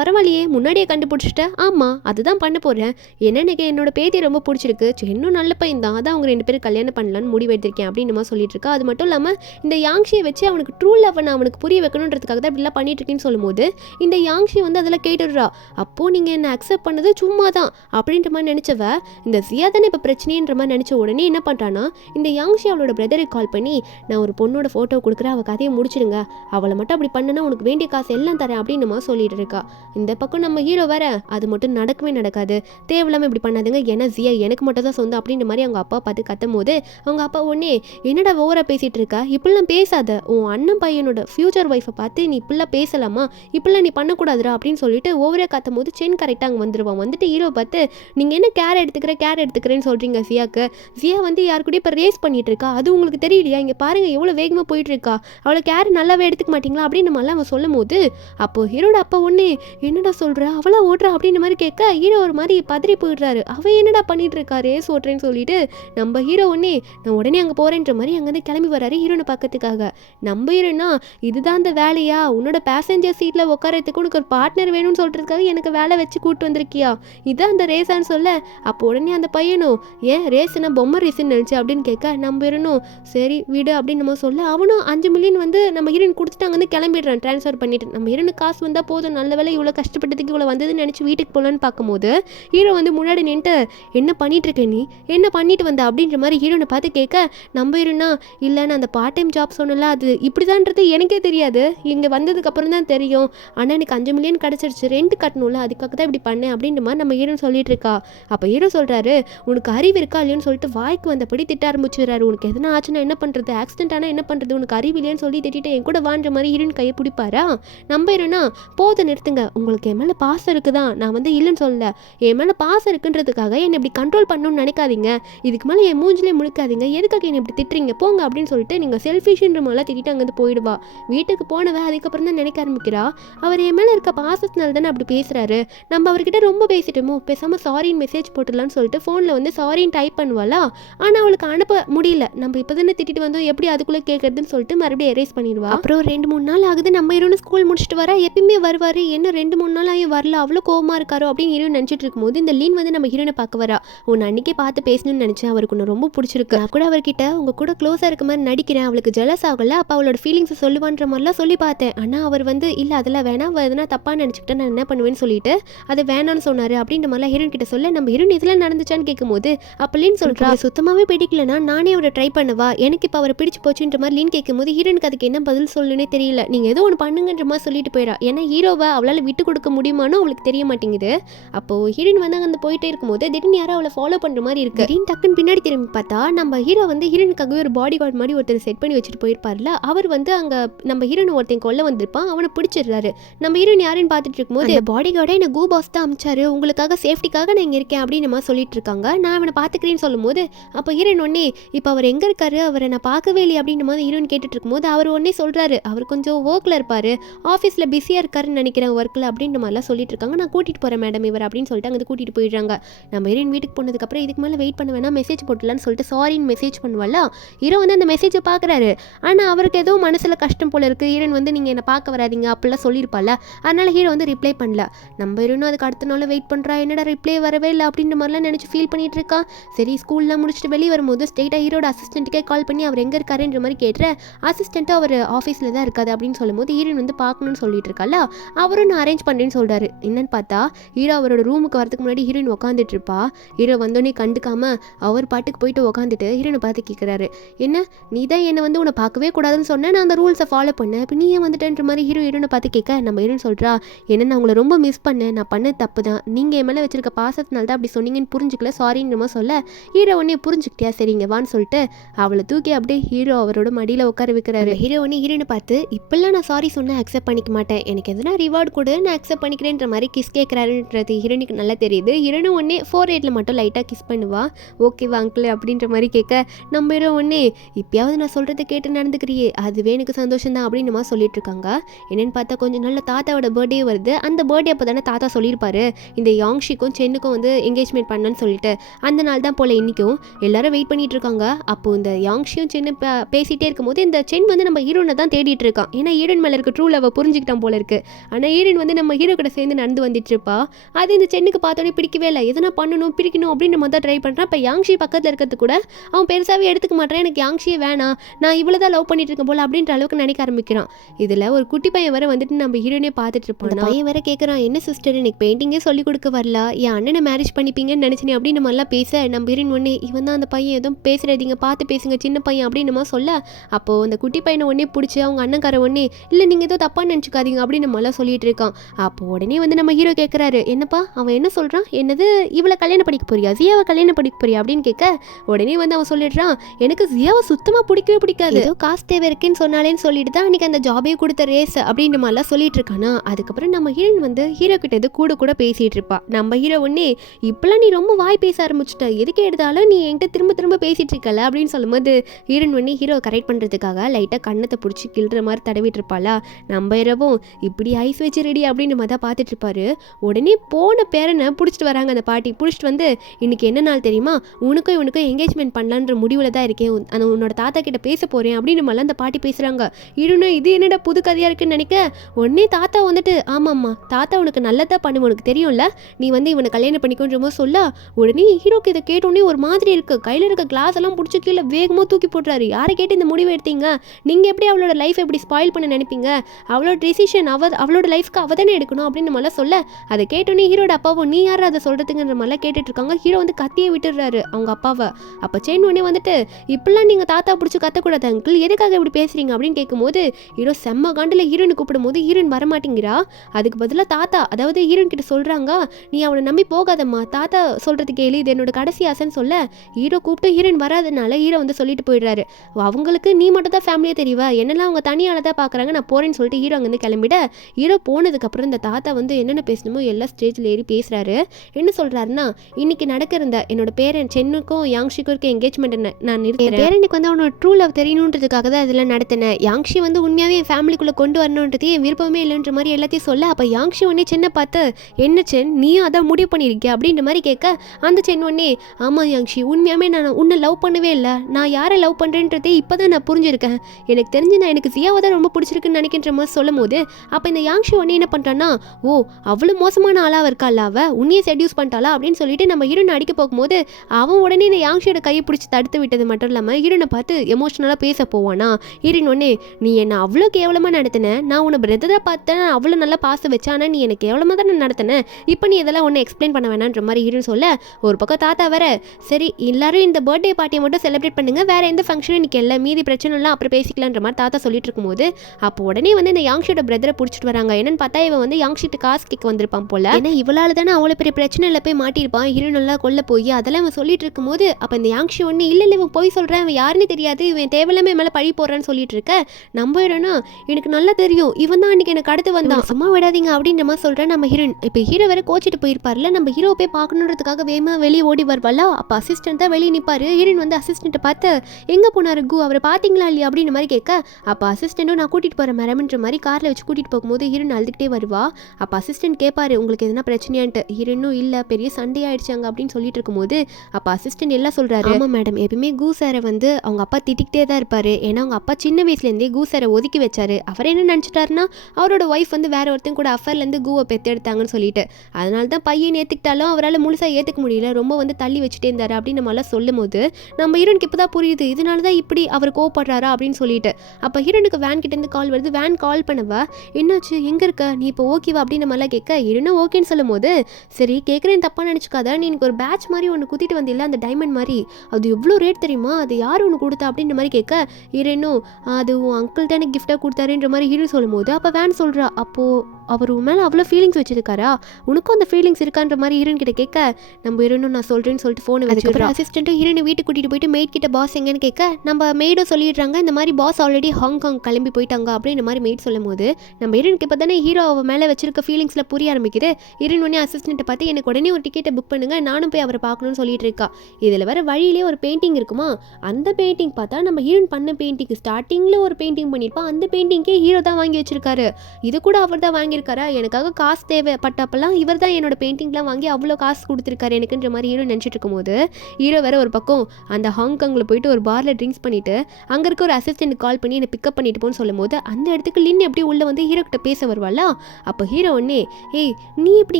பரவாயில்லையே முன்னாடியே கண்டுபிடிச்சிட்டேன், ஆமாம் அதுதான் பண்ண போகிறேன், ஏன்னா எனக்கு என்னோட பேத்தி ரொம்ப பிடிச்சிருக்கு, சென்னும் நல்ல பையன் தான், அதான் அவங்க 2 பேரும் கல்யாணம் பண்ணலான்னு முடிவு எடுத்திருக்கேன் அப்படின்னு மாதிரி சொல்லிட்டு இருக்கா. அது மட்டும் இல்லாமல் இந்த யாங்ஷியை வச்சு அவனுக்கு ட்ரூ லவ் நான் அவனுக்கு புரிய வைக்கணுன்றதுக்காக தான் இப்படிலாம் பண்ணிட்டு இருக்கேன்னு சொல்லும்போது இந்த யாங்ஷி வந்து அதெல்லாம் கேட்டுடுறா. அப்போது நீங்கள் என்ன அக்செப்ட் பண்ணது சும்மா தான் அப்படின்ற மாதிரி நினச்சவ இந்த ஜியா தானே இப்போ பிரச்சனைன்ற மாதிரி நினச்ச உடனே என்ன பண்ணுறான்னா, இந்த யாங்ஷி அவளோட பிரதருக்கு கால் பண்ணி, நான் ஒரு பொண்ணோட ஃபோட்டோ கொடுக்குறேன், அவள் கதையை முடிச்சிடுங்க, அவளை மட்டும் அப்படி பண்ணனா உனக்கு வேண்டிய காசு எல்லாம் தரேன் அப்படின்னு மாதிரி சொல்லிட்டு இருக்கா. இந்த பக்கம் நம்ம ஹீரோ வேற அது மட்டும் நடக்கவே நடக்காது, தேவையில்லாமல் இப்படி பண்ணாதுங்க, ஏன்னா ஜியா எனக்கு மட்டும் தான் சொந்தம் அப்படின்ற மாதிரி அவங்க அப்பா பார்த்து கத்தும் போது அவங்க அப்பா ஒன்னே என்னடா ஓவரா பேசிட்டு இருக்கா, இப்படிலாம் பேசாத, உன் அண்ணன் பையனோட ஃபியூச்சர் ஒய்ஃபை பார்த்து நீ இப்படிலாம் பேசலாமா, இப்படிலாம் நீ பண்ணக்கூடாதுரா அப்படின்னு சொல்லிட்டு ஓவரா கத்தும் போது சென் கரெக்டாக அங்கே வந்துடுவான். வந்துட்டு ஹீரோ பார்த்து, நீங்கள் என்ன கேர் எடுத்துக்கிறேன்னு சொல்கிறீங்க ஜியாக்கு, ஜியா வந்து யாரு கூட இப்போ ரேஸ் பண்ணிட்டு இருக்கா, அது உங்களுக்கு தெரியலையா, இங்கே பாருங்கள் எவ்வளோ வேகமாக போயிட்டு இருக்கா, அவளை கேர் நல்லாவே எடுத்துக்க மாட்டீங்களா அப்படின்னு மாதிரிலாம் அவன் சொல்லும் போது அப்போ ஹீரோட அப்பா ஒன்னே என்னடா சொல்கிற, அவளா ஓடுறா அப்படின்ற மாதிரி கேட்க ஹீரோ ஒரு மாதிரி பதறி போயிடுறாரு. அவன் என்னடா பண்ணிட்டு இருக்கா ரேஸ் ஓட்டுறேன்னு சொல்லிட்டு நம்ம ஹீரோ ஒன்னே நான் உடனே அங்கே போகிறேன்ற மாதிரி அங்கேருந்து கிளம்பி வராரு ஹீரோனை பக்கத்துக்காக. நம்ம ஹீரோனா இதுதான் அந்த வேலையா, உன்னோட பேசஞ்சர் சீட்டில் உட்காரத்துக்கு உனக்கு ஒரு பார்ட்னர் வேணும்னு சொல்கிறதுக்காக எனக்கு வேலை வச்சு கூப்பிட்டு வந்திருக்கியா, இதான் அந்த ரேஸான்னு சொல்ல, அப்போ உடனே அந்த பையனும் ஏன் ரேஸ்னா பொம்மை ரேஸ்ன்னு நினச்சி அப்படின்னு கேட்க, நம்ம ஹீரோனும் சரி விடு அப்படின்னு நம்ம சொல்ல, அவனும் 5 மில்லியன் வந்து நம்ம ஹீரோன் கொடுத்துட்டு அங்கேருந்து கிளம்பிடுறான் ட்ரான்ஸ்ஃபர் பண்ணிட்டு. நம்ம ஹீரோனுக்கு காசு வந்தால் போதும், நல்ல வேலை இவ்வளோ கஷ்டப்பட்டதுக்கு இவ்வளோ வந்ததுன்னு நினச்சி வீட்டுக்கு போகலான்னு பார்க்கும்போது ஹீரோ வந்து முன்னாடி நின்ட்டு என்ன பண்ணிட்டு இருக்க நீ, என்ன பண்ணிட்டு வந்த அப்படின்ற மாதிரி ஹீரோனை பார்த்து கேட்க, நம்ம ஹீரோனா இல்லை நான் அந்த பார்ட் டைம் ஜாப் சொன்னல அது இப்படிதான்றது எனக்கே தெரியாது, இங்கே வந்ததுக்கு அப்புறம் தான் தெரியும், ஆனால் எனக்கு 5 மில்லியன் கிடச்சிருச்சு, ரெண்ட் கட்டணும்ல அதுக்காக தான் இப்படி பண்ணேன் அப்படின்ற மாதிரி நம்ம ஹீரோன்னு சொல்லிட்டு இருக்கா. அப்போ ஹீரோ சொல்கிறாரு, உனக்கு அறிவு இருக்கா இல்லையோன்னு சொல்லிட்டு வாய்க்கு வந்தபடி திட்ட ஆரம்பிச்சுறாரு. உனக்கு எதனா ஆச்சுன்னா என்ன பண்ணுறது, ஆக்சிடென்ட் ஆனால் என்ன பண்ணுறது, உனக்கு அறிவு இல்லையான்னு சொல்லி திட்டிட்டு என் கூட வாழ்ற மாதிரி ஹீரோன் கையை பிடிப்பாரா. நம்ம ஹீரோனா போது நிறுத்துங்க, உங்களுக்கு என் மேலே பாசம் இருக்குதான், நான் வந்து இல்லைன்னு சொல்லல, என் மேலே பாசம் இருக்குன்றதுக்காக என்னை இப்படி கண்ட்ரோல் பண்ணணும்னு நினைக்காதீங்க, இதுக்கு மேலே என் மூஞ்சிலே முழுக்காதீங்க, எதுக்காக என்னை இப்படி திட்டுறீங்க போங்க அப்படின்னு சொல்லிட்டு நீங்கள் செல்ஃபிஷ்ன்ற மாதிரிலாம் திட்டிட்டு அங்கேருந்து போயிடுவா. வீட்டுக்கு போனவ அதுக்கப்புறம் தான் நினைக்க ஆரம்பிக்கிறா, அவர் என் மேலே இருக்க பாசத்தினால தானே அப்படி பேசுகிறாரு, நம்ம அவர்கிட்ட ரொம்ப பேசிட்டோமோ, பேசாமல் சாரின்னு மெசேஜ் போட்டுடலான்னு சொல்லிட்டு ஃபோனில் வந்து சாரின்னு டைப் பண்ணுவாளா. ஆனால் அவளுக்கு அனுப்ப முடியல, நம்ம இப்போ தானே திட்டிட்டு வந்தோம் எப்படி அதுக்குள்ளே கேட்குறதுன்னு சொல்லிட்டு மறுபடியும் எரேஸ் பண்ணிடுவா. அப்புறம் 2-3 நாள் ஆகுது, நம்ம ஹீரோன்னு ஸ்கூல் முடிச்சுட்டு வர எப்பயுமே வருவார், என்ன 2-3 நாள் ஆகி வரல, அவ்வளோ கோவமாக இருக்காரோ அப்படின்னு ஹீரோன் நினச்சிட்டு இருக்கும்போது இந்த லீன் வந்து நம்ம ஹீரோனை பார்க்க வரா. உன்னை அன்றைக்கே பார்த்து பேசணும்னு நினச்சேன், அவருக்கு ஒன்று ரொம்ப பிடிச்சிருக்கு, நான் கூட அவர்கிட்ட உங்கள் கூட க்ளோஸாக இருக்க மாதிரி நடிக்கிறேன், அவளுக்கு ஜெலஸ் ஆகல, அப்போ அவளோட ஃபீலிங்ஸை சொல்லுவான்ற மாதிரிலாம் சொல்லி பார்த்தேன், ஆனால் அவர் வந்து இல்லை அதெல்லாம் வேணாம், எதுனா தப்பாக நினச்சிக்கிட்டா நான் என்ன பண்ணுவேன்னு சொல்லிட்டு அதை வேணான்னு சொன்னார் அப்படின்ற மாதிரிலாம் ஹீரோன் கிட்ட சொல்ல, நம்ம ஹீரோன் இதெல்லாம் நடந்துச்சான்னு கேட்கும்போது அப்போ லீன் சொல்கிறா, சுத்தமாகவே பிடிக்கலன்னா நானே அவரோட அவரை ட்ரை பண்ணவா, எனக்கு இப்போ அவரை பிடிச்சி போச்சுன்ற மாதிரி லீன் கேட்கும்போது ஹீரோனுக்கு அதுக்கு என்ன பதில் சொல்லணுன்னே தெரியல. நீங்கள் ஏதோ ஒன்று பண்ணுங்கன்ற மாதிரி சொல்லிட்டு போயிடா. ஏன்னா ஹீரோவை அவளால் விட்டு கொடுக்க முடியுமானோ அவளுக்கு தெரிய மாட்டேங்குது. அப்போது ஹீரோயின் வந்து அங்கே போயிட்டே இருக்கும்போது திடீர்னு யாரோ அவளை ஃபாலோ பண்ணுற மாதிரி இருக்குது. திடீர்னு டக்குன்னு பின்னாடி திரும்பி பார்த்தா நம்ம ஹீரோ வந்து ஹீரோனுக்காகவே ஒரு பாடி கார்டு மாதிரி ஒருத்தர் செட் பண்ணி வச்சுட்டு போயிருப்பார்ல, அவர் வந்து அங்கே நம்ம ஹீரோன் ஒருத்தன் கொல்ல வந்திருப்பான். அவனை பிடிச்சிடுறாரு. நம்ம ஹீரோயின் யாருன்னு பார்த்துட்டு இருக்கும்போது அந்த பாடி கார்டை என்ன கூ பாஸ் தான் அமிச்சாரு, உங்களுக்காக சேஃப்டிக்காக நான் இங்கே இருக்கேன் அப்படின்னு நம்ம சொல்லிட்டு இருக்காங்க. நான் அவனை பார்த்துக்கிறேன்னு சொல்லும்போது அப்போ ஹீரோயின் ஒன்னே இப்போ அவர் எங்கே இருக்காரு, அவரை நான் பார்க்கவே இல்லையே அப்படின்ற மாதிரி ஹீரோயின் கேட்டுட்டு இருக்கும்போது அவர் ஒன்னே சொல்கிறாரு, அவர் கொஞ்சம் ஒர்க்கில் இருப்பார், ஆஃபீஸில் பிஸியாக இருக்காருன்னு நினைக்கிறேன் ஒர்க்கில் அப்படின்ற மாதிரிலாம் சொல்லிட்டு இருக்காங்க. நான் கூட்டிகிட்டு போகிறேன் மேடம் இவர் அப்படின்னு சொல்லிட்டு அங்கே கூட்டிகிட்டு போயிடுறாங்க. நம்ம ஹீரோயின் வீட்டுக்கு போனதுக்கப்புறம் இதுக்கு மேலே வெயிட் பண்ண வேணா, மெசேஜ் போட்டலான்னு சொல்லிட்டு சாரின்னு மெசேஜ் பண்ணுவாள். ஹீரோ வந்து அந்த மெசேஜை பார்க்குறாரு. ஆனால் அவருக்கு ஏதோ மனசில் கஷ்டம் போல இருக்குது. ஹீரோயின் வந்து நீங்கள் என்னை பார்க்க வராதிங்க அப்படிலாம் சொல்லியிருப்பாள். அதனால் ஹீரோ வந்து ரிப்ளை பண்ணல. நம்ம ஹீரோனும் அதுக்கு அடுத்த நாள் வெயிட் பண்ணுறா, என்னடா ரிப்ளை வரவே இல்லை அப்படின்ற மாதிரிலாம் நினச்சி ஃபீல் பண்ணிட்டு இருக்கா. சரி ஸ்கூல்லாம் முடிச்சுட்டு வெளியே வரும்போது ஸ்ட்ரெயிட்டாக ஹீரோட அசிஸ்டண்ட்டுக்கே கால் பண்ணி அவர் எங்கே இருக்காருன்ற மாதிரி கேட்டுற. அசிஸ்டண்ட்டு அவர் ஆஃபீஸில் தான் இருக்காது அப்படின்னு சொல்லும்போது ஹீரோயின் வந்து பார்க்கணும்னு சொல்லிட்டு இருக்கால, அவரும் நான் அரேஞ்ச் பண்ணுறேன்னு சொல்கிறாரு. என்னன்னு பார்த்தா ஹீரோ அவரோட ரூமுக்கு வரதுக்கு முன்னாடி ஹீரோயின் உட்காந்துட்டு இருப்பா. ஹீரோ வந்தோடனே கண்டுக்காம அவர் பாட்டுக்கு போயிட்டு உட்காந்துட்டு ஹீரோனை பார்த்து கேட்குறாரு, என்ன நீ தான் என்னை வந்து உன்னை பார்க்கவே கூடாதுன்னு சொன்னேன், நான் அந்த ரூல்ஸை ஃபாலோ பண்ணேன், இப்போ நீ ஏன் வந்துட்டேன்ற மாதிரி ஹீரோனை பார்த்து கேட்க நம்ம ஹீரோயின் சொல்கிறா, என்ன நான் உங்களை ரொம்ப மிஸ் பண்ணேன், நான் பண்ண தப்பு தான், நீங்கள் என் மேலே வச்சிருக்க பாசத்தினால தான் அப்படி சொன்னீங்கன்னு புரிஞ்சுக்கல, சாரின்னு சொல்ல ஹீரோ உடனே புரிஞ்சுக்கிட்டியா சரிங்க வான்னு சொல்லிட்டு அவளை தூக்கி அப்படியே ஹீரோ அவரோட மடியில் உட்கார வைக்கிறாரு. ஹீரோ உடனே ஹீரோனை பார்த்து இப்பெல்லாம் நான் சாரி சொன்னேன் அக்செப்ட் பண்ணிக்க மாட்டேன், எனக்கு எதனா ரிவார்டு கொடு நான் அக்செப்ட் பண்ணிக்கிறேன்ற மாதிரி கிஸ் கேட்குறாருன்றது ஹீரோனுக்கு நல்லா தெரியுது. ஹீரோனும் உடனே 4 மட்டும் லைட்டாக கிஸ் பண்ணுவா. ஓகேவா அங்கிள் அப்படின்ற மாதிரி கேட்க நம்ம ஹீரோ உடனே இப்பயாவது நான் சொல்கிறத கேட்டு நடந்துக்கிறியே அதுவே எனக்கு சந்தோஷம் தான் அப்படின்னு மாதிரி சொல்லிட்டு இருக்காங்க. என்னென்னு பார்த்தா கொஞ்சம் நல்ல தாத்தாவோட பர்த்டே வருது. அந்த பர்த்டே அப்போ தானே தாத்தா சொல்லியிருப்பாரு இந்த யாங்ஷிக்கும் சென்னுக்கும் வந்து என்கேஜ்மெண்ட் பண்ணணும்னு சொல்லிட்டு, அந்த நாள் தான் போல் இன்றைக்கும் எல்லாரும் வெயிட் பண்ணிட்டு இருக்காங்க. அப்போது இந்த யாங்ஷியும் சென்னு பேசிகிட்டே இருக்கும்போது இந்த சென் வந்து நம்ம ஹீரோனை தான் தேடிட்டு இருக்கான். ஏன்னா ஹீரோயின் மேலே இருக்க ட்ரூ லவ் புரிஞ்சுக்கிட்டான் போல இருக்கு. ஆனால் ஹீரோயின் வந்து நம்ம ஹீரோ கூட சேர்ந்து நடந்து வந்துட்டு இருப்பா. அது இந்த சென்னுக்கு பார்த்தோன்னே பிடிக்கவே இல்லை, எதனா பண்ணணும் பிரிக்கணும் அப்படின்ற மாதிரி தான் ட்ரை பண்ணுறான். இப்போ யாங்ஷி பக்கத்தில் இருக்கிறது கூட அவன் பெருசாகவே எடுத்துக்க மாட்டான், எனக்கு யாங்ஷியே வேணாம் நான் இவ்வளோ தான் லவ் பண்ணிட்டு இருக்கேன் போல அப்படின்ற அளவுக்கு நினைக்க ஆரம்பிக்கிறான். இதில் ஒரு குட்டி பையன் வர வந்துட்டு நம்ம ஹீரோனே பார்த்துட்டு இருப்போம். பையன் வேற கேட்குறான், என்ன சிஸ்டர் எனக்கு பெயிண்டிங்கே சொல்லிக் கொடுக்க வரல, என் அண்ணனை மேரேஜ் பண்ணிப்பீங்கன்னு நினச்சினே அப்படின்னு நம்மளாம் பேச நம்ம ஹீரோயின் ஒன்று இவன் தான் அந்த பையன் எதுவும் பேசுகிறதீங்க பார்த்து பேசுங்க சின்ன பையன் அப்படின்னு நம்ம சொல்ல, அப்போது அந்த குட்டி பையனை ஒன்றே பிடிச்சி அவங்க அண்ணன்கார ஒன்றே இல்லை நீங்கள் ஏதோ தப்பாக நினச்சிக்காதீங்க அப்படின்னு நம்மளாம் சொல்லிட்டு இருக்கான். அப்போ உடனே வந்து நம்ம ஹீரோ கேட்குறாரு, என்னப்பா அவன் என்ன சொல்கிறான், என்னது இவளை கல்யாணம் பண்ணிக்க போறியா, ஜியாவை கல்யாணம் பண்ணிக்க போறியா அப்படின்னு கேட்க உடனே வந்து அவன் சொல்லிடுறான், எனக்கு ஜியாவை சுத்தமாக பிடிக்கவே பிடிக்காது, ஏதோ காசு தேவை இருக்குன்னு சொன்னாலேன்னு சொல்லிட்டு தான் அன்றைக்கி அந்த ஜாபே கொடுத்த ரேஸ் அப்படின்ற மாதிரிலாம் சொல்லிட்டு இருக்கானா. அதுக்கப்புறம் நம்ம ஹீரோயின் வந்து ஹீரோ கிட்ட கூட பேசிகிட்டு இருப்பா. நம்ம ஹீரோ ஒன்னே இப்பெல்லாம் நீ ரொம்ப வாய் பேச ஆரம்பிச்சுட்ட, எதுக்கு எடுத்தாலும் நீ என்கிட்ட திரும்ப பேசிகிட்டு இருக்கல அப்படின்னு சொல்லும்போது ஹீரோயின் ஒன்னே ஹீரோ கரெக்ட் பண்ணுறதுக்காக லைட்டாக கண்ணத்தை பிடிச்சி கிள்ற மாதிரி தடவிட்டு இருப்பாளா. நம்ம இரவும் இப்படி ஐஸ் வச்சு ரெடி அப்படின்னு மாதிரி தான் பார்த்துட்டு இருப்பாரு. உடனே போன பேரனை பிடிச்சிட்டு வராங்க அந்த பாட்டி. பிடிச்சிட்டு வந்து இன்னைக்கு என்ன நாள் தெரியுமா, உனக்கும் இவனுக்கும் என்கேஜ்மெண்ட் பண்ணலான்ற முடிவில் தான் இருக்கேன், அந்த உன்னோட தாத்தா கிட்ட பேச போகிறேன் அப்படின்னு மாதிரிலாம் அந்த பாட்டி பேசுகிறாங்க. ஹீரோனா இது என்னடா புது கதையாக இருக்குன்னு நினைக்க உடனே தாத்தா வந்துட்டு ஆமாம்மா தாத்தா உனக்கு நல்லதாக பண்ணு உனக்கு தெரியும்ல, நீ வந்து இவனை கல்யாணம் பண்ணிக்கோன்ற சொல்ல உடனே ஹீரோக்கு இதை கேட்டோடனே ஒரு மாதிரி இருக்குது. கையில் இருக்க கிளாஸ் எல்லாம் பிடிச்சி கீழே வேகமாக தூக்கி போட்டுறாரு. யாரை கேட்டு இந்த முடிவு எடுத்தீங்க, நீங்கள் எப்படி அவளோட லைஃப் எப்படி ஸ்பாயில் பண்ண நினைப்பீங்க, அவளோட டெசிஷன் அவளோட லைஃப்க்கு அவள் தானே எடுக்கணும் அப்படின்னு மாதிரிலாம் சொல்ல அதை கேட்டோன்னே ஹீரோட அப்பாவும் நீ யாரும் அதை சொல்கிறதுங்கிற மாதிரிலாம் கேட்டுட்டு இருக்காங்க. ஹீரோ வந்து கத்தியை விட்டுடுறாரு அவங்க அப்பாவை. அப்போ செயின் உடனே வந்துட்டு இப்படிலாம் நீங்கள் தாத்தா பிடிச்சி கத்தக்கூடாது அங்கிள், எதுக்காக இப்படி பேசுகிறீங்க அப்படின்னு கேட்கும்போது ஹீரோ செம்ம காண்டில் ஹீரோனை கூப்பிடும் போது ஹீரோயின் வரமாட்டேங்கிறா. அதுக்கு பதிலாக தாத்தா அதாவது ஹீரோயின் கிட்ட சொல்கிறாங்க, நீ அவனை நம்பி போகாதம்மா, தாத்தா சொல்கிறது கேளு, இது என்னோட கடைசி ஆசைன்னு சொல்ல ஹீரோ கூப்பிட்டு ஹீரோயின் வராதனால ஹீரோ வந்து சொல்லிட்டு போயிடுறாரு. அவங்களுக்கு நீ மட்டும் தான் ஃபேமிலியே தெரியவா, என்னெல்லாம் அவங்க தனியால் தான் பார்க்குறாங்க, நான் போகிறேன்னு சொல்லிட்டு ஹீரோ அங்கேருந்து கிளம்பிட ஹீரோ போனதுக்கப்புறம் இந்த தாத்தா வந்து என்னென்ன பேசணுமோ எல்லாம் ஸ்டேஜில் ஏறி பேசுகிறாரு. என்ன சொல்கிறாருன்னா, இன்னைக்கு நடக்கிறந்த என்னோட பேரன் சென்னுக்கும் யாங்ஷிக்கும் இருக்க என்கேஜ்மெண்ட் நான் நிறுத்துறேன், பேரனுக்கு வந்து அவனோட ட்ரூ லவ் தெரியணுன்றதுக்காக தான் இதெல்லாம் நடத்தினேன், யாங்ஷி வந்து உண்மையாகவே என் ஃபேமிலிக்குள்ளே கொண்டு வரணுன்றது என் விருப்பமே இல்லைன்ற மாதிரி எல்லாத்தையும் சொல்ல அப்போ யாங்ஷி உடனே சென்னை பார்த்து என்ன சென் நீயும் அதான் முடிவு பண்ணியிருக்கியா அப்படின்ற மாதிரி கேட்க அந்த சென் உடனே ஆமாம் யாங்ஷி உண்மையாகவே நான் உன்னை லவ் பண்ணவே இல்லை, நான் யாரை லவ் பண்ணுறேன்றதே இப்போ தான் நான் புரிஞ்சிருக்கேன், எனக்கு தெரிஞ்சு நான் எனக்கு ஜியாவை தான் ரொம்ப பிடிச்சிருக்குன்னு நினைக்கின்ற மாதிரி சொல்லும் போது அப்போ இந்த யாங்ஷி உடனே என்ன பண்ணுறான்னா ஓ அவ்வளோ மோசமான ஆளாக இருக்காள் அவ உன்னையே செட்யூஸ் பண்ணிட்டாளா அப்படின்னு சொல்லிட்டு நம்ம ஹீரோனை அடிக்க போகும்போது அவன் உடனே இந்த யாங்ஷியோட கையை பிடிச்சி தடுத்து விட்டது மட்டும் இல்லாமல் ஹீரோனை பார்த்து எமோஷனலாக பேச போவானா. ஹீரோயின் உடனே நீ என்னை அவ்வளோ கேவலமாக நடத்தினேன், நான் உன்னை பிரதராக பார்த்தேன் அவ்வளோ நல்லா பாச வச்சேன், ஆனால் நீ எனக்கு கேவலமாக தான் நடத்தினேன், இப்போ நீ இதெல்லாம் ஒன்று எக்ஸ்பிளைன் பண்ண வேணான்ற மாதிரி ஹீரோன்னு சொல்ல ஒரு பக்கம் தாத்தா வேற சரி எல்லாரும் இந்த பர்த்டே பார்ட்டியை மட்டும் மட்டும் செலிப்ரேட் பண்ணுங்க, வேற எந்த ஃபங்க்ஷனும் இன்னைக்கு இல்லை, மீதி பிரச்சனைலாம் அப்புறம் பேசிக்கலான்ற மாதிரி தாத்தா சொல்லிட்டு இருக்கும்போது அப்போ உடனே வந்து இந்த யாங்ஷியோட பிரதரை பிடிச்சிட்டு வராங்க. என்னன்னு பார்த்தா இவன் வந்து யாங்ஷிட்டு காசு கேட்க வந்திருப்பான் போல. ஏன்னா இவளால தானே அவ்வளோ பெரிய பிரச்சனையில் போய் மாட்டியிருப்பான், ஹீரோனெல்லாம் கொல்ல போய் அதெல்லாம் இவன் சொல்லிட்டு இருக்கும்போது அப்போ இந்த யாங்ஷி ஒன்று இல்லை இவன் போய் சொல்கிறேன், இவன் யாருன்னு தெரியாது, இவன் தேவையில்லாம மேலே பழி போடுறான்னு சொல்லிட்டு இருக்க. நம்ம ஹீரோனா எனக்கு நல்லா தெரியும், இவன் தான் அன்னைக்கு எனக்கு அடுத்து வந்தான், சும்மா விடாதீங்க அப்படின்ற மாதிரி சொல்கிறேன் நம்ம ஹீரோன். இப்போ ஹீரோ வேற கோச்சிட்டு போயிருப்பார்ல, நம்ம ஹீரோ போய் பார்க்கணுன்றதுக்காக வேகமா வெளியே ஓடி வருவாளா. அப்போ அசிஸ்டன்ட் தான் வெளியே நிற்பாரு. ஹீரோன் வந்து அசிஸ்டண்ட்டை பார்த்து எங்கே போனாரு கு, அவரை பார்த்தீங்களா இல்லையா அப்படின்ற மாதிரி கேட்க அப்போ அசிஸ்டண்ட்டும் நான் கூட்டிகிட்டு போகிறேன் மேடம்ன்ற மாதிரி காரில் வச்சு கூட்டிகிட்டு போகும்போது ஹீரோன் அழுதுகிட்டே வருவா. அப்போ அசிஸ்டன்ட் கேட்பாரு உங்களுக்கு எதுனா பிரச்சனையான்ட்டு. ஹீரோனும் இல்லை பெரிய சண்டே ஆயிடுச்சாங்க அப்படின்னு சொல்லிட்டு இருக்கும்போது அப்போ அசிஸ்டன்ட் எல்லாம் சொல்கிறாரு, ஆமாம் மேடம் எப்பயுமே கு சாரை வந்து அவங்க அப்பா திட்டிகிட்டே தான் இருப்பார், ஏன்னா அவங்க அப்பா சின்ன வயசுலேருந்தே கு சாரை ஒதுக்கி வச்சாரு, அவர் என்ன நினச்சிட்டாருன்னா அவரோட ஒய்ஃப் வந்து வேற ஒருத்தன் கூட அஃபர்லேருந்து குவை பெற்றெடுத்தாங்கன்னு சொல்லிட்டு, அதனால தான் பையன் ஏற்றுக்கிட்டாலும் அவரால் முழுசாக ஏற்றுக்க முடியல, ரொம்ப வந்து தள்ளி வச்சுட்டே இருந்தார் அப்படின்னு நம்மளாம் சொல்லும் போது நம்ம ஹீரோனுக்கு இப்போ தான் புரியுது இதனால தான் இப்படி அவர் கோவப்படுறாரா அப்படின்னு சொல்லிட்டு. அப்போ ஹீரோனுக்கு வேன் கிட்டேருந்து கால் வருது. வேன் கால் பண்ணவா என்னாச்சு எங்கே இருக்க நீ இப்போ ஓகேவா அப்படின்னு நம்மளாம் கேட்க ஹீரோனும் ஓகேன்னு சொல்லும் போது சரி கேட்குறேன் தப்பாக நினச்சிக்காத, நீ எனக்கு ஒரு பேட்ச் மாதிரி ஒன்று குத்திட்டு வந்தில்ல அந்த டைமண்ட் மாதிரி, அது எவ்வளோ ரேட் தெரியுமா, அது யார் ஒன்று கொடுத்தா அப்படின்ற மாதிரி கேட்க ஹீரோனும் அது உன் அங்கிள் தான் எனக்கு கிஃப்டாக கொடுத்தாருன்ற மாதிரி ஹீரோ சொல்லும் போது அப்போ வேன் சொல்கிறா அப்போது அவர் மேலே அவ்வளோ ஃபீலிங்ஸ் வச்சிருக்காரா, உனக்கும் அந்த ஃபீலிங்ஸ் இருக்கான்ற மாதிரி ஹீரோன் கிட்ட கேட்க நம்ம ஹீரோனும் நான் சொல்கிறேன்னு சொல்லிட்டு ஃபோனை வச்சுக்கிறோம். அசிஸ்டண்ட்டும் ஹீரோனை வீட்டுக்கு கூட்டிகிட்டு போயிட்டு மெய்ட் கிட்ட பாஸ் எங்கன்னு கேட்க நம்ம மெய்டும் சொல்லிடுறாங்க இந்த மாதிரி பாஸ் ஆல்ரெடி ஹாங்காங் கிளம்பி போயிட்டாங்க அப்படின்ற மாதிரி மெய்ட் சொல்லும் போது நம்ம ஹீரோனுக்கு இப்போ தானே ஹீரோ மேலே வச்சிருக்க ஃபீலிங்ஸில் புரிய ஆரம்பிக்குது. ஹீரோன் உடனே அசிஸ்டண்ட்டை பார்த்து எனக்கு உடனே ஒரு டிக்கெட்டை புக் பண்ணுங்க நானும் போய் அவரை பார்க்கணும்னு சொல்லிட்டு இருக்கா. இதில் வர வழியிலே ஒரு பெயிண்டிங் இருக்குமா, அந்த பெயிண்டிங் பார்த்தா நம்ம ஹீரோன் பண்ண பெயிண்டிங் ஸ்டார்டிங்கில் ஒரு பெயிண்டிங் பண்ணியிருப்பான், அந்த பெயிண்டிங்கே ஹீரோ தான் வாங்கி வச்சிருக்காரு, இது கூட அவர் தான் வாங்கியிருக்காரா, எனக்காக காசு தேவைப்பட்டப்பெல்லாம் இவர் தான் என்னோட பெயிண்டிங்லாம் வாங்கி அவ்வளோ காசு கொடுத்துருக்காரு எனக்குன்ற மாதிரி ஹீரோ நினச்சிட்டு இருக்கும்போது ஹீரோ வேற ஒரு பக்கம் அந்த ஹாங்காங்கில் போயிட்டு ஒரு பாரில் ட்ரிங்க்ஸ் பண்ணிட்டு அங்கே இருக்க ஒரு அசிஸ்டன்ட் கால் பண்ணி என்னை பிக்கப் பண்ணிட்டு போன்னு சொல்லும் போது அந்த இடத்துக்கு லின் எப்படி உள்ளே வந்து ஹீரோ கிட்ட பேச வருவாளா. அப்போ ஹீரோ ஒன்னே ஏய் நீ எப்படி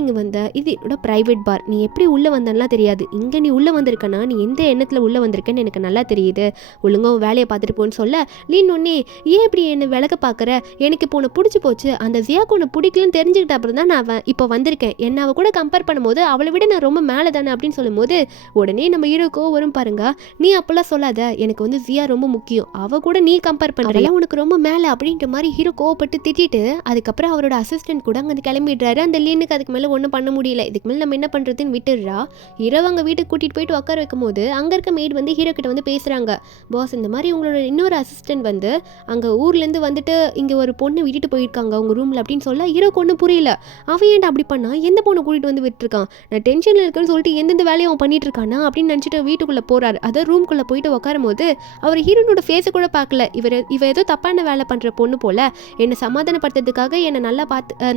இங்கே வந்த, இது என்னோட ப்ரைவேட் பார், நீ எப்படி உள்ளே வந்தன்னுலாம் தெரியாது, இங்கே நீ உள்ளே வந்திருக்கனா நீ எந்த எண்ணத்தில் உள்ளே வந்திருக்கேன்னு எனக்கு நல்லா தெரியுது, ஒழுங்கா வேலையை பார்த்துட்டு போன்னு சொல்ல லின் ஒன்னே ஏன் இப்படி என்னை விளக்க பார்க்குற, எனக்கு இப்போ உன்னை பிடிச்சி போச்சு, அந்த ஜியாக்கு உன்னை பிடிக்கலன்னு தெரிஞ்சுக்கிட்ட அப்புறம் தான் நான் இப்போ வந்திருக்கேன், என்ன அவ கூட கம்பேர் பண்ணும்போது அவளை விட நான் ரொம்ப மேலே தானே அப்படின்னு சொல்லும்போது உடனே நம்ம ஹீரோக்கோ வரும் பாருங்க, நீ அப்பெல்லாம் சொல்லாத, எனக்கு வந்து ஜியா ரொம்ப முக்கியம், அவ கூட நீ கம்பேர் பண்ணுறியா உனக்கு ரொம்ப மேலே அப்படின்ற மாதிரி ஹீரோ கோவப்பட்டு திட்டிட்டு அதுக்கப்புறம் அவரோட அசிஸ்டன்ட் கூட அங்கே கிளம்பிடுறாரு. அந்த லீனுக்கு அதுக்கு மேலே ஒன்றும் பண்ண முடியல, இதுக்கு மேலே நம்ம என்ன பண்ணுறதுன்னு விட்டுடுறா. ஹீரோ அங்கே வீட்டுக்கு கூட்டிகிட்டு போயிட்டு உட்கார வைக்கும் போது அங்கே இருக்க மெய்ட் வந்து ஹீரோ கிட்ட வந்து பேசுகிறாங்க, பாஸ் இந்த மாதிரி உங்களோட இன்னொரு அசிஸ்டன்ட் வந்து அங்கே ஊர்லேருந்து வந்துட்டு இங்கே ஒரு பொண்ணு விட்டுட்டு போயிருக்காங்க உங்கள் ரூமில் அப்படின்னு சொல்ல ஹீரோக்கு ஒன்றும் புரியல, அவன் ஏன்டா அப்படி பண்ணா, எந்த பொண்ணை கூட்டிகிட்டு வந்து விட்டுருக்கான், நான் டென்ஷனில் இருக்கேன்னு சொல்லிட்டு எந்தெந்த வேலையை அவன் பண்ணிட்டு இருக்கானா அப்படின்னு நினச்சிட்டு வீட்டுக்குள்ளே போகிறாரு. அதை ரூம்குள்ளே போயிட்டு உட்காரும் போது அவர் ஹீரோனோட ஃபேஸை கூட பார்க்கல, இவ ஏதோ தப்பான வேலை பண்ணுற பொண்ணு போல் என்னை சமாதானப்படுத்துறதுக்காக என்னை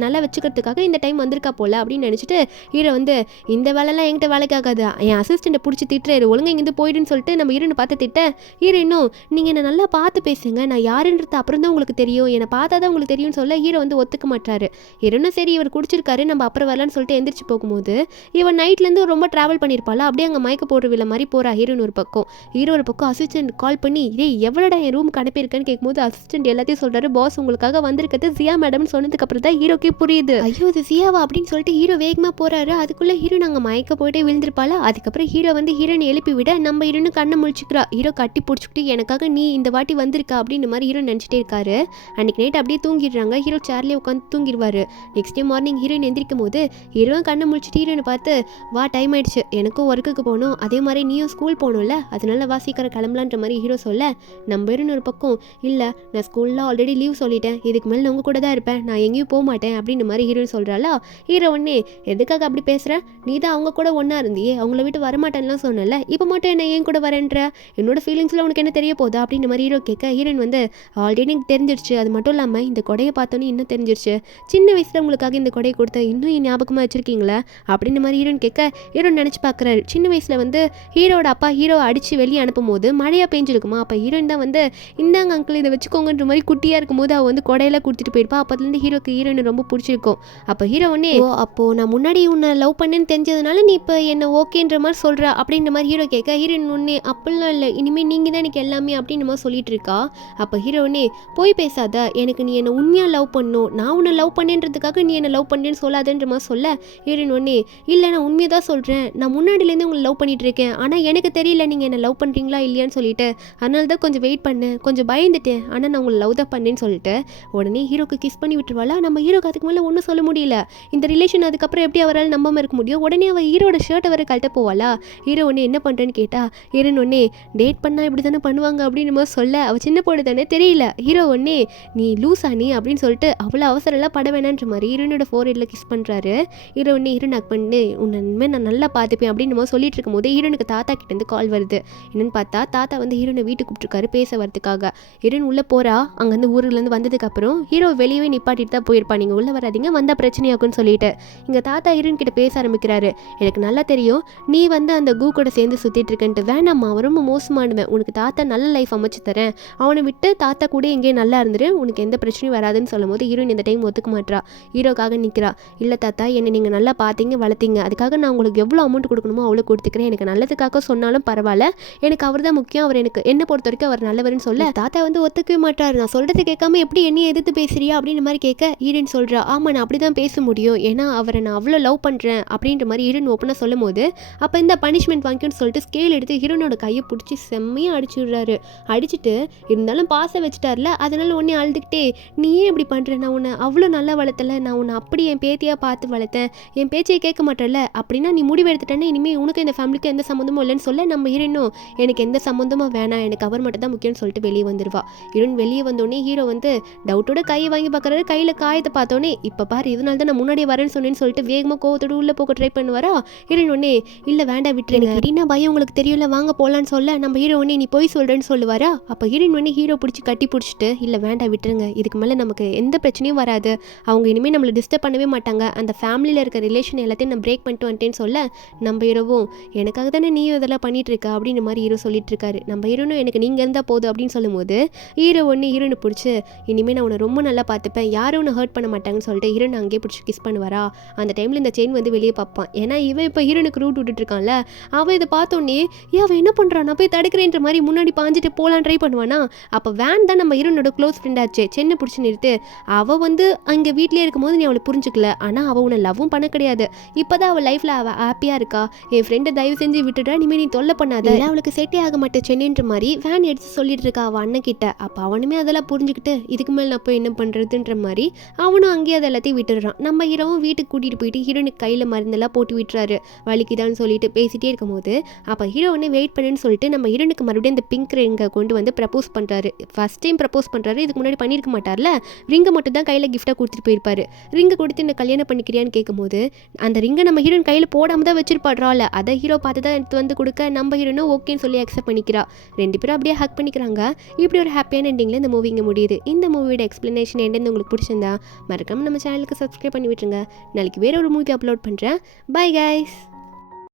நல்லா வச்சுக்கிறதுக்காக இந்த டைம் வந்திருக்கா போல் அப்படின்னு நினச்சிட்டு ஹீரோ வந்து இந்த வேலைலாம் என்கிட்ட வேலைக்காகாது, என் அசிஸ்டண்ட்டை பிடிச்சி திட்டுறாரு ஒழுங்காக இங்கேருந்து போயிடுன்னு சொல்லிட்டு நம்ம ஹீரோனை பார்த்து திட்ட ஹீரோ இன்னும் நீங்கள் என்னை நல்லா பார்த்து பேசுங்க, நான் யாருன்றது அப்புறம் தான் உங்களுக்கு தெரியும், என்னை பார்த்தா தான் உங்களுக்கு தெரியும்னு சொல்ல ஹீரோ வந்து ஒத்துக்க மாட்டாரு. ஹீரோனும் சரி இவர் குடிச்சிருக்காரு நம்ம அப்புறம் வரலான்னு சொல்லிட்டு எந்திரிச்சு போகும்போது இவன் நைட்லேருந்து ரொம்ப ட்ராவல் பண்ணியிருப்பாளா, அப்படியே அங்கே மயக்க போடுற விலை மாதிரி போகிறா ஹீரோன் ஒரு பக்கம். ஹீரோ ஒரு பக்கம் அசிஸ்டன்ட் கால் பண்ணி இதே எவ்வளோடா என் ரூமுக்கு அனுப்பியிருக்கேன்னு கேட்கும்போது அசிஸ்டன்ட் எல்லாத்தையும் சொல்கிறாரு, பாஸ் உங்களுக்காக வந்திருக்கிறது ஜியா மேடம்னு சொன்னதுக்கு அப்புறம் தான் ஹீரோக்கே புரியுது, ஐயோ இது ஜியாவா அப்படின்னு சொல்லிட்டு ஹீரோ வேகமாக போகிறாரு. அதுக்குள்ளே ஹீரோ நாங்கள் மயக்க போயிட்டே விழுந்திருப்பாளா. அதுக்கப்புறம் ஹீரோ வந்து ஹீரோனை எழுப்பி விட நம்ம ஹீரோனு கண்ணை முழிச்சுக்கிறா. ஹீரோ கட்டி பிடிச்சிக்கிட்டு எனக்காக நீ இந்த வாட்டி வந்திருக்கா அப்படின்னு மாதிரி ஹீரோ நினச்சிட்டே இருக்காரு. அன்றைக்கி நைட் அப்படியே தூங்கிடுறாங்க. ஹீரோ சேர்லேயே உட்காந்து தூங்கிடுவார். நெக்ஸ்ட் டே மார்னிங் ஹீரோயின் எந்திரிக்கும் போது ஹீரோயின் கண்ணை முடிச்சுட்டு ஹீரோயினை பார்த்து வா டைம் ஆயிடுச்சு எனக்கும் ஒர்க்குக்கு போகணும், அதே மாதிரி நீயும் ஸ்கூல் போகணும்ல அதனால வா சீக்கிரம் கிளம்பலான்ற மாதிரி ஹீரோ சொல்ல நம்ம ஹீரோயின் ஒரு பக்கம் இல்லை நான் ஸ்கூலில் ஆல்ரெடி லீவ் சொல்லிட்டேன், இதுக்கு மேலே நான் உங்கள் கூட தான் இருப்பேன், நான் எங்கேயும் போக மாட்டேன் அப்படின்னு மாதிரி ஹீரோயின் சொல்கிறாளா. ஹீரோ ஒன்னே எதுக்காக அப்படி பேசுகிறேன், நீ தான் அவங்க கூட ஒன்றா இருந்தியே, அவங்கள விட்டு வரமாட்டேன்லாம் சொன்னல, இப்போ மட்டும் என்ன ஏன் கூட வரேன்ற, என்னோட ஃபீலிங்ஸில் உனக்கு என்ன தெரிய போதா அப்படின்னு மாதிரி ஹீரோ கேட்க ஹீரோயின் வந்து ஆல்ரெடி எனக்கு தெரிஞ்சிருச்சு, அது மட்டும் இல்லாமல் இந்த கொடையை பார்த்தோன்னே இன்னும் தெரிஞ்சிருச்சு, சின்ன வயசில் உங்களுக்காக இந்த கொடையை கொடுத்தேன் இன்னும் என் ஞாபகமாக வச்சுருக்கீங்களா அப்படின்னு மாதிரி ஹீரோயின் கேட்க ஹீரோ நினச்சி பார்க்குறாரு. சின்ன வயசில் வந்து ஹீரோட அப்பா ஹீரோவை அடித்து வெளியே அனுப்பும் போது மழையாக பெஞ்சிருக்குமா, அப்போ ஹீரோயின் தான் வந்து இந்தாங்க அங்கிள் இதை வச்சுக்கோங்கன்ற மாதிரி குட்டியாக இருக்கும்போது அவள் வந்து கொடையெல்லாம் கொடுத்துட்டு போயிருப்பா. அப்போதுலேருந்து ஹீரோக்கு ஹீரோயின் ரொம்ப பிடிச்சிருக்கும். அப்போ ஹீரோ ஒன்னே அப்போது நான் முன்னாடி உன்னை லவ் பண்ணேன்னு தெரிஞ்சதுனால நீ இப்போ என்ன ஓகேன்ற மாதிரி சொல்கிற அப்படின்ற மாதிரி ஹீரோ கேட்க ஹீரோயின் ஒன்னே அப்படிலாம் இல்லை, இனிமேல் நீங்கள் தான் எனக்கு எல்லாமே அப்படின்ற மாதிரி சொல்லிட்டு இருக்கா. அப்போ ஹீரோ ஒன்னே போய் பேசாத, எனக்கு நீ என்னை உண்மையாக லவ் பண்ணணும், நான் உன்னை லவ் லவ் பண்ணேன்றதுக்காக நீ என்ன லவ் பண்ணேன்னு சொல்லாதன்ற மாதிரி சொல்ல ஹீரோயின் ஒன்னே இல்லை நான் உண்மையை தான் சொல்கிறேன், நான் முன்னாடிலேருந்து உங்களை லவ் பண்ணிட்டு இருக்கேன், ஆனால் எனக்கு தெரியல நீங்கள் என்ன லவ் பண்ணுறீங்களா இல்லையான்னு சொல்லிட்டு அதனால தான் கொஞ்சம் வெயிட் பண்ணேன், கொஞ்சம் பயந்துட்டேன், ஆனால் நான் உங்களை லவ் தான் பண்ணேன்னு சொல்லிட்டு உடனே ஹீரோக்கு கிஸ் பண்ணி விட்டுருவாளா. நம்ம ஹீரோக்கு அதுக்கு மேலே ஒன்றும் சொல்ல முடியல. இந்த ரிலேஷன் அதுக்கப்புறம் எப்படி அவரால் நம்பாமல் இருக்க முடியும். உடனே அவள் ஹீரோட ஷர்ட்டை வர கழட்ட போவாளா. ஹீரோ ஒன்று என்ன பண்ணுறேன்னு கேட்டா ஹீரோயின் ஒன்னே டேட் பண்ணால் இப்படி தானே பண்ணுவாங்க அப்படின்னு நம்ம சொல்ல அவள் சின்ன பொண்ணு தானே தெரியல. ஹீரோ ஒன்னே நீ லூஸா நீ அப்படின்னு சொல்லிட்டு அவ்வளோ அவசரம்லாம் பட வேணான்ற மாதிரி ஹீரோனோட ஃபோர்ஹெட்டில் கிஸ் பண்ணுறாரு. ஹீரோ ஒன்னே ஹீரோன் அக் பண்ணு உன்னை இனிமேல் நான் நல்லா பார்த்துப்பேன் அப்படின்னு நம்ம சொல்லிட்டு இருக்கும் போது ஹீரோனுக்கு தாத்தா கிட்டேருந்து கால் வருது. என்னன்னு பார்த்தா தாத்தா வந்து ஹீரோனை வீட்டுக்கு கூப்பிட்டுருக்காரு பேச வரதுக்காக. ஹீரோன் உள்ளே போகிறா. அங்கேருந்து ஊர்லேருந்து வந்ததுக்கப்புறம் ஹீரோ வெளியவே நிப்பாட்டிட்டு தான் போயிருப்பா, நீங்கள் உள்ளே வராதிங்க வந்தால் பிரச்சனையாக்குன்னு சொல்லிட்டு. இங்கே தாத்தா ஹீரோன் கிட்ட பேச ஆரம்பிக்கிறாரு. எனக்கு நல்லா தெரியும் நீ வந்து அந்த கூ கூட சேர்ந்து சுற்றிட்டு இருக்கேன்ட்டு, வேணாம்மா அவன் ரொம்ப மோசமானுவேன், உனக்கு தாத்தா நல்ல லைஃப் அமைச்சு தரேன், அவனை விட்டு தாத்தா கூட எங்கேயும் நல்லா இருந்துரு, உனக்கு எந்த பிரச்சனையும் வராதுன்னு சொல்லும் போது ஹீரோயின் இந்த டைம் ஒத்துக்க மாட்டா. ஹீரோக்காக நிற்கிறா. இல்லை தாத்தா என்னை நீங்கள் நல்லா பார்த்தீங்க வளர்த்தீங்க, அதுக்காக நான் உங்களுக்கு எவ்வளோ அமௌண்ட் கொடுக்கணுமோ அவ்வளோ கொடுத்துக்கிறேன், எனக்கு நல்லதுக்காக சொன்னாலும் பரவாயில்ல, எனக்கு அவர் தான் முக்கியம், அவர் எனக்கு என்ன பொறுத்த வரைக்கும் அவர் நல்லவர்னு சொல்ல தாத்தா வந்து ஒத்துக்கவே மாட்டார். நான் சொல்கிறது கேட்காம எப்படி என்னையை எதிர்த்து பேசுறியா அப்படின்னு மாதிரி கேட்க ஹீரோயின் சொல்கிறா ஆமாம் நான் அப்படி தான் பேச முடியும், ஏன்னா அவரை நான் அவ்வளோ லவ் பண்ணுறேன் அப்படின்ற மாதிரி ஹீரோயின் ஓப்பனாக சொல்லும் போது அப்போ இந்த பனிஷ்மெண்ட் வாங்கிக்கணும்னு சொல்லிட்டு ஸ்கேல் எடுத்து ஹீரோனோட கையை பிடிச்சி செம்மையாக அடிச்சு விடுறாரு. அடிச்சுட்டு இருந்தாலும் பாசம் வச்சுட்டார்ல, அதனால உடனே அழுதுகிட்டே நீ ஏன் இப்படி பண்ணுற, நான் உன்னை அவ்வளோ நல்லா வளர்த்தல, நான் உன்னை அப்படி என் பேத்தியாக பார்த்து வளர்த்தேன், என் பேச்சையை கேட்க மாட்டேன்ல, அப்படின்னா நீ முடிவு எடுத்துட்டேன்னா இனிமேல் உனக்கு இந்த ஃபேமிலிக்கு எந்த சம்மந்தமும் இல்லைன்னு சொல்ல நம்ம ஹீரோனும் எனக்கு எந்த சம்மந்தமும் வேணாம், எனக்கு அவர் மட்டும் தான் முக்கியம்னு சொல்லிட்டு வெளியே வந்துடுவா. ஹீரோயின் வெளியே வந்தோடனே ஹீரோ வந்து டவுட்டோட கையை வாங்கி பார்க்குறாரு. கையில் காயத்தை பார்த்தோன்னே இப்போ பாரு இதனால தான் நான் முன்னாடியே வரேன்னு சொன்னேன்னு சொல்லிட்டு வேகமாக கோவத்தோடு உள்ளே போக ட்ரை பண்ணுவாரா. ஹீரோயின் ஒன்னே இல்லை வேண்டாம் விட்டுருங்க, எப்படின்னா பயம் உங்களுக்கு தெரியல வாங்க போகலான்னு சொல்ல நம்ம ஹீரோ ஒன்னே நீ போய் சொல்கிறேன்னு சொல்லுவாரா. அப்போ ஹீரோயின் ஒன்னே ஹீரோ பிடிச்சி கட்டி பிடிச்சிட்டு இல்லை வேண்டாம் விட்டுருங்க, இதுக்கு மேலே நமக்கு எந்த பிரச்சனையும் வராது, அவங்க இனிமேல் நம்மளை டிஸ்டர்ப் பண்ணவே மாட்டாங்க, அந்த ஃபேமிலியில் இருக்க ரிலேஷன் எல்லாத்தையும் நான் பிரேக் பண்ணிட்டு வந்துட்டேன்னு சொல்ல நம்ம ஹீரோவும் எனக்காக தானே நீயும் இதெல்லாம் பண்ணிட்டு இருக்க அப்படின்ற மாதிரி ஹீரோ சொல்லிட்டு இருக்காரு. நம்ம ஹீரோனும் எனக்கு நீங்கள் இருந்தால் போதும் அப்படின்னு சொல்லும்போது ஹீரோ ஒன்று ஹீரோனை பிடிச்சி இனிமேல் நான் உன்னை ரொம்ப நல்லா பார்த்துப்பேன், யாரும் உன்னை ஹர்ட் பண்ண மாட்டாங்கன்னு சொல்லிட்டு ஹீரோனை அங்கேயே பிடிச்சி கிஸ் பண்ணுவாரா. அந்த டைமில் இந்த செயின் வந்து வெளியே பார்ப்பான். ஏன்னா இவன் இப்போ ஹீரோனுக்கு ரூட் விட்டுட்டு இருக்கான்ல, அவன் இதை பார்த்தோன்னே அவன் என்ன பண்ணுறான் நான் போய் தடுக்கிறேன்ற மாதிரி முன்னாடி பாஞ்சிட்டு போகலான்னு ட்ரை பண்ணுவானா. அப்போ வேன் தான் நம்ம ஹீரோனோட க்ளோஸ் ஃப்ரெண்டாச்சே சென்னை பிடிச்சி நிறுத்து, அவள் வந்து அங்கே வீட்லேயே இருக்கும்போது நீ அவளை புரிஞ்சுக்கல, ஆனால் அவள் உன்னை லவ்வும் பண்ண கிடையாது, இப்போ தான் அவள் லைஃப்பில் அவள் ஹாப்பியாக இருக்கா, என் ஃப்ரெண்டை தயவு செஞ்சு விட்டுட்டா இனிமேல் நீ தொல்லை பண்ணாத, அவளுக்கு செட்டே ஆக மாட்டேன் சென்னைன்ற மாதிரி வேன் எடுத்து சொல்லிட்டு இருக்கா அவள் அண்ணன் கிட்ட. அப்போ அவனுமே அதெல்லாம் புரிஞ்சுக்கிட்டு இதுக்கு மேலே நான் போய் என்ன பண்ணுறதுன்ற மாதிரி அவனும் அங்கேயே அதை எல்லாத்தையும் விட்டுடுறான். நம்ம ஹீரோவும் வீட்டுக்கு கூட்டிகிட்டு போயிட்டு ஹீரோனுக்கு கையில் மருந்தெல்லாம் போட்டு விட்டுறாரு வலிக்குதான்னு சொல்லிட்டு பேசிகிட்டே இருக்கும்போது அப்போ ஹீரோ ஒன்று வெயிட் பண்ணுன்னு சொல்லிட்டு நம்ம ஹீரோனுக்கு மறுபடியும் அந்த பிங்க் ரிங்கை கொண்டு வந்து ப்ரப்போஸ் பண்ணுறாரு. ஃபர்ஸ்ட் டைம் ப்ரப்போஸ் பண்ணுறாரு, இதுக்கு முன்னாடி பண்ணியிருக்க மாட்டார்ல, ரிங்கை மட்டும் தான் கையில் கிஃப்டாக கொடுத்துட்டு போயிருப்பாரு. ரிங்கை கொடுத்து என்ன கல்யாணம் பண்ணிக்கிறியான்னு கேட்கும்போது அந்த ரிங்கை நம்ம ஹீரோன் கையில் போடாமல் தான் வச்சிருப்பாட்றால, அதை ஹீரோ பார்த்து தான் எடுத்து வந்து கொடுக்க நம்ம ஹீரோனும் ஓகேன்னு சொல்லி அக்செப்ட் பண்ணிக்கிறா. ரெண்டு பேரும் அப்படியே ஹக் பண்ணிக்கிறாங்க. இப்படி ஒரு ஹாப்பியான எண்டிங்கில் இந்த மூவி இங்கே முடியுது. இந்த மூவியோட எக்ஸ்ப்ளனேஷன் என்னன்னு உங்களுக்கு பிடிச்சிருந்தா மறக்காம நம்ம சேனலுக்கு சப்ஸ்கிரைப் பண்ணி விட்டுருங்க. நாளைக்கு வேற ஒரு மூவி அப்லோட் பண்ணுறேன். Bye guys.